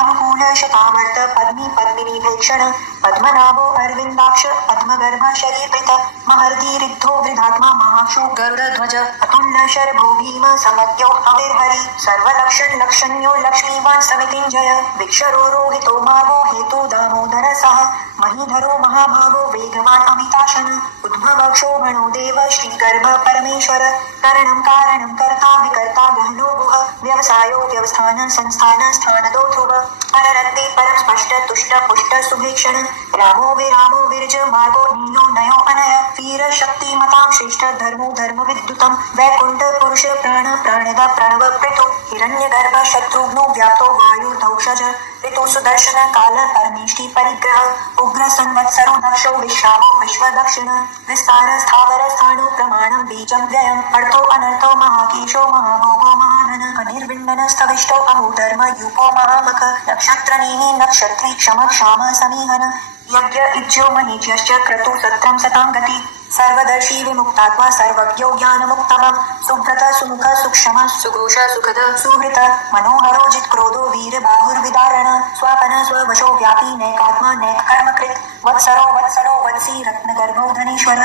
अनुकूल शतावर्त पद्मी पद्मिनी भीक्षण पद्मनाभो अरविंदाक्ष पद्मगर्भ शरीरकृत महर्दि रिद्धो वृद्धात्मा महाशु गरुडध्वज अतुल्य शरभो भीम समज्ञो हविर्हरि सर्वलक्षण लक्षण्यो लक्ष्मीवान् समितिञ्जय विक्षरो रोहितो मार्गो हेतु दामोदर सह महीधरो महाभागो वेगवान् अमिताशन उद्भव क्षोभणो देव श्रीगर्भ परमेश्वर करणं कारणं कर्ता विकर्ता गहनो गुह व्यवसायो व्यवस्थान संस्थान स्थानदो ध्रुव पररत्ते परम स्पष्ट तुष्ट पुष्ट सुभीक्षण रामो विरामो विरज मार्गो नीलो नयो अनय वीर शक्ति मतां श्रेष्ठ धर्मो धर्म विद्युतम वैकुंठ पुरुष प्राण प्राणद प्रणव प्रतो हिरण्यगर्भ शत्रुघ्नो व्याप्तो वायु धौषज ऋतु सुदर्शन काल परमेष्टि परिग्रह उग्र संवत्सरो दक्षो विश्रामो विश्व दक्षिण विस्तार स्थावर स्थानो प्रमाणं बीजं व्ययम् अर्थो अनर्थो महाकेशो महाभोगो महाधन अनिर्विण्डन स्थविष्टो अहोधर्म यूपो महामख नक्षत्रनेमि नक्षत्री क्षम क्षाम समीहन यज्ञ इज्यो मनीच्यश्च क्रतु सत्रं सतां गति सर्वदर्शी विमुक्तात्मा सर्वज्ञो ज्ञानमुत्तमं सुव्रत सुमुख सुक्षम सुघोष सुखद सुहृत मनोहरो जित्क्रोधो वीर बाहुर्विदारण स्वापन स्ववशो व्यापी नैकात्मा नैक कर्मकृत वत्सरो वत्सरो वत्सी रत्नगर्भो धनेश्वर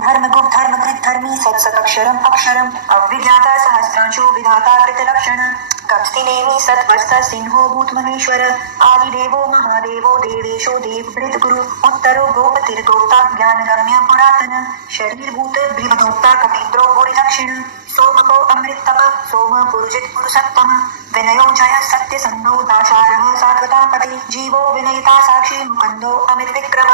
धर्मगुप्त धर्मकृत धर्मी सत्सतक्षरम अक्षरम अविज्ञात सहस्रांशो विधाता कृतलक्षण कप्स्तिनेमि सत्वस्त सिंहो भूत महेश्वर आदिदेवो महादेवो देवेशो देवभृत गुरु उत्तरो गोपतिर्गोप्ता ज्ञानगम्य पुरातन शरीरभूत भृगदोक्ता कपीन्द्रो भूरि दक्षिण सोमको अमृतप सोम पुरुजित पुरुषोत्तम विनयो जय सत्य संधो दाशारः सात्वतापति जीवो विनयिता साक्षी मुकुंदो अमित विक्रम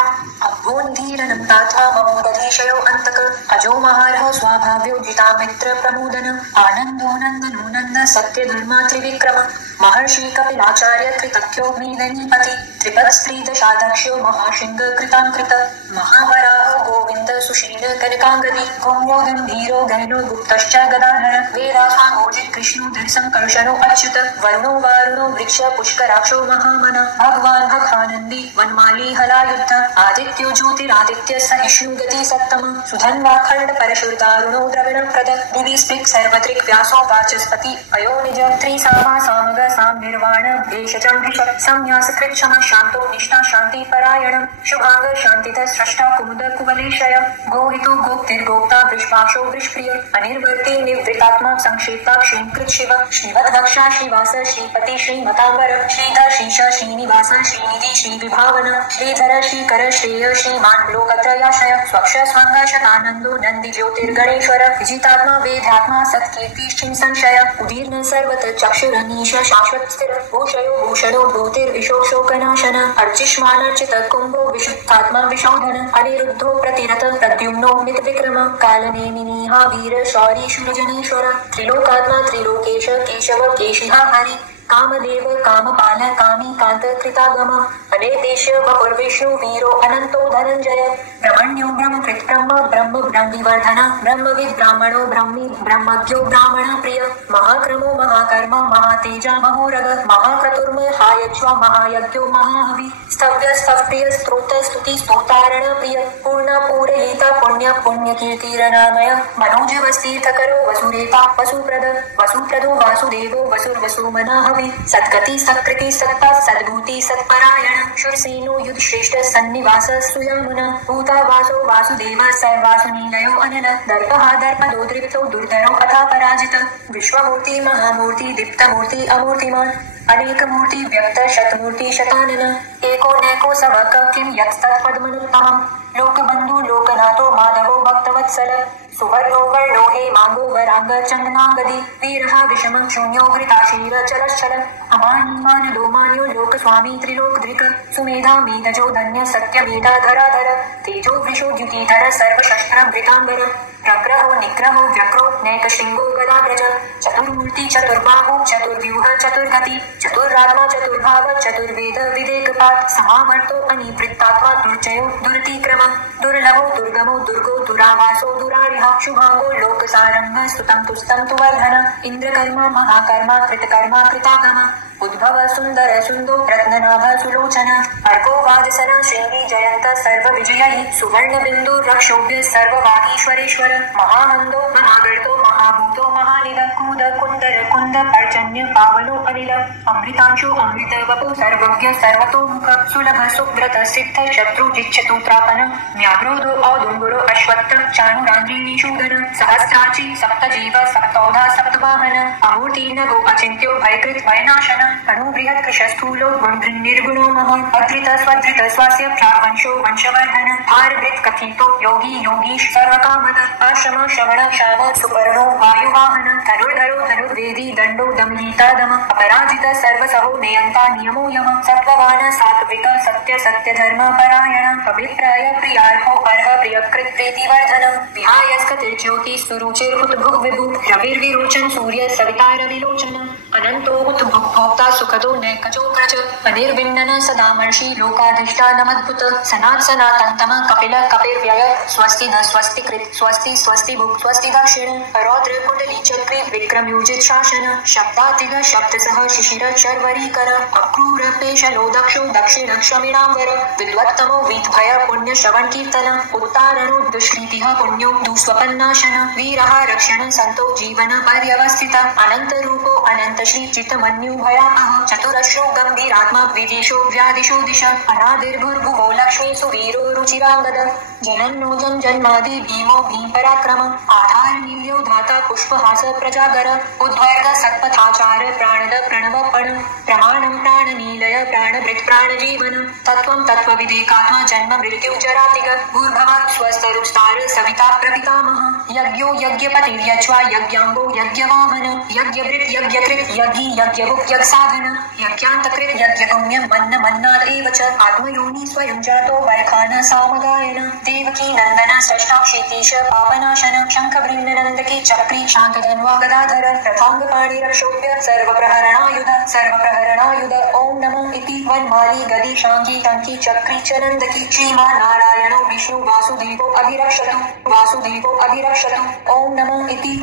अभ्योन्धीरनं तात्वा ममोदधीशयो अंतक अजो महारः स्वाभाव्यो जिता मित्र प्रमोदन आनंदो नंदनो नंद सत्य धर्मा त्रिविक्रम महर्षि कपिलाचार्य कृतज्ञो मीननीपति त्रिपद स्त्री दशाध्यक्षो महाशिंग कृतांकृत महावराह गोविंद सुशील कनकांगदी गौम्यो गंभीरो गहनो गुप्तश्च गदाधर वेदासामोजित कृष्णो धर्संकर्षणो अच्युत वरुणो वारुणो वृक्ष पुष्कराक्षो महामन भगवान भखानंदी वनमाली हलायुद्ध आदित्यो ज्योतिरादित्य सहिष्णु गति सत्तम सुधन्वाखंड परशुरदारुणो द्रविण प्रद दिवि स्पृक् सर्वत्रिक व्यासो वाचस्पति अयो निज त्रिसामा सामग साम निर्वाण भेषजं भिषक संन्यास कृच्छम शांतो निष्ठा शांति परायणम शुभांग शांतित स्रष्टा कुमुद कुवलेशय गोहितो गोप्तिर्गोप्ता वृषभाक्षो वृषप्रिय अनिर्वर्ति निवृत्तात्मा संक्षेपा क्षीणकृत शिव श्रीवद्दक्षा श्रीवास श्रीपति श्रीमतांबर श्रीधर श्रीश श्रीनिवास श्रीनिधि श्रीविभावन श्रीधर श्रीकर श्रेय श्रीमान लोकत्रयाशय स्वक्ष स्वांग शतानंदो नंदि ज्योतिर्गणेश्वर विजितात्मा वेदात्मा सत्कीर्ति श्री संशय उदीर्न सर्वत चक्षुरनीश शाश्वत स्थिर भूषयो भूषणो भूतिर्विशोकनाशन अर्चिष्मानर्चित कुंभो विशुद्धात्मा विशोधन अनिरुद्धो प्रतिरत प्रद्युम्नो मित विक्रम कालनेमिनीहा वीर शौरी शूरजनेश्वर त्रिलोकात्मा त्रिलोकेश केशव केशिहा हरि कामदेव कामपाल कामी कांत कृतागम अनेदेश वपुर्विष्णु वीरो अनंतो धनंजय ब्रह्मण्यो ब्रह्मकृत ब्रह्म ब्रह्म ब्रह्मविवर्धन ब्रह्मविद ब्राह्मणो ब्रह्मी ब्रह्मज्ञो ब्राह्मण प्रिय महाक्रमो महाकर्म महातेजा महोरग महाक्रतुर्महायज्वा महायज्ञो महाहवि स्तव्य स्तवप्रिय स्तोत्र स्तुति स्तोतारण प्रिय पूर्ण पूरयिता पुण्य पुण्यकीर्तिरनामय मनोज वस्तीर्थकरो वसुरेता वसुप्रदो वासुदेवो वसुर्वसुमनः सत्गति सत्कृति सत्ता सद्भूति सत्परायण शूरसेनो युध श्रेष्ठ सन्निवास सुयामुन भूता वासो वासुदेव सर्वासु नीलयो अनल दर्पहा दर्पदो द्रिवितो दुर्धरो अथा पराजित विश्वमूर्ति महामूर्ति दीप्तमूर्ति अमूर्तिमान अनेक मूर्ति व्यक्त शतमूर्ति शतानन एको नैको सवक किम यत्तत्पद्मनुत्तमम् लोकबंधू लोकनाथो माधवो भक्तवत्सल सुवर्णो वर्णो हे मांगो वरांग चंदनागदी वीरहा विषमं शून्यो घृताशीर चलश्चल अमानिमान दोमान्यो लोकस्वामी त्रिलोकधृक सुमेधा मेधजो धन्य सत्यमेधा धराधर तेजो वृषो द्युतिधर सर्वशस्त्रभृतांबर प्रग्रहो निग्रहो व्यग्रो नैकशृंगो गदाव्रज चतुर्मूर्ति चतुर्बाहु चतुर्व्यूह चतुर्गति चतुर्रात्मा चतुर्भाव चतुर्वेद विवेकपात समावर्तो अनिवृत्तात्मा दुर्जयो दुरतिक्रम दुर्लभो दुर्गमो दुर्गो दुरावासो दुरारिह शुभांगो लोकसारंग स्तुतं तुस्तं तु वर्धन इंद्रकर्मा महाकर्मा कृतकर्मा कृतागम उद्भव सुंदर सुंदो रत्ननाभ सुलोचन अर्को वाजसन श्रेणी जयंत सर्व विजयी सुवर्ण बिंदु रक्षोभ्य सर्व वागीश्वरेश्वर महानंदो महागर्तो महाभूतो महानिद कूद कुंदर कुंद पर्जन्य पावनो अनिल अमृतांशो अमृत वपु सर्वज्ञ सर्वतोमुख सुलभ सुव्रत सिद्ध शत्रु जिच्छतु त्रापन व्याघ्रोदो औदुंगुरो अश्वत्थ चाणुरांद्रीनिषूदन सहस्राची सप्तजीव सप्तौधा सप्तवाहन अमूर्तीर्न गो अचिंत्यो भयकृत भयनाशन अणुबृहत् कृशस्थूलो निर्गुणो महान् अधृत स्वधृत स्वास्य प्रावंशो वंशवर्धन भारभृत् कथितो योगी योगीश सर्वकामद आश्रम श्रवण क्षाम सुपर्णो वायुवाहन धनुर्धरो धनुर्वेदी दंडो दमहीता दम अपराजित सर्वसहो नियंता नियमो यम सत्ववान सात्विक सत्य सत्य धर्म परायण अभिप्राय प्रियार्हो अर्ह प्रियकृत प्रीतिवर्धन विहायस्कतिर्ज्योति सुरुचिर्हुतभुग् विभु रविर्विरोचन सूर्य सविता रविलोचन अनंतो भोक्ता सुखदो नैकजो ग्रज अनिर्विण्णन सदामर्षि लोकाधिष्ठानमद्भुत सनात् सनातन्तम कपिल कपिर्व्यय स्वस्ति न स्वस्ति कृत स्वस्ति स्वस्ति भुक् स्वस्ति दक्षिण रौद्र कुंडली चक्री विक्रम योजित शासन शब्दातिग शब्द सह शिशिर शर्वरीकर अक्रूर पेशलो दक्षो दक्षिण क्षमिणांबर विद्वत्तमो वीतभय पुण्य श्रवण कीर्तन उत्तारणो दुष्कृतिः पुण्यो दुस्वपन्नाशन वीरः रक्षण संतो जीवन पर्यवस्थित अनंत रूपो अनंत श्री चित्तमन्यु भयापः चतुरश्रो गंभीरात्मा विदिशो व्यादिशो दिश अनादिर्भुर्भुवो लक्ष्मी सुवीरो रुचिरांगद जनन्नो जन्मादि भीमो भीम पराक्रम आधार नील्यो धाता पुष्पहास प्रजागर उद्वर्ग सत्पथाचार प्राणद प्रणवपण प्रमाणं प्राणनीलय प्राणभृत् प्राणजीवन तत्त्वं तत्त्वविदेकात्मा जन्म मृत्यु जरातिग भूर्भुवः स्वस्तरुस्तार सविता प्रपितामह यज्ञो यज्ञपतिर्यज्वा यज्ञांगो यज्ञवाहन यज्ञभृत् यज्ञकृत् यज्ञी यज्ञभुक् यज्ञसाधन यज्ञान्तकृत् यज्ञगम्यं मन्न मन्नादेव च आत्मयोनि स्वयं जातो वैखान सामगायन देवकी नंदन षष्ठाक्षितीश पापनाशन शंखभृन्ननन्दकी चक्री शांतधन्वा गदाधर रथांगपाणि रक्षोभ्य सर्वप्रहरणायुध ओम नमः इति वनमाली गदी शांगी टंकी चक्री च नन्दकी श्रीमान् नारायणो विष्णु वासुदेवो अभिरक्षतु ओम नमः इति।